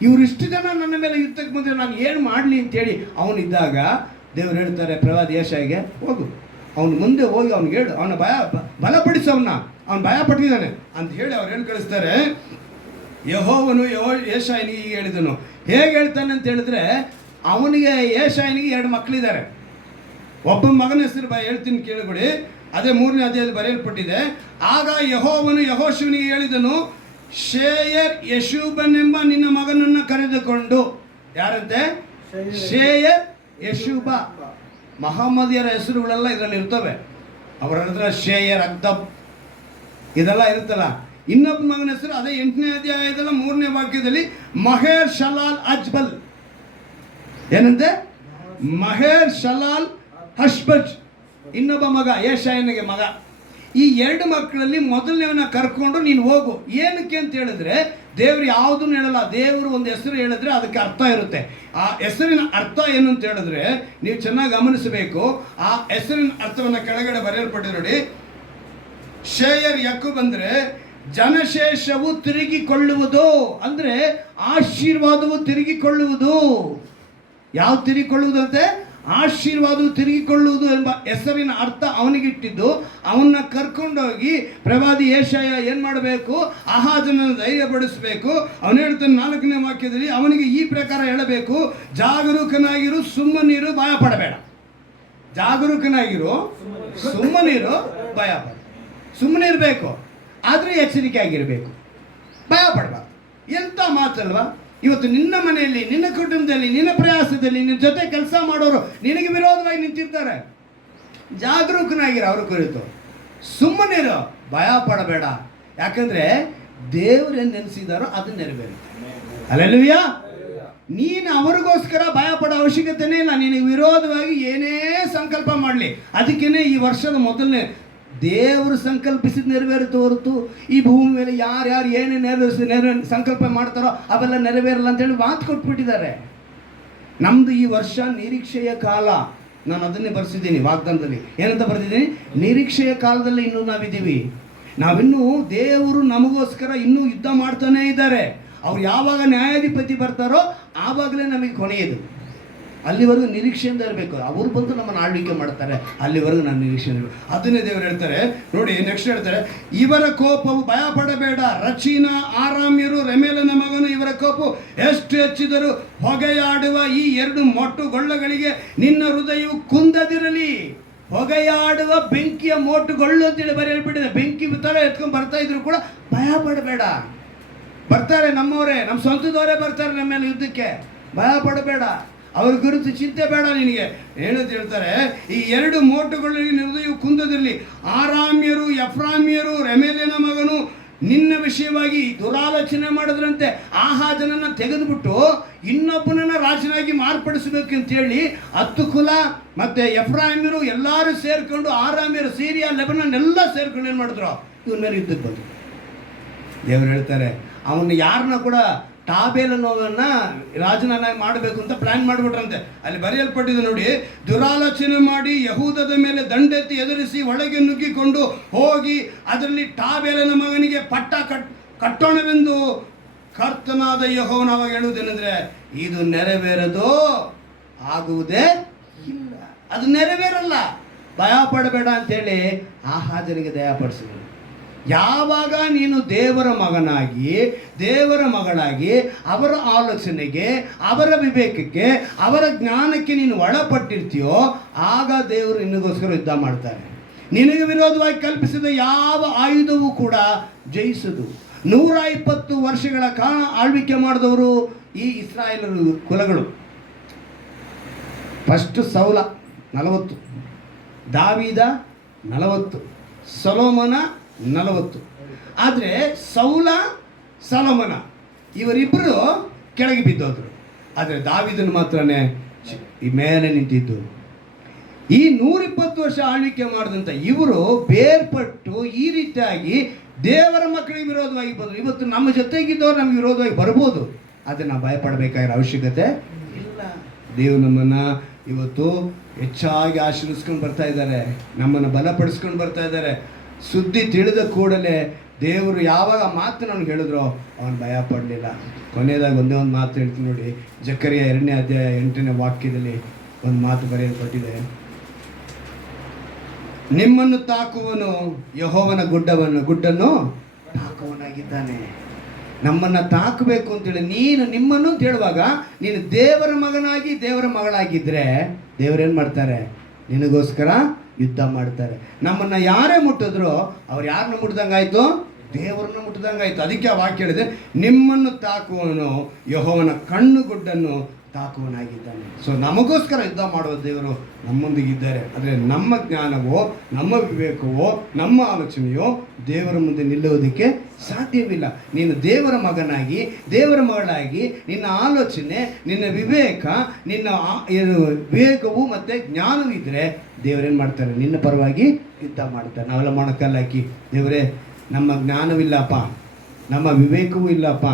ಇವ್ರು ಇಷ್ಟು ಜನ ನನ್ನ ಮೇಲೆ ಯುದ್ಧಕ್ಕೆ ಬಂದರೆ ನಾನು ಏನು ಮಾಡಲಿ ಅಂತೇಳಿ ಅವನಿದ್ದಾಗ ದೇವ್ರು ಹೇಳ್ತಾರೆ ಪ್ರವಾದಿ ಯೆಶಾಯಗೆ, ಹೋಗು ಅವನು ಮುಂದೆ ಹೋಗಿ ಅವ್ನಿಗೆ ಹೇಳು, ಅವನ ಬಲಪಡಿಸು, ಅವನು ಭಯ ಪಟ್ಟಿದ್ದಾನೆ ಅಂತ ಹೇಳಿ ಅವ್ರು ಏನು ಕಳಿಸ್ತಾರೆ. ಯೆಹೋವನು ಯೆಶಾಯನಿಗೆ ಈಗ ಹೇಳಿದನು. ಹೇಗೆ ಹೇಳ್ತಾನೆ ಅಂತ ಹೇಳಿದ್ರೆ, ಅವನಿಗೆ ಯೆಶಾಯನಿಗೆ 2 ಮಕ್ಕಳಿದ್ದಾರೆ. ಒಬ್ಬ ಮಗನ ಹೆಸರು ಹೇಳ್ತೀನಿ ಕೇಳಿಬಿಡಿ. ಅದೇ 3ನೇ ಅಧ್ಯಾಯದಲ್ಲಿ ಬರೆಯಲ್ಪಟ್ಟಿದೆ. ಆಗ ಯೆಹೋವನು ಯೆಹೋಶುವನಿಗೆ ಹೇಳಿದನು, ಶೇಯರ್ ಯಶೂಬನೆಂಬ ನಿನ್ನ ಮಗನನ್ನು ಕರೆದುಕೊಂಡು. ಯಾರಂತೆ? ಶೇಯರ್ ಯಶೂಬ. ಮಹಮ್ಮದಿಯರ ಹೆಸರುಗಳೆಲ್ಲ ಇದರಲ್ಲಿ ಇರ್ತವೆ. ಅವರ ಹತ್ರ ಶೇಯರ್ ಅಕ್ದಬ್ ಇದೆಲ್ಲ ಇರುತ್ತಲ್ಲ. ಇನ್ನೊಬ್ಬ ಮಗನ ಹೆಸರು ಅದೇ 8ನೇ ಅಧ್ಯಾಯದಲ್ಲ 3ನೇ ವಾಕ್ಯದಲ್ಲಿ ಮಹೇರ್ ಶಲಾಲ್ ಅಜ್ಬಲ್. ಏನಂತೆ? ಮಹೇರ್ ಶಲಾಲ್ ಹಷ್ಬಜ್. ಇನ್ನೊಬ್ಬ ಮಗ ಯೆಶಾಯನಿಗೆ ಮಗ. ಈ 2 ಮಕ್ಕಳಲ್ಲಿ ಮೊದಲನೇವನ್ನ ಕರ್ಕೊಂಡು ನೀನು ಹೋಗು. ಏನಕ್ಕೆ ಅಂತ ಹೇಳಿದ್ರೆ, ದೇವ್ರು ಯಾವುದನ್ನು ಹೇಳಲ್ಲ. ದೇವರು ಒಂದು ಹೆಸರು ಹೇಳಿದ್ರೆ ಅದಕ್ಕೆ ಅರ್ಥ ಇರುತ್ತೆ. ಆ ಹೆಸರಿನ ಅರ್ಥ ಏನು ಅಂತ ಹೇಳಿದ್ರೆ ನೀವು ಚೆನ್ನಾಗಿ ಗಮನಿಸಬೇಕು. ಆ ಹೆಸರಿನ ಅರ್ಥವನ್ನು ಕೆಳಗಡೆ ಬರೆಯಲ್ಪಟ್ಟಿದೆ ನೋಡಿ. ಶೇಯರ್ ಯಾಕು ಬಂದ್ರೆ ಜನಶೇಷವು ತಿರುಗಿಕೊಳ್ಳುವುದು, ಅಂದ್ರೆ ಆಶೀರ್ವಾದವು ತಿರುಗಿಕೊಳ್ಳುವುದು. ಯಾವ ತಿರುಗಿಕೊಳ್ಳುವುದಂತೆ? ಆಶೀರ್ವಾದವು ತಿರುಗಿಕೊಳ್ಳುವುದು ಎಂಬ ಹೆಸರಿನ ಅರ್ಥ ಅವನಿಗಿಟ್ಟಿದ್ದು. ಅವನ್ನ ಕರ್ಕೊಂಡೋಗಿ ಪ್ರವಾದಿ ಯೆಶಾಯ ಏನು ಮಾಡಬೇಕು? ಆಹಾಜನನ್ನು ಧೈರ್ಯಪಡಿಸಬೇಕು. ಅವನು ಹೇಳ್ತಾನೆ 4ನೇ ವಾಕ್ಯದಲ್ಲಿ, ಅವನಿಗೆ ಈ ಪ್ರಕಾರ ಹೇಳಬೇಕು, ಜಾಗರೂಕನಾಗಿರು, ಸುಮ್ಮನಿರು, ಭಯ ಪಡಬೇಡ. ಜಾಗರೂಕನಾಗಿರು, ಸುಮ್ಮನಿರು, ಭಯ ಪಡ. ಸುಮ್ಮನೆ ಇರಬೇಕು, ಆದರೆ ಎಚ್ಚರಿಕೆ ಆಗಿರಬೇಕು, ಭಯ ಪಡಬಾರ್ದು. ಎಂಥ ಮಾತಲ್ವಾ? ಇವತ್ತು ನಿನ್ನ ಮನೆಯಲ್ಲಿ, ನಿನ್ನ ಕುಟುಂಬದಲ್ಲಿ, ನಿನ್ನ ಪ್ರಯಾಸದಲ್ಲಿ ನಿನ್ನ ಜೊತೆ ಕೆಲಸ ಮಾಡೋರು ನಿನಗೆ ವಿರೋಧವಾಗಿ ನಿಂತಿರ್ತಾರೆ. ಜಾಗರೂಕನಾಗಿರೋ ಅವ್ರ ಕುರಿತು. ಸುಮ್ಮನಿರೋ, ಭಯ ಪಡಬೇಡ. ಯಾಕಂದ್ರೆ ದೇವರೇನು ನೆನೆಸಿದಾರೋ ಅದು ನೆರವೇರುತ್ತೆ. ಹಲ್ಲೆಲೂಯಾ. ನೀನು ಅವರಿಗೋಸ್ಕರ ಭಯ ಪಡೋ ಅವಶ್ಯಕತೆನೇ ಇಲ್ಲ. ನಿನಗೆ ವಿರೋಧವಾಗಿ ಏನೇ ಸಂಕಲ್ಪ ಮಾಡಲಿ, ಅದಕ್ಕೇನೆ ಈ ವರ್ಷದ ಮೊದಲನೇ ದೇವರು ಸಂಕಲ್ಪಿಸಿದ ನೆರವೇರುತ್ತೆ ಹೊರತು ಈ ಭೂಮಿ ಮೇಲೆ ಯಾರ್ಯಾರು ಏನೇ ಸಂಕಲ್ಪ ಮಾಡ್ತಾರೋ ಅವೆಲ್ಲ ನೆರವೇರಲ್ಲ ಅಂತೇಳಿ ಮಾತು ಕೊಟ್ಬಿಟ್ಟಿದ್ದಾರೆ. ನಮ್ಮದು ಈ ವರ್ಷ ನಿರೀಕ್ಷೆಯ ಕಾಲ. ನಾನು ಅದನ್ನೇ ಬರೆಸಿದ್ದೀನಿ ವಾಗ್ದಾನದಲ್ಲಿ. ಏನಂತ ಬರೆದಿದ್ದೀನಿ? ನಿರೀಕ್ಷೆಯ ಕಾಲದಲ್ಲಿ ಇನ್ನೂ ನಾವಿದ್ದೀವಿ. ನಾವಿನ್ನೂ ದೇವರು ನಮಗೋಸ್ಕರ ಇನ್ನೂ ಯುದ್ಧ ಮಾಡ್ತಾನೇ ಇದ್ದಾರೆ. ಅವ್ರು ಯಾವಾಗ ನ್ಯಾಯಾಧಿಪತಿ ಬರ್ತಾರೋ ಆವಾಗಲೇ ನಮಗೆ ಕೊನೆಯದು. ಅಲ್ಲಿವರೆಗೂ ನಿರೀಕ್ಷೆಯಿಂದ ಇರಬೇಕು. ಅವರು ಬಂದು ನಮ್ಮನ್ನು ಆಳ್ವಿಕೆ ಮಾಡ್ತಾರೆ, ಅಲ್ಲಿವರೆಗೂ ನಾನು ನಿರೀಕ್ಷೆ ಇರಬೇಕು. ಅದನ್ನೇ ದೇವರು ಹೇಳ್ತಾರೆ ನೋಡಿ. ನೆಕ್ಸ್ಟ್ ಹೇಳ್ತಾರೆ, ಇವರ ಕೋಪವು ಭಯ ಪಡಬೇಡ. ರಚೀನ, ಆರಾಮ್ಯರು, ರೆಮೇಲನ ಮಗನು ಇವರ ಕೋಪವು ಎಷ್ಟು ಹೆಚ್ಚಿದರೂ ಹೊಗೆಯಾಡುವ ಈ 2 ಮೊಟ್ಟುಗೊಳ್ಳಗಳಿಗೆ ನಿನ್ನ ಹೃದಯವು ಕುಂದದಿರಲಿ. ಹೊಗೆಯಾಡುವ ಬೆಂಕಿಯ ಮೋಟುಗೊಳ್ಳು ಅಂತೇಳಿ ಬರೆಯಲ್ಪಟ್ಟಿದೆ. ಬೆಂಕಿ ಥರ ಎತ್ಕೊಂಡು ಬರ್ತಾ ಇದ್ರು ಕೂಡ ಭಯ ಪಡಬೇಡ. ಬರ್ತಾರೆ ನಮ್ಮವರೇ, ನಮ್ಮ ಸ್ವಂತದವರೇ ಬರ್ತಾರೆ ನಮ್ಮ ಮೇಲೆ ಯುದ್ಧಕ್ಕೆ. ಭಯ ಪಡಬೇಡ, ಅವ್ರ ಕುರಿತು ಚಿಂತೆ ಬೇಡ ನಿನಗೆ. ಹೇಳೋದು ಹೇಳ್ತಾರೆ, ಈ 2 ಮೋಟುಗಳಿಗೆ ಹೃದಯವು ಕುಂದದಿರಲಿ. ಆರಾಮ್ಯರು, ಎಫ್ರಾಮ್ಯರು, ರೆಮೇಲನ ಮಗನು ನಿನ್ನ ವಿಷಯವಾಗಿ ದುರಾಲೋಚನೆ ಮಾಡಿದ್ರಂತೆ. ಆಹಾಜನನ್ನು ತೆಗೆದುಬಿಟ್ಟು ಇನ್ನೊಬ್ಬನನ್ನ ರಾಜನಾಗಿ ಮಾರ್ಪಡಿಸಬೇಕು ಅಂತೇಳಿ 10 ಕುಲ ಮತ್ತೆ ಎಫ್ರಾಮ್ಯರು ಎಲ್ಲರೂ ಸೇರ್ಕೊಂಡು, ಆರಾಮ್ಯರು, ಸಿರಿಯಾ, ಲೆಬನಾನ್ ಎಲ್ಲ ಸೇರ್ಕೊಂಡು ಏನು ಮಾಡಿದ್ರು? ಇವನ ಮೇಲೆ ಯುದ್ಧಕ್ಕೆ ಬಂದರು. ದೇವರು ಹೇಳ್ತಾರೆ, ಅವನು ಯಾರನ್ನ ಕೂಡ ಟಾಬೇಲ್ ಅನ್ನೋದನ್ನ ರಾಜನನ್ನಾಗಿ ಮಾಡಬೇಕು ಅಂತ ಪ್ಲಾನ್ ಮಾಡಿಬಿಟ್ರಂತೆ. ಅಲ್ಲಿ ಬರೆಯಲ್ಪಟ್ಟಿದೆ ನೋಡಿ. ದುರಾಲೋಚನೆ ಮಾಡಿ ಯಹೂದದ ಮೇಲೆ ದಂಡೆತ್ತಿ ಎದುರಿಸಿ ಒಳಗೆ ನುಗ್ಗಿಕೊಂಡು ಹೋಗಿ ಅದರಲ್ಲಿ ಟಾಬೇಲನ ಮಗನಿಗೆ ಪಟ್ಟ ಕಟ್ಟೋಣವೆಂದು ಕರ್ತನಾದ ಯೆಹೋವನು ಅವಾಗ ಹೇಳುವುದೇನೆಂದ್ರೆ, ಇದು ನೆರವೇರದು, ಆಗುವುದೇ ಇಲ್ಲ, ಅದು ನೆರವೇರಲ್ಲ, ಭಯ ಪಡಬೇಡ ಅಂತೇಳಿ ಆಹಾಜನಿಗೆ ದಯಪಡಿಸಿದ್ರು. ಯಾವಾಗ ನೀನು ದೇವರ ಮಗನಾಗಿ, ದೇವರ ಮಗಳಾಗಿ, ಅವರ ಆಲೋಚನೆಗೆ, ಅವರ ವಿವೇಕಕ್ಕೆ, ಅವರ ಜ್ಞಾನಕ್ಕೆ ನೀನು ಒಳಪಟ್ಟಿರ್ತೀಯೋ ಆಗ ದೇವರು ನಿನಗೋಸ್ಕರ ಯುದ್ಧ ಮಾಡ್ತಾರೆ. ನಿನಗೆ ವಿರೋಧವಾಗಿ ಕಲ್ಪಿಸಿದ ಯಾವ ಆಯುಧವೂ ಕೂಡ ಜಯಿಸದು. 120 ವರ್ಷಗಳ ಕಾಲ ಆಳ್ವಿಕೆ ಮಾಡಿದವರು ಈ ಇಸ್ರಾಯೇಲರು ಕುಲಗಳು. ಫಸ್ಟ್ ಸೌಲ 40, ದಾವೀದ 40, ಸೊಲೊಮೋನ 40. ಆದರೆ ಸೌಲ, ಸೊಲೊಮೋನ ಇವರಿಬ್ಬರು ಕೆಳಗೆ ಬಿದ್ದೋದ್ರು. ಆದರೆ ದಾವೀದನು ಮಾತ್ರನೇ ಈ ಮೇಲೆ ನಿಂತಿದ್ದು. ಈ 120 ವರ್ಷ ಆಳ್ವಿಕೆ ಮಾಡಿದಂಥ ಇವರು ಬೇರ್ಪಟ್ಟು ಈ ರೀತಿಯಾಗಿ ದೇವರ ಮಕ್ಕಳಿಗೆ ವಿರೋಧವಾಗಿ ಬಂದರು. ಇವತ್ತು ನಮ್ಮ ಜೊತೆಗಿದ್ದವರು ನಮಗೆ ವಿರೋಧವಾಗಿ ಬರ್ಬೋದು, ಆದರೆ ನಾವು ಭಯಪಡಬೇಕಾಗಿರೋ ಅವಶ್ಯಕತೆ ಇಲ್ಲ. ದೇವರು ನಮ್ಮನ್ನು ಇವತ್ತು ಹೆಚ್ಚಾಗಿ ಆಶೀರ್ವಿಸ್ಕೊಂಡು ಬರ್ತಾ ಇದ್ದಾರೆ, ನಮ್ಮನ್ನು ಬಲಪಡಿಸ್ಕೊಂಡು ಬರ್ತಾ ಇದ್ದಾರೆ. ಸುದ್ದಿ ತಿಳಿದ ಕೂಡಲೇ ದೇವರು ಯಾವಾಗ ಆ ಮಾತು ನನಗೆ ಹೇಳಿದ್ರು ಅವನು ಭಯ ಪಡಲಿಲ್ಲ. ಕೊನೆಯದಾಗಿ ಒಂದೇ ಒಂದು ಮಾತು ಹೇಳ್ತೀನಿ ನೋಡಿ. ಜಕರಿಯ 2ನೇ ಅಧ್ಯಾಯ 8ನೇ ವಾಕ್ಯದಲ್ಲಿ ಒಂದು ಮಾತು ಬರೆಯಲ್ಪಟ್ಟಿದೆ. ನಿಮ್ಮನ್ನು ತಾಕುವನು ಯೆಹೋವನ ಗುಡ್ಡನ್ನು ತಾಕುವನಾಗಿದ್ದಾನೆ. ನಮ್ಮನ್ನು ತಾಕಬೇಕು ಅಂತೇಳಿ ನಿಮ್ಮನ್ನು ಅಂತ ಹೇಳುವಾಗ ನೀನು ದೇವರ ಮಗನಾಗಿ ದೇವರ ಮಗಳಾಗಿದ್ದರೆ ದೇವರೇನು ಮಾಡ್ತಾರೆ? ನಿನಗೋಸ್ಕರ ಯುದ್ಧ ಮಾಡ್ತಾರೆ. ನಮ್ಮನ್ನು ಯಾರೇ ಮುಟ್ಟಿದ್ರು ಅವ್ರು ಯಾರನ್ನ ಮುಟ್ಟಿದಂಗಾಯ್ತು? ದೇವರನ್ನ ಮುಟ್ಟಿದಂಗಾಯ್ತು. ಅದಕ್ಕೆ ಆ ವಾಕ್ಯ ಹೇಳಿದೆ, ನಿಮ್ಮನ್ನು ತಾಕುವನು ಯೆಹೋವನ ಕಣ್ಣುಗುಡ್ಡನ್ನು ತಾಕುವನಾಗಿದ್ದಾನೆ. ಸೊ ನಮಗೋಸ್ಕರ ಯುದ್ಧ ಮಾಡುವ ದೇವರು ನಮ್ಮೊಂದಿಗಿದ್ದಾರೆ. ಆದರೆ ನಮ್ಮ ಜ್ಞಾನವೋ, ನಮ್ಮ ವಿವೇಕವೋ, ನಮ್ಮ ಆಲೋಚನೆಯೋ ದೇವರ ಮುಂದೆ ನಿಲ್ಲುವುದಕ್ಕೆ ಸಾಧ್ಯವಿಲ್ಲ. ನೀನು ದೇವರ ಮಗನಾಗಿ ದೇವರ ಮಗಳಾಗಿ ನಿನ್ನ ಆಲೋಚನೆ, ನಿನ್ನ ವಿವೇಕ, ನಿನ್ನ ವಿವೇಕವು ಮತ್ತು ಜ್ಞಾನವೂ ಇದ್ದರೆ ದೇವರೇನು ಮಾಡ್ತಾರೆ? ನಿನ್ನ ಪರವಾಗಿ ಯುದ್ಧ ಮಾಡ್ತಾರೆ. ನಾವೆಲ್ಲ ಮೊಣಕಲ್ಲು ಹಾಕಿ, ದೇವರೇ ನಮ್ಮ ಜ್ಞಾನವಿಲ್ಲಪ್ಪ, ನಮ್ಮ ವಿವೇಕವೂ ಇಲ್ಲಪ್ಪ,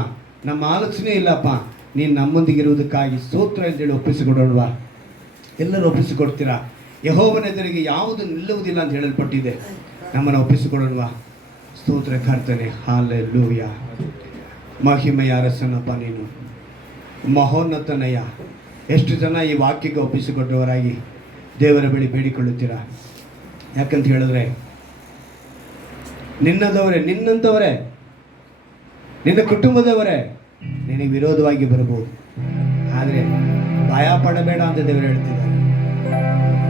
ನಮ್ಮ ಆಲೋಚನೆ ಇಲ್ಲಪ್ಪ, ನೀನು ನಮ್ಮೊಂದಿಗಿರುವುದಕ್ಕಾಗಿ ಸ್ತೋತ್ರ ಅಂತೇಳಿ ಒಪ್ಪಿಸಿಕೊಡೋಣವಾ? ಎಲ್ಲರೂ ಒಪ್ಪಿಸಿಕೊಡ್ತೀರಾ? ಯೆಹೋವನ ಎದುರಿಗೆ ಯಾವುದು ನಿಲ್ಲುವುದಿಲ್ಲ ಅಂತ ಹೇಳಲ್ಪಟ್ಟಿದೆ. ನಮ್ಮನ್ನು ಒಪ್ಪಿಸಿಕೊಡೋಣವಾ? ಸ್ತೋತ್ರ ಕರ್ತನೆ. ಹಲ್ಲೆಲೂಯ. ಮಹಿಮೆಯ ಅರಸನಪ್ಪ ನೀನು, ಮಹೋನ್ನತನಯ್ಯ. ಎಷ್ಟು ಜನ ಈ ವಾಕ್ಯಕ್ಕೆ ಒಪ್ಪಿಸಿಕೊಟ್ಟವರಾಗಿ ದೇವರ ಬಳಿ ಬೇಡಿಕೊಳ್ಳುತ್ತೀರಾ? ಯಾಕಂತ ಹೇಳಿದ್ರೆ ನಿನ್ನದವರೇ, ನಿನ್ನಂಥವರೇ, ನಿನ್ನ ಕುಟುಂಬದವರೇ ನಿನಗೆ ವಿರೋಧವಾಗಿ ಬರಬಹುದು. ಆದರೆ ಭಯ ಪಡಬೇಡ ಅಂತ ದೇವರು ಹೇಳ್ತಿದ್ದಾರೆ.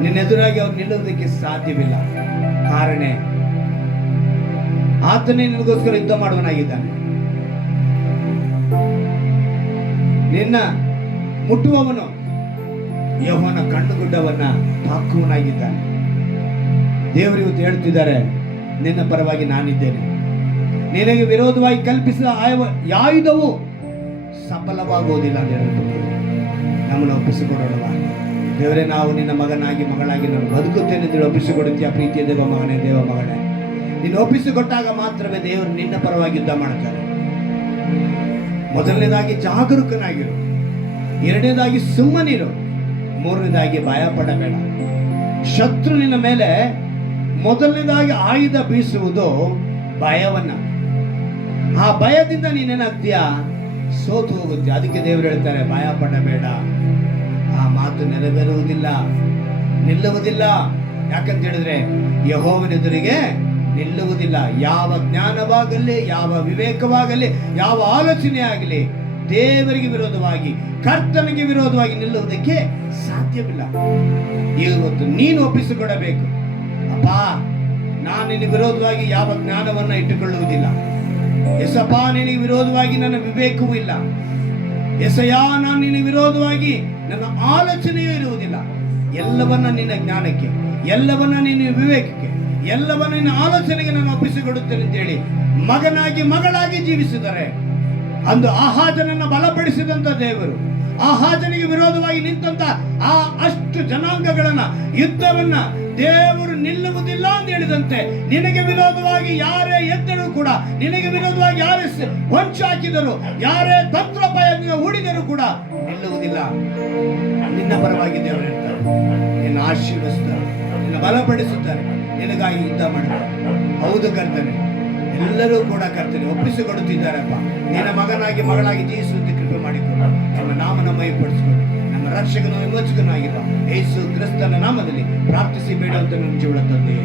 ನಿನ್ನೆದುರಾಗಿ ಅವ್ರು ನಿಲ್ಲುವುದಕ್ಕೆ ಸಾಧ್ಯವಿಲ್ಲ. ಕಾರಣ ಆತನೇ ನಿನಗೋಸ್ಕರ ಯುದ್ಧ ಮಾಡುವನಾಗಿದ್ದಾನೆ. ನಿನ್ನ ಮುಟ್ಟುವವನು ಯೆಹೋವನ ಕಣ್ಣುಗುಡ್ಡವನ್ನ ತಾಕುವನಾಗಿದ್ದಾನೆ. ದೇವರು ಇವತ್ತು ಹೇಳ್ತಿದ್ದಾರೆ, ನಿನ್ನ ಪರವಾಗಿ ನಾನಿದ್ದೇನೆ. ನಿನಗೆ ವಿರೋಧವಾಗಿ ಕಲ್ಪಿಸಿದ ಆಯುಧವು ಸಫಲವಾಗುವುದಿಲ್ಲ ಅಂತ ಹೇಳ್ತಿದ್ದೇನೆ. ನಮ್ಮನ್ನು ಒಪ್ಪಿಸಿಕೊಡೋಣವಾ? ದೇವರೇ, ನಾವು ನಿನ್ನ ಮಗನಾಗಿ ಮಗಳಾಗಿ ನಾನು ಬದುಕುತ್ತೇನೆ ಅಂತೇಳಿ ಒಪ್ಪಿಸಿಕೊಡುತ್ತೀಯ. ಪ್ರೀತಿಯ ದೇವ ಮಗನೇ, ದೇವ ಮಗಳೇ, ನೀನು ಒಪ್ಪಿಸಿಕೊಟ್ಟಾಗ ಮಾತ್ರವೇ ದೇವರು ನಿನ್ನ ಪರವಾಗಿ ಯುದ್ಧ ಮಾಡ್ತಾರೆ. ಮೊದಲನೇದಾಗಿ ಜಾಗರೂಕನಾಗಿರು, ಎರಡನೇದಾಗಿ ಸುಮ್ಮನಿರು, ಮೂರನೇದಾಗಿ ಭಯ ಪಡಬೇಡ. ಶತ್ರು ನಿನ್ನ ಮೇಲೆ ಮೊದಲನೇದಾಗಿ ಆಯುಧ ಬೀಸುವುದು ಭಯವನ್ನ. ಆ ಭಯದಿಂದ ನೀನೇನಾಗ್ತೀಯಾ? ಸೋತು ಹೋಗುತ್ತೆ. ಅದಕ್ಕೆ ದೇವರು ಹೇಳ್ತಾರೆ, ಭಯ ಪಡಬೇಡ. ಆ ಮಾತು ನೆರವೇರುವುದಿಲ್ಲ, ನಿಲ್ಲುವುದಿಲ್ಲ. ಯಾಕಂತ ಹೇಳಿದ್ರೆ ಯೆಹೋವನ ಎದುರಿಗೆ ನಿಲ್ಲುವುದಿಲ್ಲ. ಯಾವ ಜ್ಞಾನವಾಗಲಿ, ಯಾವ ವಿವೇಕವಾಗಲಿ, ಯಾವ ಆಲೋಚನೆ ಆಗಲಿ ದೇವರಿಗೆ ವಿರೋಧವಾಗಿ, ಕರ್ತನಿಗೆ ವಿರೋಧವಾಗಿ ನಿಲ್ಲುವುದಕ್ಕೆ ಸಾಧ್ಯವಿಲ್ಲ. ಇವತ್ತು ನೀನು ಒಪ್ಪಿಸಿಕೊಡಬೇಕು. ಅಪ್ಪ, ನಾನು ನಿನಗೆ ವಿರೋಧವಾಗಿ ಯಾವ ಜ್ಞಾನವನ್ನ ಇಟ್ಟುಕೊಳ್ಳುವುದಿಲ್ಲ. ಎಸಪ್ಪ, ನಿನಗೆ ವಿರೋಧವಾಗಿ ನನ್ನ ವಿವೇಕವೂ ಇಲ್ಲ. ಎಸಯ್ಯ, ನಾನು ನಿನಗೆ ವಿರೋಧವಾಗಿ ನನ್ನ ಆಲೋಚನೆಯೂ ಇರುವುದಿಲ್ಲ. ಎಲ್ಲವನ್ನ ನಿನ್ನ ಜ್ಞಾನಕ್ಕೆ, ಎಲ್ಲವನ್ನ ನಿನ್ನ ವಿವೇಕಕ್ಕೆ, ಎಲ್ಲವನ್ನ ನಿನ್ನ ಆಲೋಚನೆಗೆ ನಾನು ಒಪ್ಪಿಸಿಕೊಡುತ್ತೇನೆ ಅಂತೇಳಿ ಮಗನಾಗಿ ಮಗಳಾಗಿ ಜೀವಿಸಿದರೆ, ಅಂದು ಆಹಾಜನನ್ನು ಬಲಪಡಿಸಿದಂತ ದೇವರು, ಆಹಾಜನಿಗೆ ವಿರೋಧವಾಗಿ ನಿಂತಂತ ಆ ಅಷ್ಟು ಜನಾಂಗಗಳನ್ನ, ಯುದ್ಧವನ್ನ ದೇವರು ನಿಲ್ಲುವುದಿಲ್ಲ ಅಂತ ಹೇಳಿದಂತೆ, ನಿನಗೆ ವಿರೋಧವಾಗಿ ಯಾರೇ ಎದ್ದರೂ ಕೂಡ, ನಿನಗೆ ವಿರೋಧವಾಗಿ ಯಾರೇ ಹೊಂಚು ಹಾಕಿದರು, ಯಾರೇ ತಂತ್ರೋಪಾಯದಿಂದ ಹೂಡಿದರೂ ಕೂಡ ನಿಲ್ಲುವುದಿಲ್ಲ. ನಿನ್ನ ಪರವಾಗಿ ದೇವರು ಇರ್ತಾರೆ, ನಿನ್ನ ಆಶೀರ್ವದಿಸ್ತಾರೆ, ನಿನ್ನ ಬಲಪಡಿಸುತ್ತಾರೆ, ನಿನಗಾಗಿ ಯುದ್ಧ ಮಾಡ್ತಾರೆ. ಹೌದು ಕರ್ತನೆ, ಎಲ್ಲರೂ ಕೂಡ ಕರ್ತನೆ ಒಪ್ಪಿಸಿಕೊಡುತ್ತಿದ್ದಾರಪ್ಪ. ನಿನ್ನ ಮಗನಾಗಿ ಮಗಳಾಗಿ ಜೀವಿಸುವಂತೆ ಕೃಪೆ ಮಾಡಿಕೊಂಡು ನಮ್ಮ ನಾಮನ ಮೈಪಡಿಸಿಕೊಂಡು ನಮ್ಮ ರಕ್ಷಕನ ವಿಮೋಚಕನಾಗಿರುವ ಯೇಸು ಕ್ರಿಸ್ತನ ನಾಮದಲ್ಲಿ ಪ್ರಾರ್ಥಿಸಿ ಬೇಡುವಂತ ನನ್ನ ಜೀವನ ತಂದೆ.